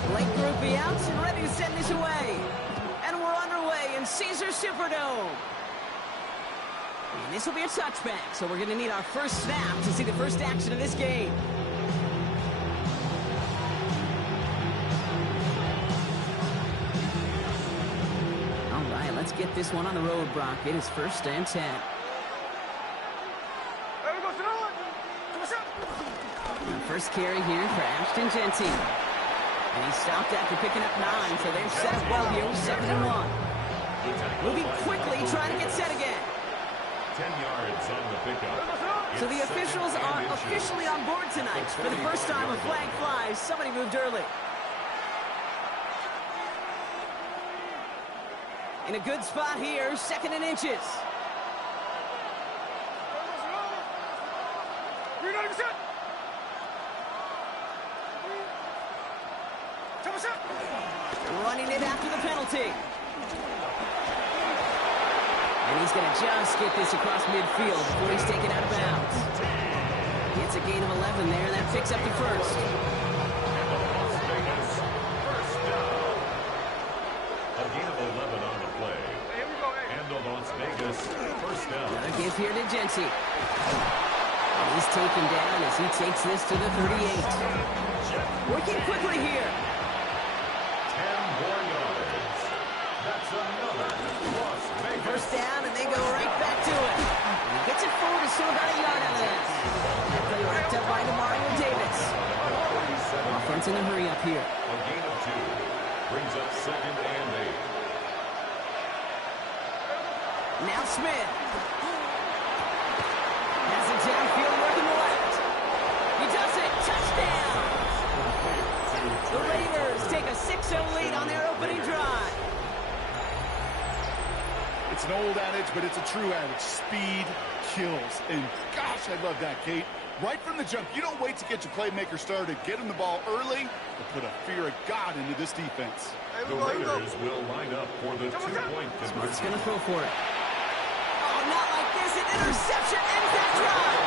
Blake Grupe out and ready to send this away. And we're underway in Caesars Superdome. And this will be a touchback, so we're going to need our first snap to see the first action of this game. All right, let's get this one on the road, Brock. It is 1st and 10. First carry here for Ashton Jeanty. And he stopped after picking up 9, so they're set up well here with 2nd and 1. Moving quickly, trying to get set again. 10 yards on the pickup. So the officials are officially on board tonight. For the first time, a flag flies. Somebody moved early. In a good spot here, 2nd and inches. Running it after the penalty. And he's going to just get this across midfield before he's taken out of bounds. It's a gain of 11 there, and that picks up the first. A gain of 11 on the play. And the Las Vegas first down. Another give here to Jeanty. He's taken down as he takes this to the 38. Working quickly here. 10 more yards. That's another Las Vegas. First down, and they go right back to it. And he gets it forward, so about a yard out of this. Play worked up by Demario Davis. Offense in a hurry up here. A gain of 2 brings up 2nd and 8. Now Smith. Has it downfield, working the left. He does it. Touchdown. The Raiders take a 6-0 lead on their opening drive. It's an old adage, but it's a true adage. Speed kills. And gosh, I love that, Kate. Right from the jump, you don't wait to get your playmaker started. Get him the ball early to put a fear of God into this defense. The Raiders will line up for the 2-point Smart's conversion. going to throw for it. Oh, not like this. An interception ends that drive.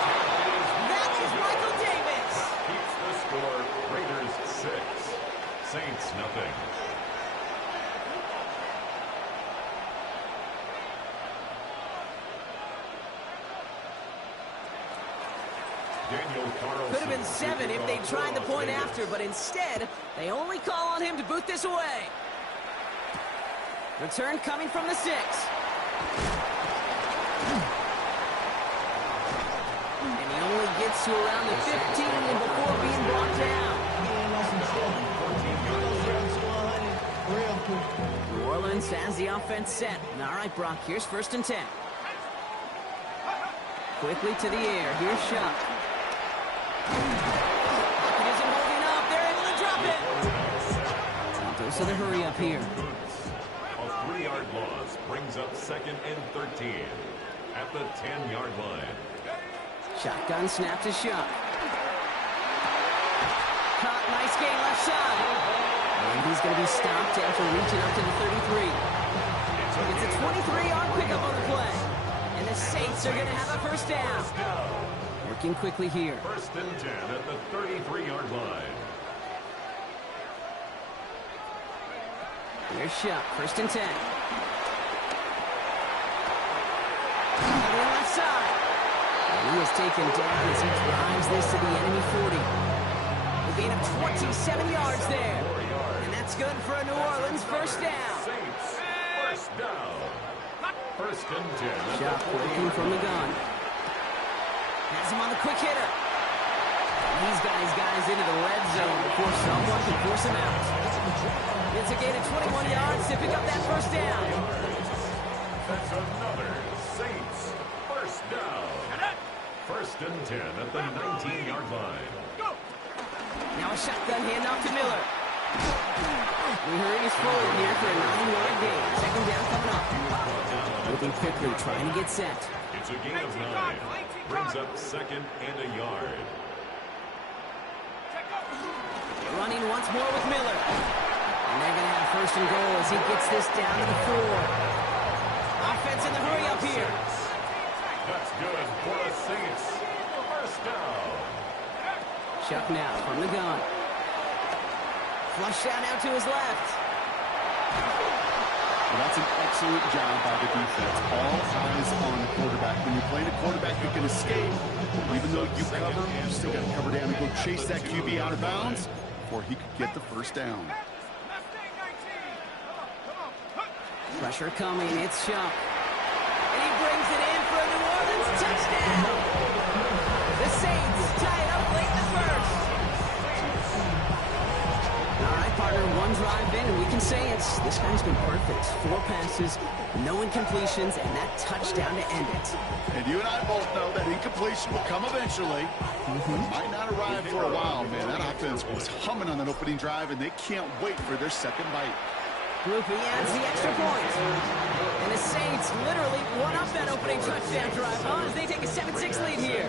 That is Michael Davis. Keeps the score. Raiders 6. Saints nothing. Could have been 7 if they tried the point after, but instead, they only call on him to boot this away. Return coming from the 6. And he only gets to around the 15 before being brought down. New Orleans has the offense set. All right, Brock, here's 1st and 10. Quickly to the air. Here's Shuck. It isn't holding up. They're able to drop it. Goes to the hurry up here. A 3-yard loss brings up 2nd and 13 at the 10-yard line. Shotgun snap to Shuck. Caught, nice gain left side. And he's going to be stopped after reaching up to the 33. It's a 23-yard pickup on the play. And the Saints are going to have a first down. Working quickly here. 1st and 10 at the 33-yard line. Here's Shuck, 1st and 10. On the left side. And he is taken down as he drives this to the enemy 40. A gain of 27 yards there. And that's good for a New Orleans first down. Saints first down. 1st and 10. Shuck working from the gun. Has him on the quick hitter. And he's got his guys into the red zone before someone can force him out. It's a gain of 21 yards to pick up that first down. That's another Saints first down. 1st and 10 at the 19-yard line. Now a shotgun handoff to Miller. We heard he's forward here for a 9-yard gain. Second down coming up. Moving quickly, trying to get set. It's a gain of 9. Brings up second and a yard. Running once more with Miller. And they're going to have first and goal as he gets this down to the 4. Offense in the hurry up here. That's good for the Saints. First down. Chuck now from the gun. Flush out now to his left. Well, that's an excellent job by the defense. All eyes on the quarterback. When you're playing a quarterback, you can escape. Even though you cover, you still got to cover down and go chase that QB out of bounds before he could get the first down. Pressure coming. It's Chuck. And he brings it in for a New Orleans touchdown. The Saints tie it up late in the first. All right, partner, one drive in, and we can say this guy's been perfect. 4 passes, no incompletions, and that touchdown to end it. And you and I both know that incompletion will come eventually. It might not arrive for a while, man. That offense was humming on that opening drive, and they can't wait for their second bite. Grupe adds the extra point. And the Saints literally won up that opening touchdown drive, huh, as they take a 7-6 lead here.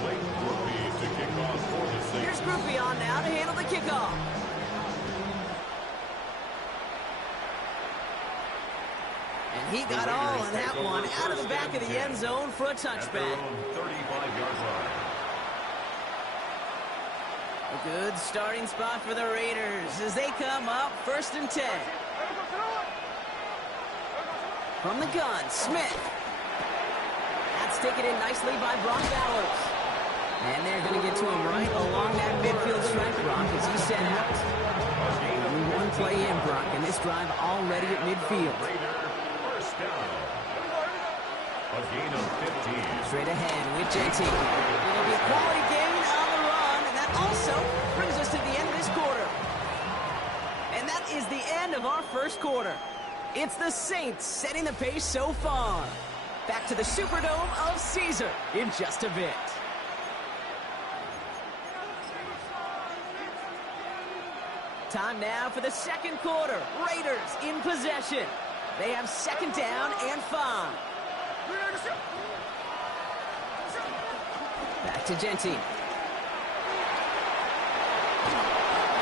Blake Grupe to kick off for the Saints. Here's Grupe on now to handle the kickoff. And he got all on that one out of the back of the end zone for a touchback. 35-yard line. A good starting spot for the Raiders as they come up first and 10. From the gun, Smith. That's taken in nicely by Brock Bowers. And they're going to get to him right along that midfield stripe, Brock, as he set out. Only one play in, Brock, and this drive already at midfield. First down. A gain of 15. Straight ahead with JT. It'll be a quality gain on the run, and that also brings us to the end of this quarter. And that is the end of our first quarter. It's the Saints setting the pace so far. Back to the Superdome of Caesar in just a bit. Time now for the second quarter. Raiders in possession. They have second down and 5. Back to Genty.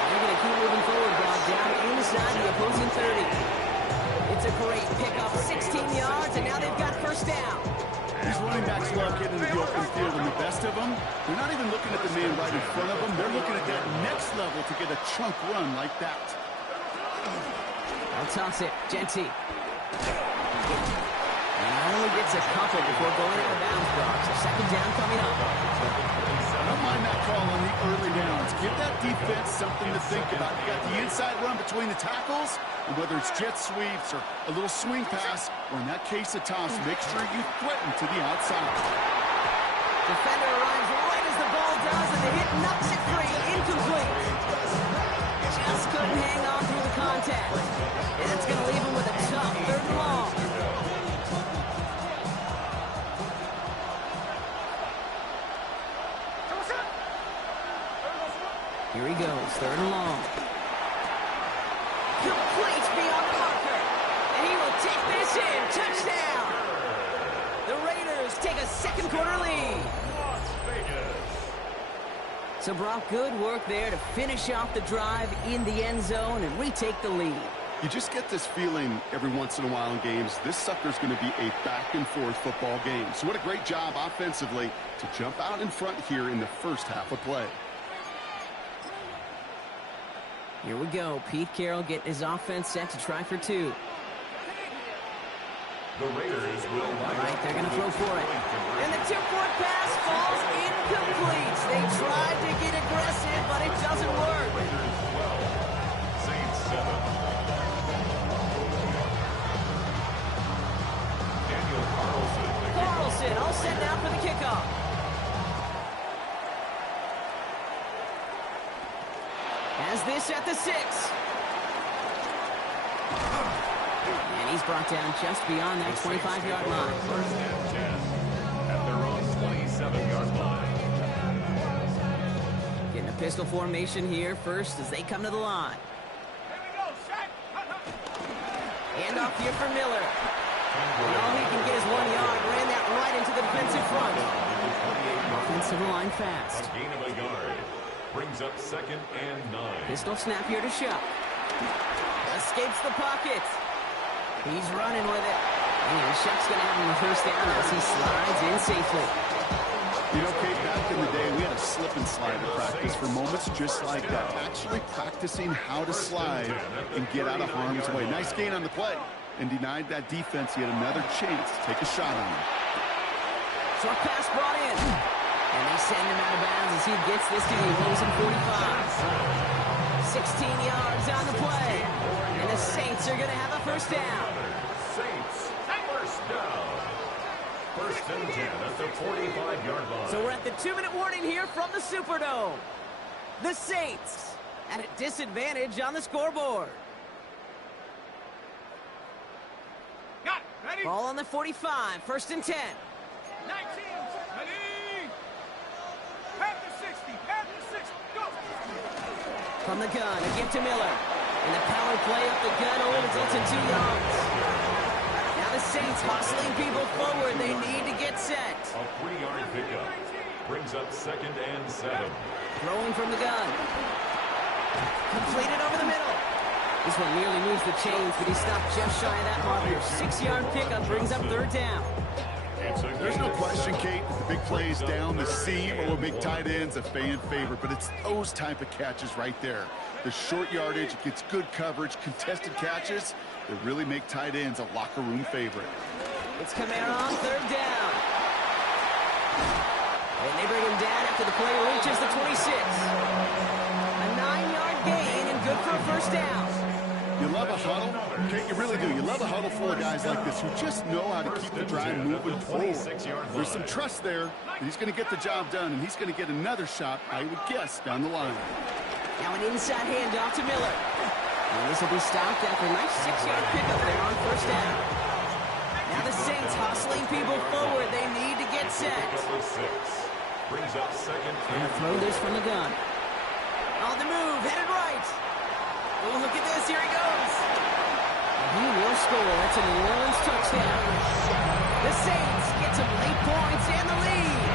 They're going to keep moving forward, Bob, down inside the opposing 30. It's a great pickup, 16 yards, and now they've got first down. These running backs love getting into the open field, and the best of them, they're not even looking at the man right in front of them. They're looking at that next level to get a chunk run like that. I'll toss it. Genty. And he only gets a couple before going out of bounds, Brock. So second down coming up. I don't mind that call on the early downs. Give that defense something to think about. You got the inside run between the tackles, and whether it's jet sweeps or a little swing pass, or in that case a toss, make sure you threaten to the outside. Defender arrives right as the ball does, and the hit knocks it free. Incomplete. Just couldn't hang on through the contact. And it's going to leave him with a tough third and long. Here he goes, third and long. Complete beyond the marker. And he will take this in. Touchdown. The Raiders take a second quarter lead. So, Brock, good work there to finish off the drive in the end zone and retake the lead. You just get this feeling every once in a while in games. This sucker's going to be a back-and-forth football game. So what a great job offensively to jump out in front here in the first half of play. Here we go. Pete Carroll getting his offense set to try for 2. The Raiders will right, they're going to throw for it. And the tip-forward pass falls incomplete. They tried to get aggressive, but it doesn't work. Raiders 12. Saints 7. Daniel Carlson. Carlson all set now for the kickoff. Has this at the 6. And he's brought down just beyond that 25-yard line. First and 10 at their own 27-yard line. Getting a Pistol formation here first as they come to the line. Hand off here for Miller. And all he can get is 1 yard. Ran that right into the defensive front. Offensive line fast. A gain of a yard. Brings up 2nd and 9. Pistol snap here to Shuck. Escapes the pocket. He's running with it. And Shuck's going to have him first down as he slides in safely. You know, Kate, back in the day, we had a slip and slide at practice for moments just like that. Actually practicing how to slide and get out of harm's way. Nice gain on the play. And denied that defense yet another chance to take a shot on him. Short pass brought in. And they send him out of bounds as he gets this to the opposing 45. 16 yards on the play. And the Saints are going to have a first down. Saints, first down. 1st and 10 at the 45-yard line. So we're at the 2-minute warning here from the Superdome. The Saints at a disadvantage on the scoreboard. Got it. Ready? Ball on the 45, 1st and 10. 19. Ready. Pass the 60. Pass the 60. Go. From the gun, a give to Miller. And the power play up the gun only results in 2 yards. Now the Saints hustling people forward. They need to get set. A 3-yard pickup. Brings up 2nd and 7. Throwing from the gun. Completed over the middle. This one nearly moves the chains, but he stopped just shy of that marker. 6-yard pickup brings up 3rd down. There's no question, Kate, the big plays down the seam or what make tight ends a fan favorite, but it's those type of catches right there. The short yardage, it gets good coverage, contested catches that really make tight ends a locker room favorite. It's Kamara on 3rd down. And they bring him down after the play reaches the 26. A 9-yard gain and good for a first down. You love a huddle, Kate, you really do. You love a huddle full of guys like this who just know how to keep the drive moving forward. There's some trust there that he's going to get the job done, and he's going to get another shot, I would guess, down the line. Now an inside handoff to Miller. And this will be stopped after a nice 6-yard pickup there on 1st down. Now the Saints hustling people forward. They need to get set. Brings up 2nd and throw this from the gun. On the move, headed right. Oh, look at this. Here he goes. And he will score. That's a New Orleans touchdown. The Saints get some late points and the lead.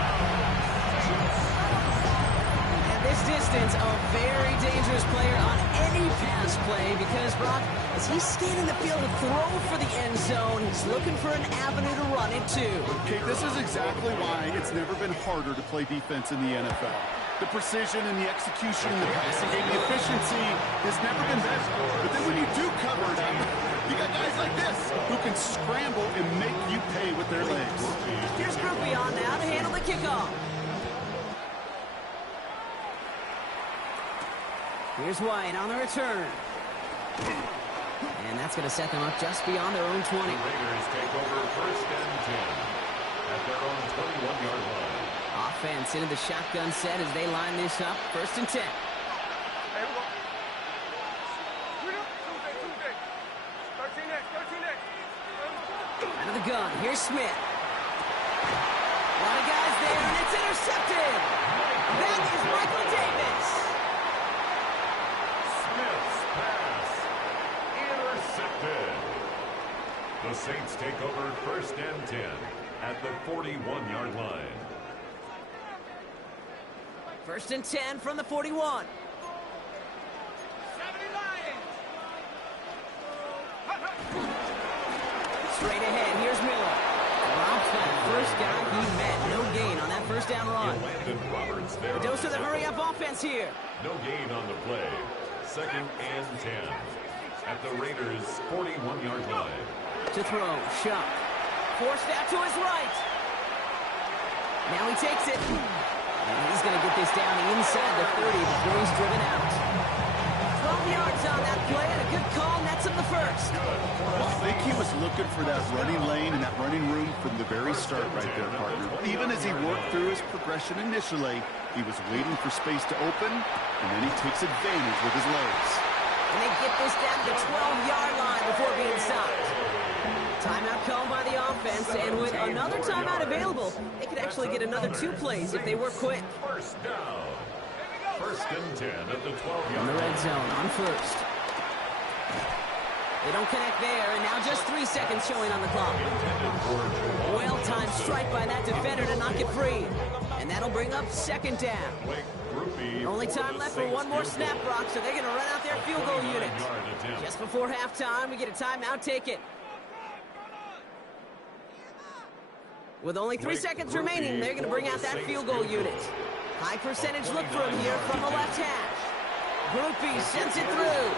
At this distance, a very dangerous player on any pass play because, Brock, as he's scanning the field to throw for the end zone, he's looking for an avenue to run it to. Okay, this is exactly why it's never been harder to play defense in the NFL. The precision and the execution, the passing game, the efficiency has never been better. But then when you do cover it up, you got guys like this who can scramble and make you pay with their legs. Here's Groupion now to handle the kickoff. Here's White on the return. And that's going to set them up just beyond their own 20. The Raiders take over 1st and 10 at their own 21-yard line. Offense into the shotgun set as they line this up. 1st and 10. Out of the gun. Here's Smith. A lot of guys there, and it's intercepted. That is Michael Davis. Smith's pass intercepted. The Saints take over 1st and 10 at the 41-yard line. 1st and 10 from the 41. Straight ahead, here's Miller. Drops that first guy he met. No gain on that 1st down run. A dose of the hurry-up offense here. No gain on the play. 2nd and 10 at the Raiders' 41-yard line. To throw, Shuck. Forced out to his right. Now he takes it. And he's going to get this down inside the 30 before he's driven out. 12 yards on that play and a good call nets him the first. Well, I think he was looking for that running lane and that running room from the very start right there, partner. Even as he worked through his progression initially, he was waiting for space to open, and then he takes advantage with his legs. And they get this down to the 12-yard line before being stopped. Timeout called by the offense, and with another timeout available, they could actually get another 2 plays if they work quick. 1st down. First and 10 at the 12-yard In the red zone on first. They don't connect there, and now just 3 seconds showing on the clock. Well-timed strike by that defender to knock it free. And that'll bring up second down. Only time left for one more snap, Brock, so they're going to run out their field goal unit. Just before halftime, we get a timeout taken. With only 3 seconds remaining, they're going to bring out that field goal unit. High percentage look for him here from the left hash. Grupe sends it through.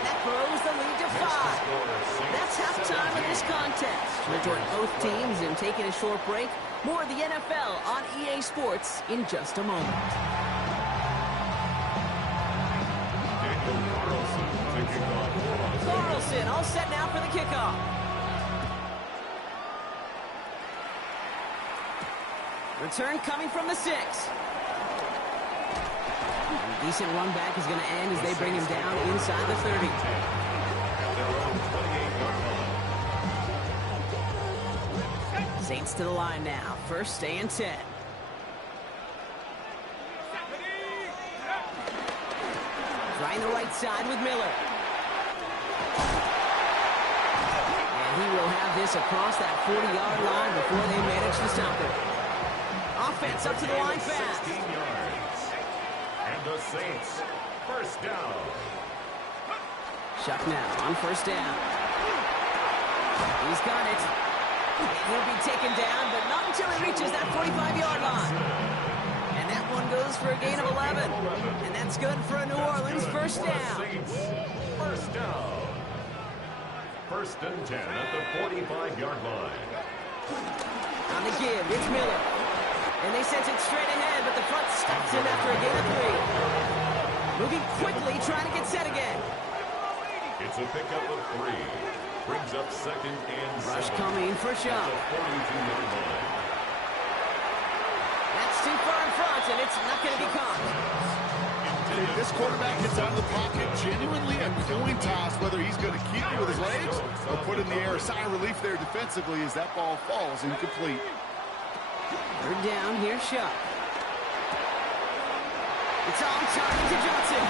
And that grows the lead to 5. That's halftime of this contest. We'll join both teams in taking a short break. More of the NFL on EA Sports in just a moment. Carlson all set now for the kickoff. Return coming from the 6. A decent run back is going to end as they bring him down inside the 30. Saints to the line now. First and 10. Trying the right side with Miller. And he will have this across that 40-yard line before they manage to stop it. Offense up to the line fast. 16 yards. And the Saints, first down. Shuck now on first down. He's got it. He'll be taken down, but not until he reaches that 45-yard line. And that one goes for a gain of 11. And that's good for a New Orleans first down. First down. First and 10 at the 45-yard line. On the give, it's Miller. And they sent it straight ahead, but the front stops him after a gain of 3. Moving quickly, trying to get set again. It's a pickup of 3. Brings up second and 7. Rush coming for Shaw. That's too far in front, and it's not going to be caught. This quarterback gets out of the pocket, genuinely a coin toss, whether he's going to keep it with his legs or put it in the air. A sigh of relief there defensively as that ball falls incomplete. Third down, here's Shaw. It's on target to Johnson.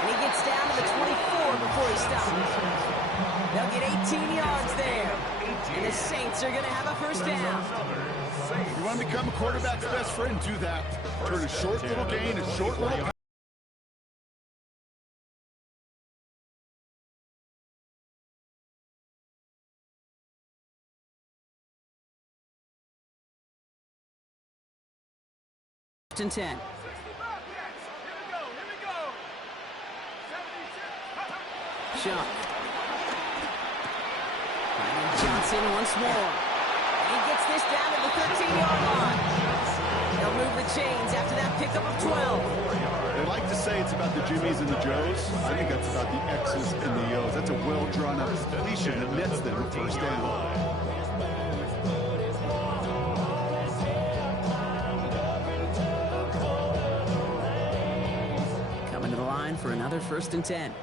And he gets down to the 24 before he stops. They'll get 18 yards there. And the Saints are going to have a first down. You want to become a quarterback's best friend, do that. Turn a short little gain, a short little... And 10. Shaw. Finding Johnson once more. And he gets this down to the 13-yard line. They'll move the chains after that pickup of 12. They like to say it's about the Jimmies and the Joes. I think that's about the X's and the O's. That's a well-drawn-up completion that nets them a first down. Coming to the line for another first and 10.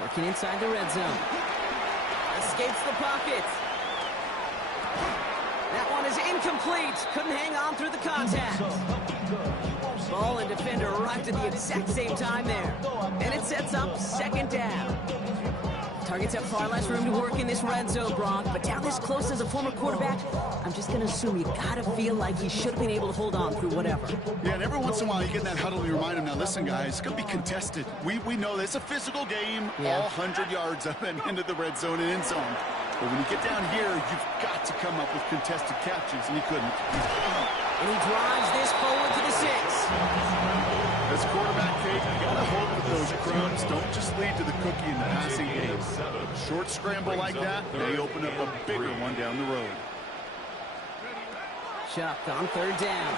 Working inside the red zone. Escapes the pocket. That one is incomplete. Couldn't hang on through the contact. Ball and defender arrived at the exact same time there. And it sets up second down. Targets have far less room to work in this red zone, Brock. But down this close as a former quarterback, I'm just going to assume you got to feel like he should have been able to hold on through whatever. Yeah, and every once in a while you get in that huddle and you remind him, now listen, guys, it's going to be contested. We know this. It's a physical game, all 100 yards up and into the red zone and end zone. But when you get down here, you've got to come up with contested catches, and he couldn't. And he drives this forward to the 6. As quarterback, Kate, you got to hope that those crumbs don't just lead to the cookie in the passing game. Short scramble like that, they open up a bigger one down the road. Chuck on third down.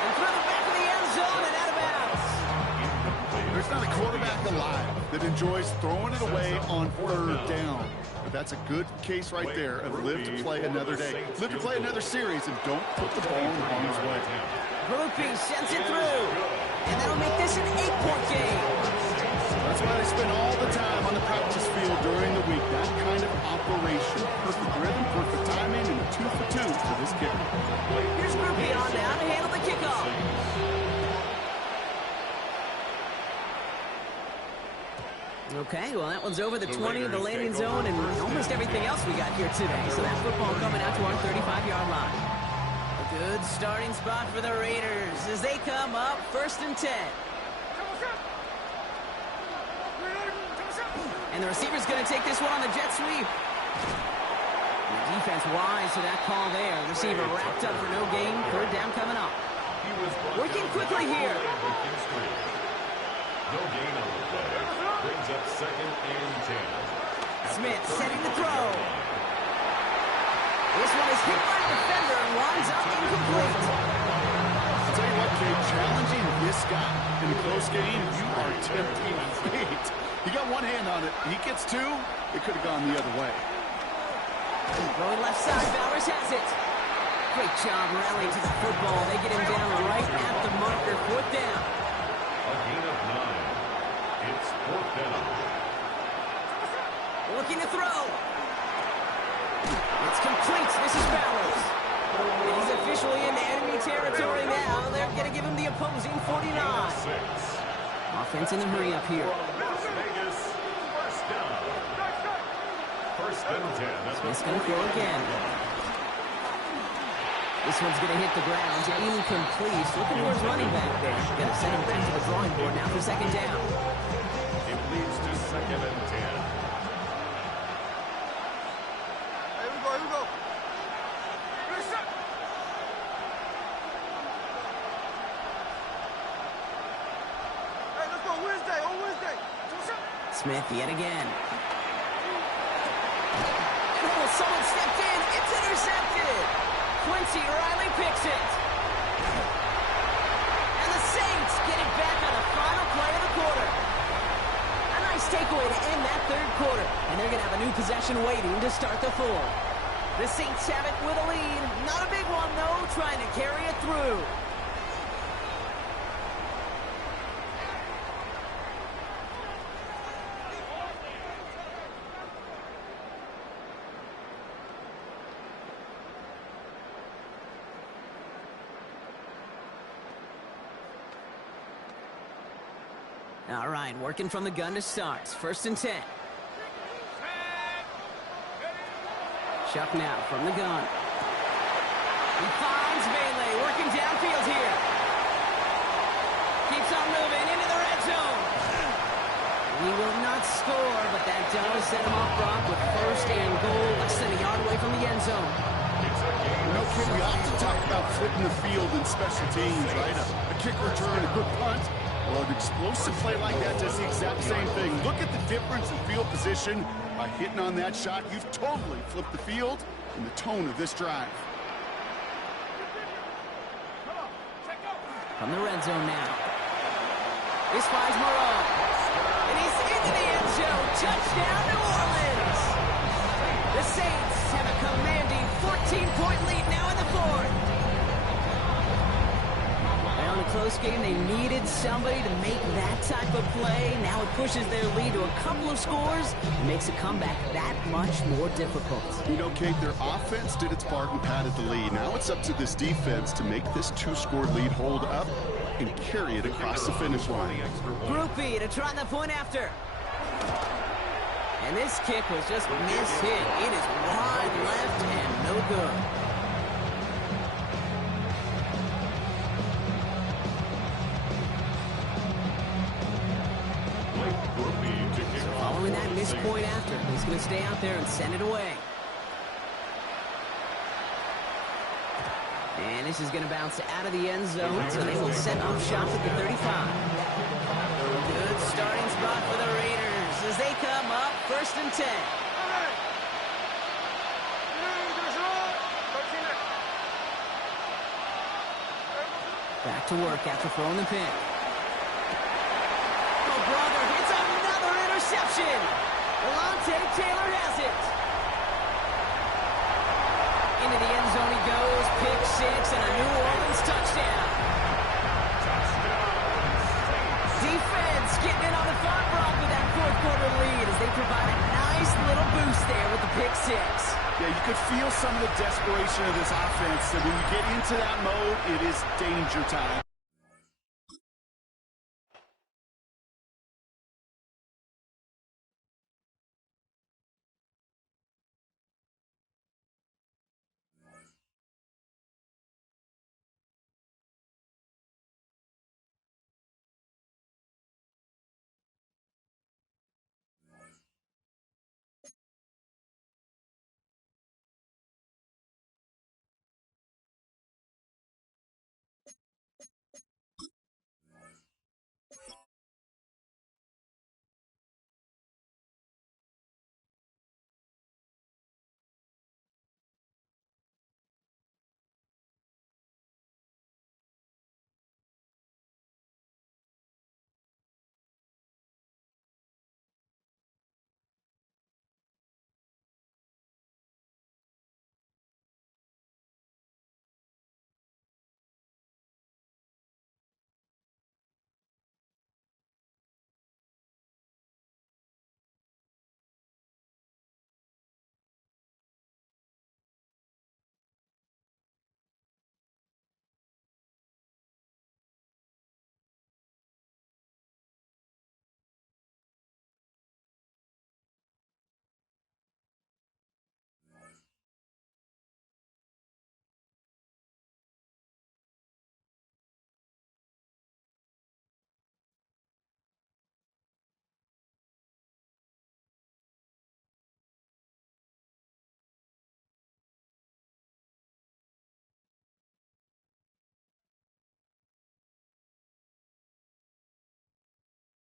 And through the back of the end zone and out of bounds. There's not a quarterback alive that enjoys throwing it away on third down. But that's a good case right there of live to play another day. Live to play another series and don't put the ball in harm's way. Grupe sends it through. And that'll make this an 8-point game. That's why they spend all the time on the practice field during the week. That kind of operation. Perfect rhythm, perfect timing, Okay, well, that one's over the 20, the landing zone, and almost everything else we got here today. So that football coming out to our 35-yard line. A good starting spot for the Raiders as they come up 1st and 10. And the receiver's going to take this one on the jet sweep. The defense wise to that call there. Receiver wrapped up for no gain. 3rd down coming up. Working quickly here. No gain on the play. Brings up 2nd and 10. Smith setting the throw. This one is hit by the defender and winds up incomplete. I'll tell you what, Kate, challenging this guy in a close game, you are tempting fate. He got one hand on it. He gets 2. It could have gone the other way. Going left side, Bowers has it. Great job rallying to the football. They get him down right at the marker. 4th down. A gain of 9. It's 4th down. Looking to throw. It's complete. This is Bowers. He's officially into enemy territory now. They're going to give him the opposing 49. Offense in the hurry up here. Las Vegas, 1st down. 1st and 10. Smith's going to throw again. This one's going to hit the ground. Incomplete. Looking for his running back there. Going to send him back to the drawing board now for 2nd down. It leads to 2nd and 10. Here we go. Hey, let's go Wednesday. On Wednesday. Smith yet again. Oh, someone stepped in. It's intercepted. Quincy Riley picks it. And the Saints get it back on the final play of the quarter. A nice takeaway to end that 3rd quarter. And they're going to have a new possession waiting to start the 4th. The Saints have it with a lead. Not a big one, though, trying to carry it through. All right, working from the gun to start. 1st and 10. Chuck now from the gun. He finds Bailey working downfield here. Keeps on moving into the red zone. He will not score, but that does set him off Brock with 1st and goal, less than a yard away from the end zone. No kidding, we often talk about flipping the field in special teams, right? A kick return, a good punt. Well, an explosive play like that does the exact same thing. Look at the difference in field position. By hitting on that shot, you've totally flipped the field and the tone of this drive. From the red zone now. This finds Moreau. And he's into the end zone. Touchdown, New Orleans. The Saints have a commanding 14-point lead now in the 4th. In a close game, they needed somebody to make that type of play. Now it pushes their lead to a couple of scores and makes a comeback that much more difficult. You know, Kate, their offense did its part and padded the lead. Now it's up to this defense to make this 2-score lead hold up and carry it across the finish line. Group B to try the point after. And this kick was just mishit. It is wide left and no good. Following that missed point after, he's going to stay out there and send it away. And this is going to bounce out of the end zone, so they will set up shop at the 35. Good starting spot for the Raiders as they come up 1st and 10. Back to work after throwing the pick. Oh, brother, it's another interception. Alontae Taylor has it. Into the end zone he goes. Pick 6 and a New Orleans touchdown. Defense getting in on the front rock with that 4th quarter lead as they provide a nice little boost there with the pick 6. Yeah, you could feel some of the desperation of this offense. And when you get into that mode, it is danger time.